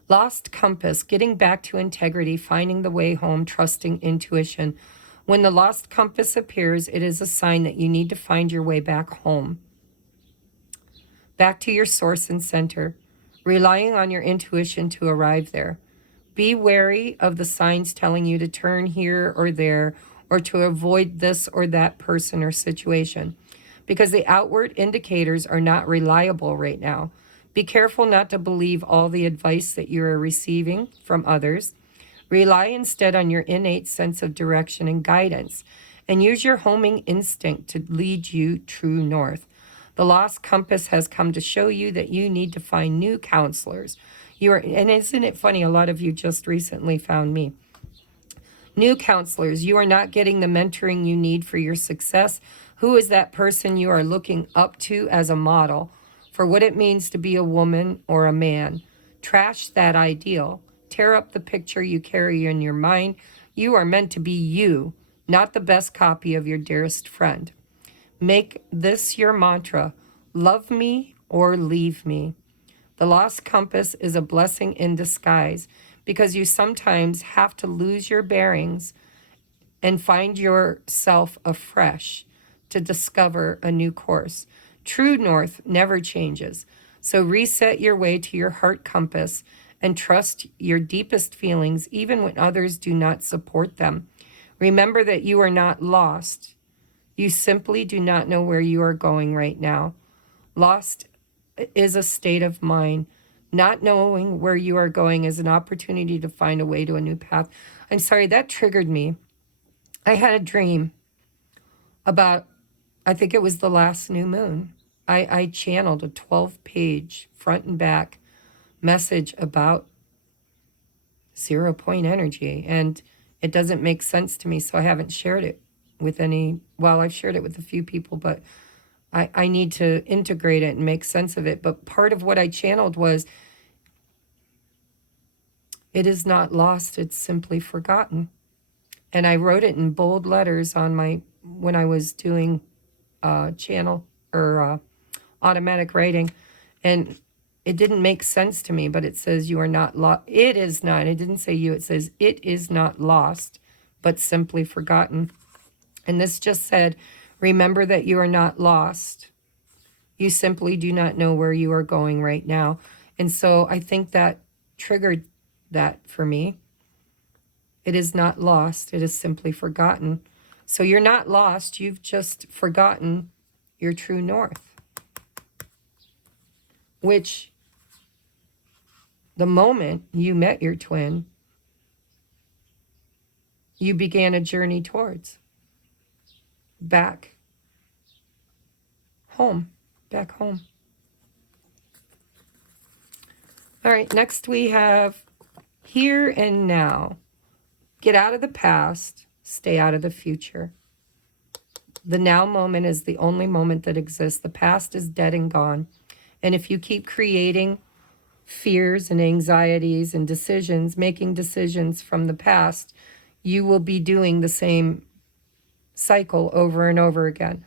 Lost compass, getting back to integrity, finding the way home, trusting intuition. When the lost compass appears, it is a sign that you need to find your way back home, back to your source and center, relying on your intuition to arrive there. Be wary of the signs telling you to turn here or there, or to avoid this or that person or situation, because the outward indicators are not reliable right now. Be careful not to believe all the advice that you are receiving from others. Rely instead on your innate sense of direction and guidance, and use your homing instinct to lead you true north. The lost compass has come to show you that you need to find new counselors. And isn't it funny, a lot of you just recently found me. New counselors, you are not getting the mentoring you need for your success. Who is that person you are looking up to as a model for what it means to be a woman or a man? Trash that ideal. Tear up the picture you carry in your mind. You are meant to be you, not the best copy of your dearest friend. Make this your mantra: love me or leave me. The lost compass is a blessing in disguise, because you sometimes have to lose your bearings and find yourself afresh to discover a new course. True north never changes. So reset your way to your heart compass and trust your deepest feelings, even when others do not support them. Remember that you are not lost. You simply do not know where you are going right now. Lost is a state of mind. Not knowing where you are going is an opportunity to find a way to a new path. I'm sorry, that triggered me. I had a dream about, I think it was the last new moon. I channeled a 12-page front and back message about 0-point energy, and it doesn't make sense to me, so I haven't shared it with I've shared it with a few people, but I need to integrate it and make sense of it. But part of what I channeled was, it is not lost, it's simply forgotten. And I wrote it in bold letters on when I was doing channel or automatic writing, and it didn't make sense to me, but it says you are not lost. It is not, it didn't say you, it says it is not lost, but simply forgotten. And this just said, remember that you are not lost. You simply do not know where you are going right now. And so I think that triggered that for me. It is not lost, it is simply forgotten. So you're not lost, you've just forgotten your true north. Which, the moment you met your twin, you began a journey towards. Back home. All right, next we have here and now. Get out of the past, stay out of the future. The now moment is the only moment that exists. The past is dead and gone. And if you keep creating fears and anxieties and decisions, making decisions from the past, you will be doing the same cycle over and over again.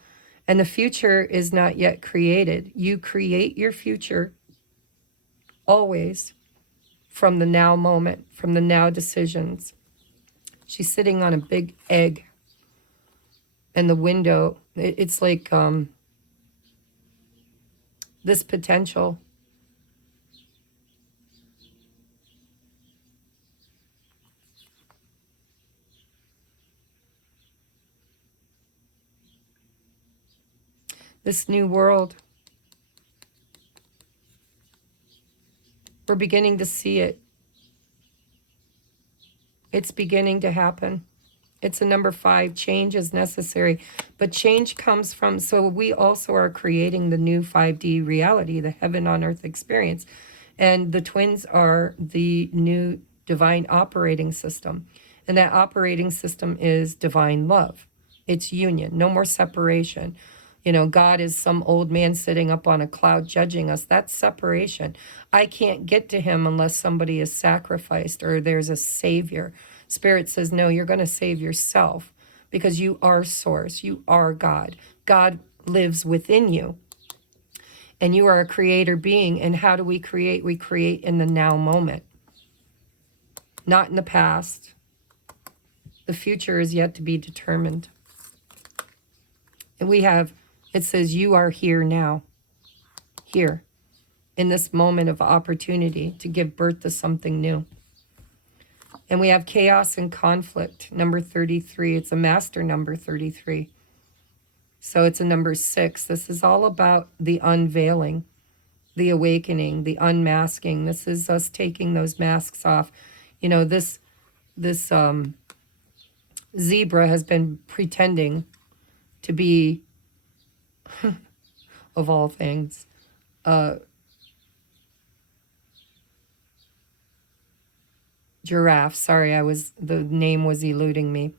And the future is not yet created. You create your future always from the now moment, from the now decisions. She's sitting on a big egg, and the window, it's like this potential. This new world. We're beginning to see it. It's beginning to happen. It's a number 5. Change is necessary. But change comes from, so we also are creating the new 5D reality, the heaven on earth experience. And the twins are the new divine operating system. And that operating system is divine love. It's union, no more separation. You know, God is some old man sitting up on a cloud judging us. That's separation. I can't get to him unless somebody is sacrificed or there's a savior. Spirit says, no, you're going to save yourself because you are source. You are God. God lives within you. And you are a creator being. And how do we create? We create in the now moment, not in the past. The future is yet to be determined. And we have, it says, you are here now, here, in this moment of opportunity to give birth to something new. And we have chaos and conflict, number 33. It's a master number, 33. So it's a number 6. This is all about the unveiling, the awakening, the unmasking. This is us taking those masks off. You know, this zebra has been pretending to be, of all things, giraffe. Sorry, the name was eluding me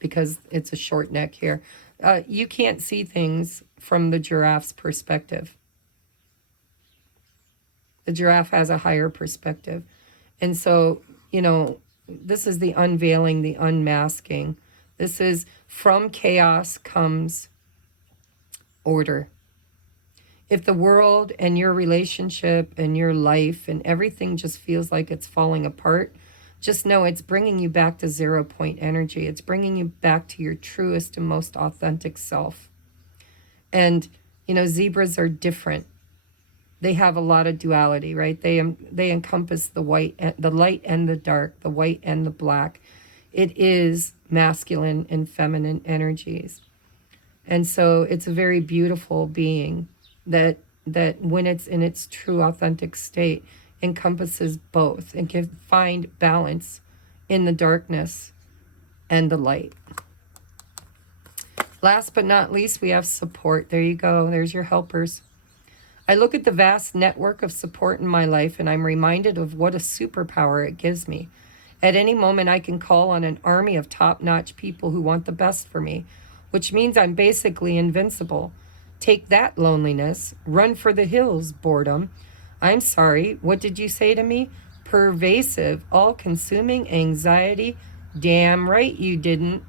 because it's a short neck here. You can't see things from the giraffe's perspective. The giraffe has a higher perspective. And so, you know, this is the unveiling, the unmasking. This is from chaos comes order. If the world and your relationship and your life and everything just feels like it's falling apart, just know it's bringing you back to 0 point energy. It's bringing you back to your truest and most authentic self. And, you know, zebras are different. They have a lot of duality, right? They encompass the white, the light and the dark, the white and the black. It is masculine and feminine energies. And so it's a very beautiful being that when it's in its true authentic state encompasses both and can find balance in the darkness and the light. Last but not least, we have support. There you go. There's your helpers. I look at the vast network of support in my life and I'm reminded of what a superpower it gives me. At any moment, I can call on an army of top-notch people who want the best for me, which means I'm basically invincible. Take that, loneliness. Run for the hills, boredom. I'm sorry, what did you say to me? Pervasive, all-consuming anxiety. Damn right you didn't.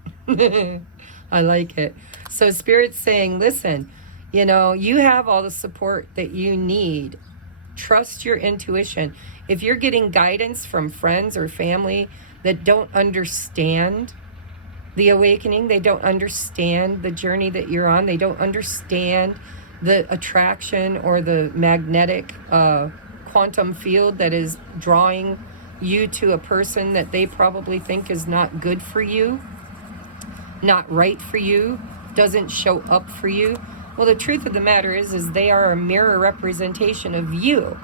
I like it. So Spirit's saying, listen, you know, you have all the support that you need. Trust your intuition. If you're getting guidance from friends or family that don't understand the awakening, they don't understand the journey that you're on, they don't understand the attraction or the magnetic quantum field that is drawing you to a person that they probably think is not good for you, not right for you, doesn't show up for you. Well, the truth of the matter is they are a mirror representation of you.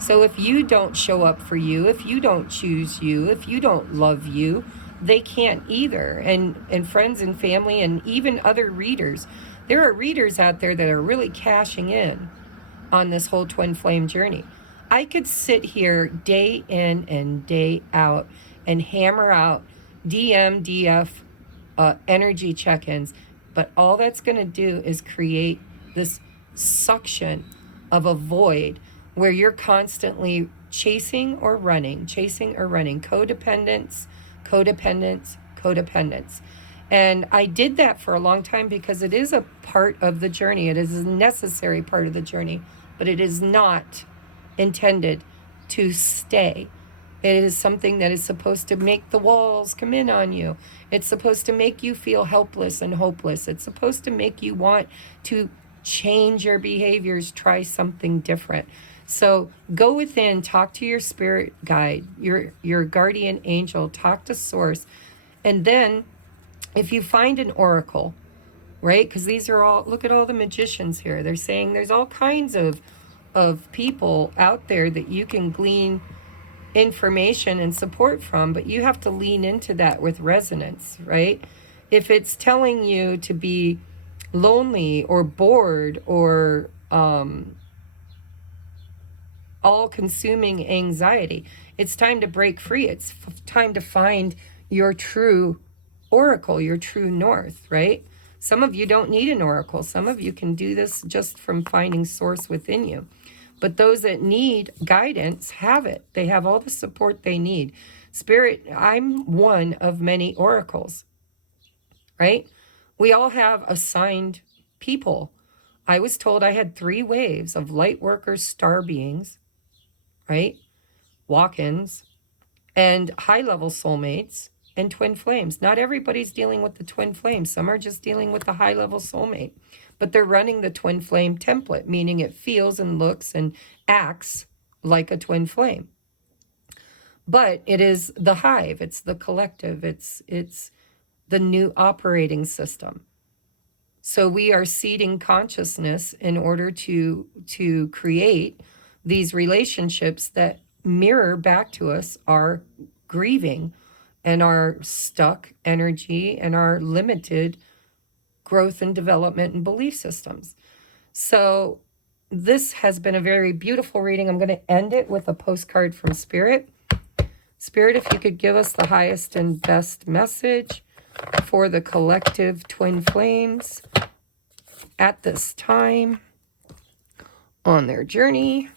So if you don't show up for you, if you don't choose you, if you don't love you, they can't either. And friends and family and even other readers, there are readers out there that are really cashing in on this whole twin flame journey. I could sit here day in and day out and hammer out DF energy check-ins, but all that's going to do is create this suction of a void where you're constantly chasing or running, codependence, codependence, codependence. And I did that for a long time because it is a part of the journey. It is a necessary part of the journey, but it is not intended to stay. It is something that is supposed to make the walls come in on you. It's supposed to make you feel helpless and hopeless. It's supposed to make you want to change your behaviors, try something different. So go within, talk to your spirit guide, your guardian angel, talk to source. And then if you find an oracle, right? Because these are all, look at all the magicians here. They're saying there's all kinds of people out there that you can glean information and support from, but you have to lean into that with resonance, right? If it's telling you to be lonely or bored or all-consuming anxiety, it's time to break free. It's time to find your true oracle, your true north, right? Some of you don't need an oracle. Some of you can do this just from finding source within you. But those that need guidance have it. They have all the support they need. Spirit, I'm one of many oracles, right? We all have assigned people. I was told I had 3 waves of light workers, star beings, right? Walk-ins, and high-level soulmates, and twin flames. Not everybody's dealing with the twin flame. Some are just dealing with the high-level soulmate. But they're running the twin flame template, meaning it feels and looks and acts like a twin flame. But it is the hive, it's the collective, it's the new operating system. So we are seeding consciousness in order to create these relationships that mirror back to us our grieving and our stuck energy and our limited growth and development and belief systems. So this has been a very beautiful reading. I'm going to end it with a postcard from Spirit. Spirit, if you could give us the highest and best message for the collective twin flames at this time on their journey.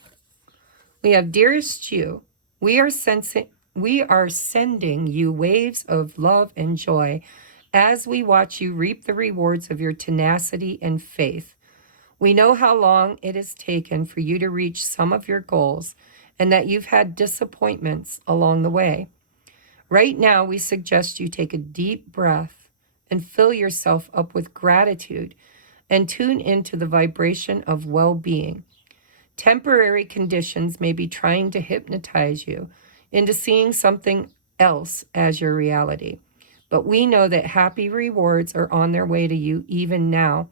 We have, dearest you, we are sending you waves of love and joy as we watch you reap the rewards of your tenacity and faith. We know how long it has taken for you to reach some of your goals and that you've had disappointments along the way. Right now, we suggest you take a deep breath and fill yourself up with gratitude and tune into the vibration of well-being. Temporary conditions may be trying to hypnotize you into seeing something else as your reality. But we know that happy rewards are on their way to you even now.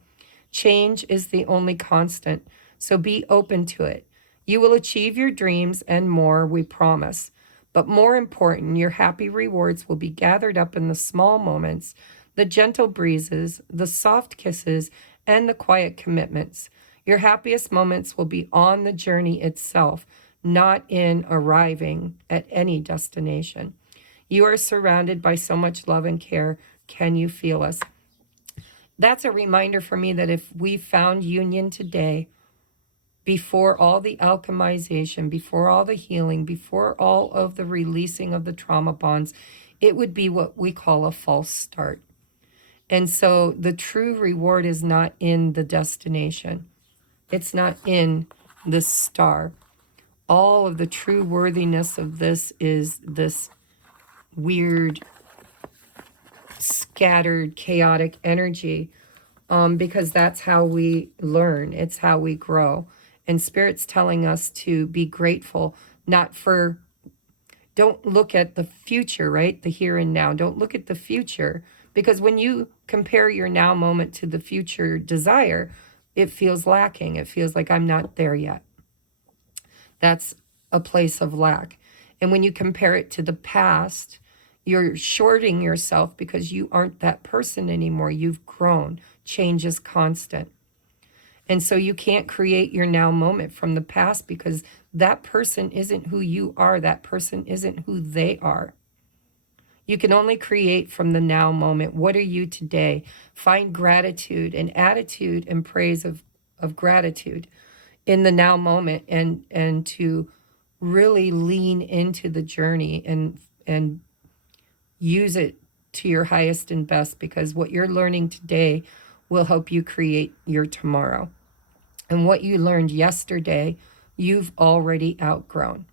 Change is the only constant, so be open to it. You will achieve your dreams and more, we promise. But more important, your happy rewards will be gathered up in the small moments, the gentle breezes, the soft kisses, and the quiet commitments. Your happiest moments will be on the journey itself, not in arriving at any destination. You are surrounded by so much love and care. Can you feel us? That's a reminder for me that if we found union today, before all the alchemization, before all the healing, before all of the releasing of the trauma bonds, it would be what we call a false start. And so the true reward is not in the destination. It's not in the star. All of the true worthiness of this is this weird, scattered, chaotic energy, because that's how we learn. It's how we grow. And Spirit's telling us to be grateful, don't look at the future, right? The here and now. Don't look at the future, because when you compare your now moment to the future desire, it feels lacking. It feels like I'm not there yet. That's a place of lack. And when you compare it to the past, you're shorting yourself because you aren't that person anymore. You've grown. Change is constant. And so you can't create your now moment from the past because that person isn't who you are. That person isn't who they are. You can only create from the now moment. What are you today? Find gratitude and attitude and praise of gratitude in the now moment, and to really lean into the journey and use it to your highest and best, because what you're learning today will help you create your tomorrow. And what you learned yesterday, you've already outgrown.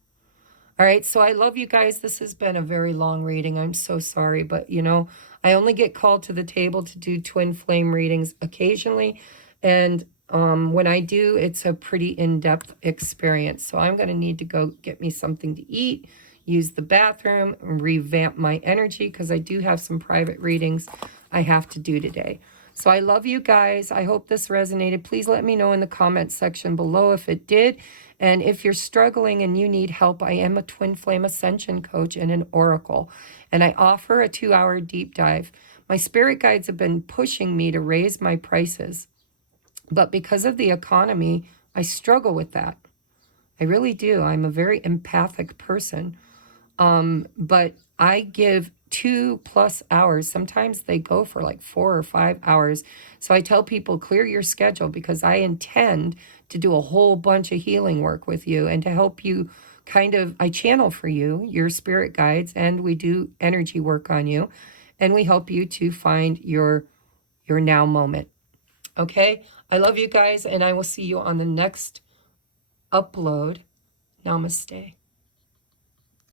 All right, so I love you guys. This has been a very long reading. I'm so sorry, but you know, I only get called to the table to do twin flame readings occasionally. And when I do, it's a pretty in-depth experience. So I'm going to need to go get me something to eat, use the bathroom, revamp my energy, because I do have some private readings I have to do today. So I love you guys. I hope this resonated. Please let me know in the comment section below if it did. And if you're struggling and you need help, I am a twin flame ascension coach and an oracle. And I offer a 2-hour deep dive. My spirit guides have been pushing me to raise my prices. But because of the economy, I struggle with that. I really do. I'm a very empathic person. But I give 2+ hours. Sometimes they go for like 4 or 5 hours. So I tell people, clear your schedule, because I intend to do a whole bunch of healing work with you and to help you I channel for you, your spirit guides, and we do energy work on you, and we help you to find your now moment. Okay? I love you guys, and I will see you on the next upload. Namaste.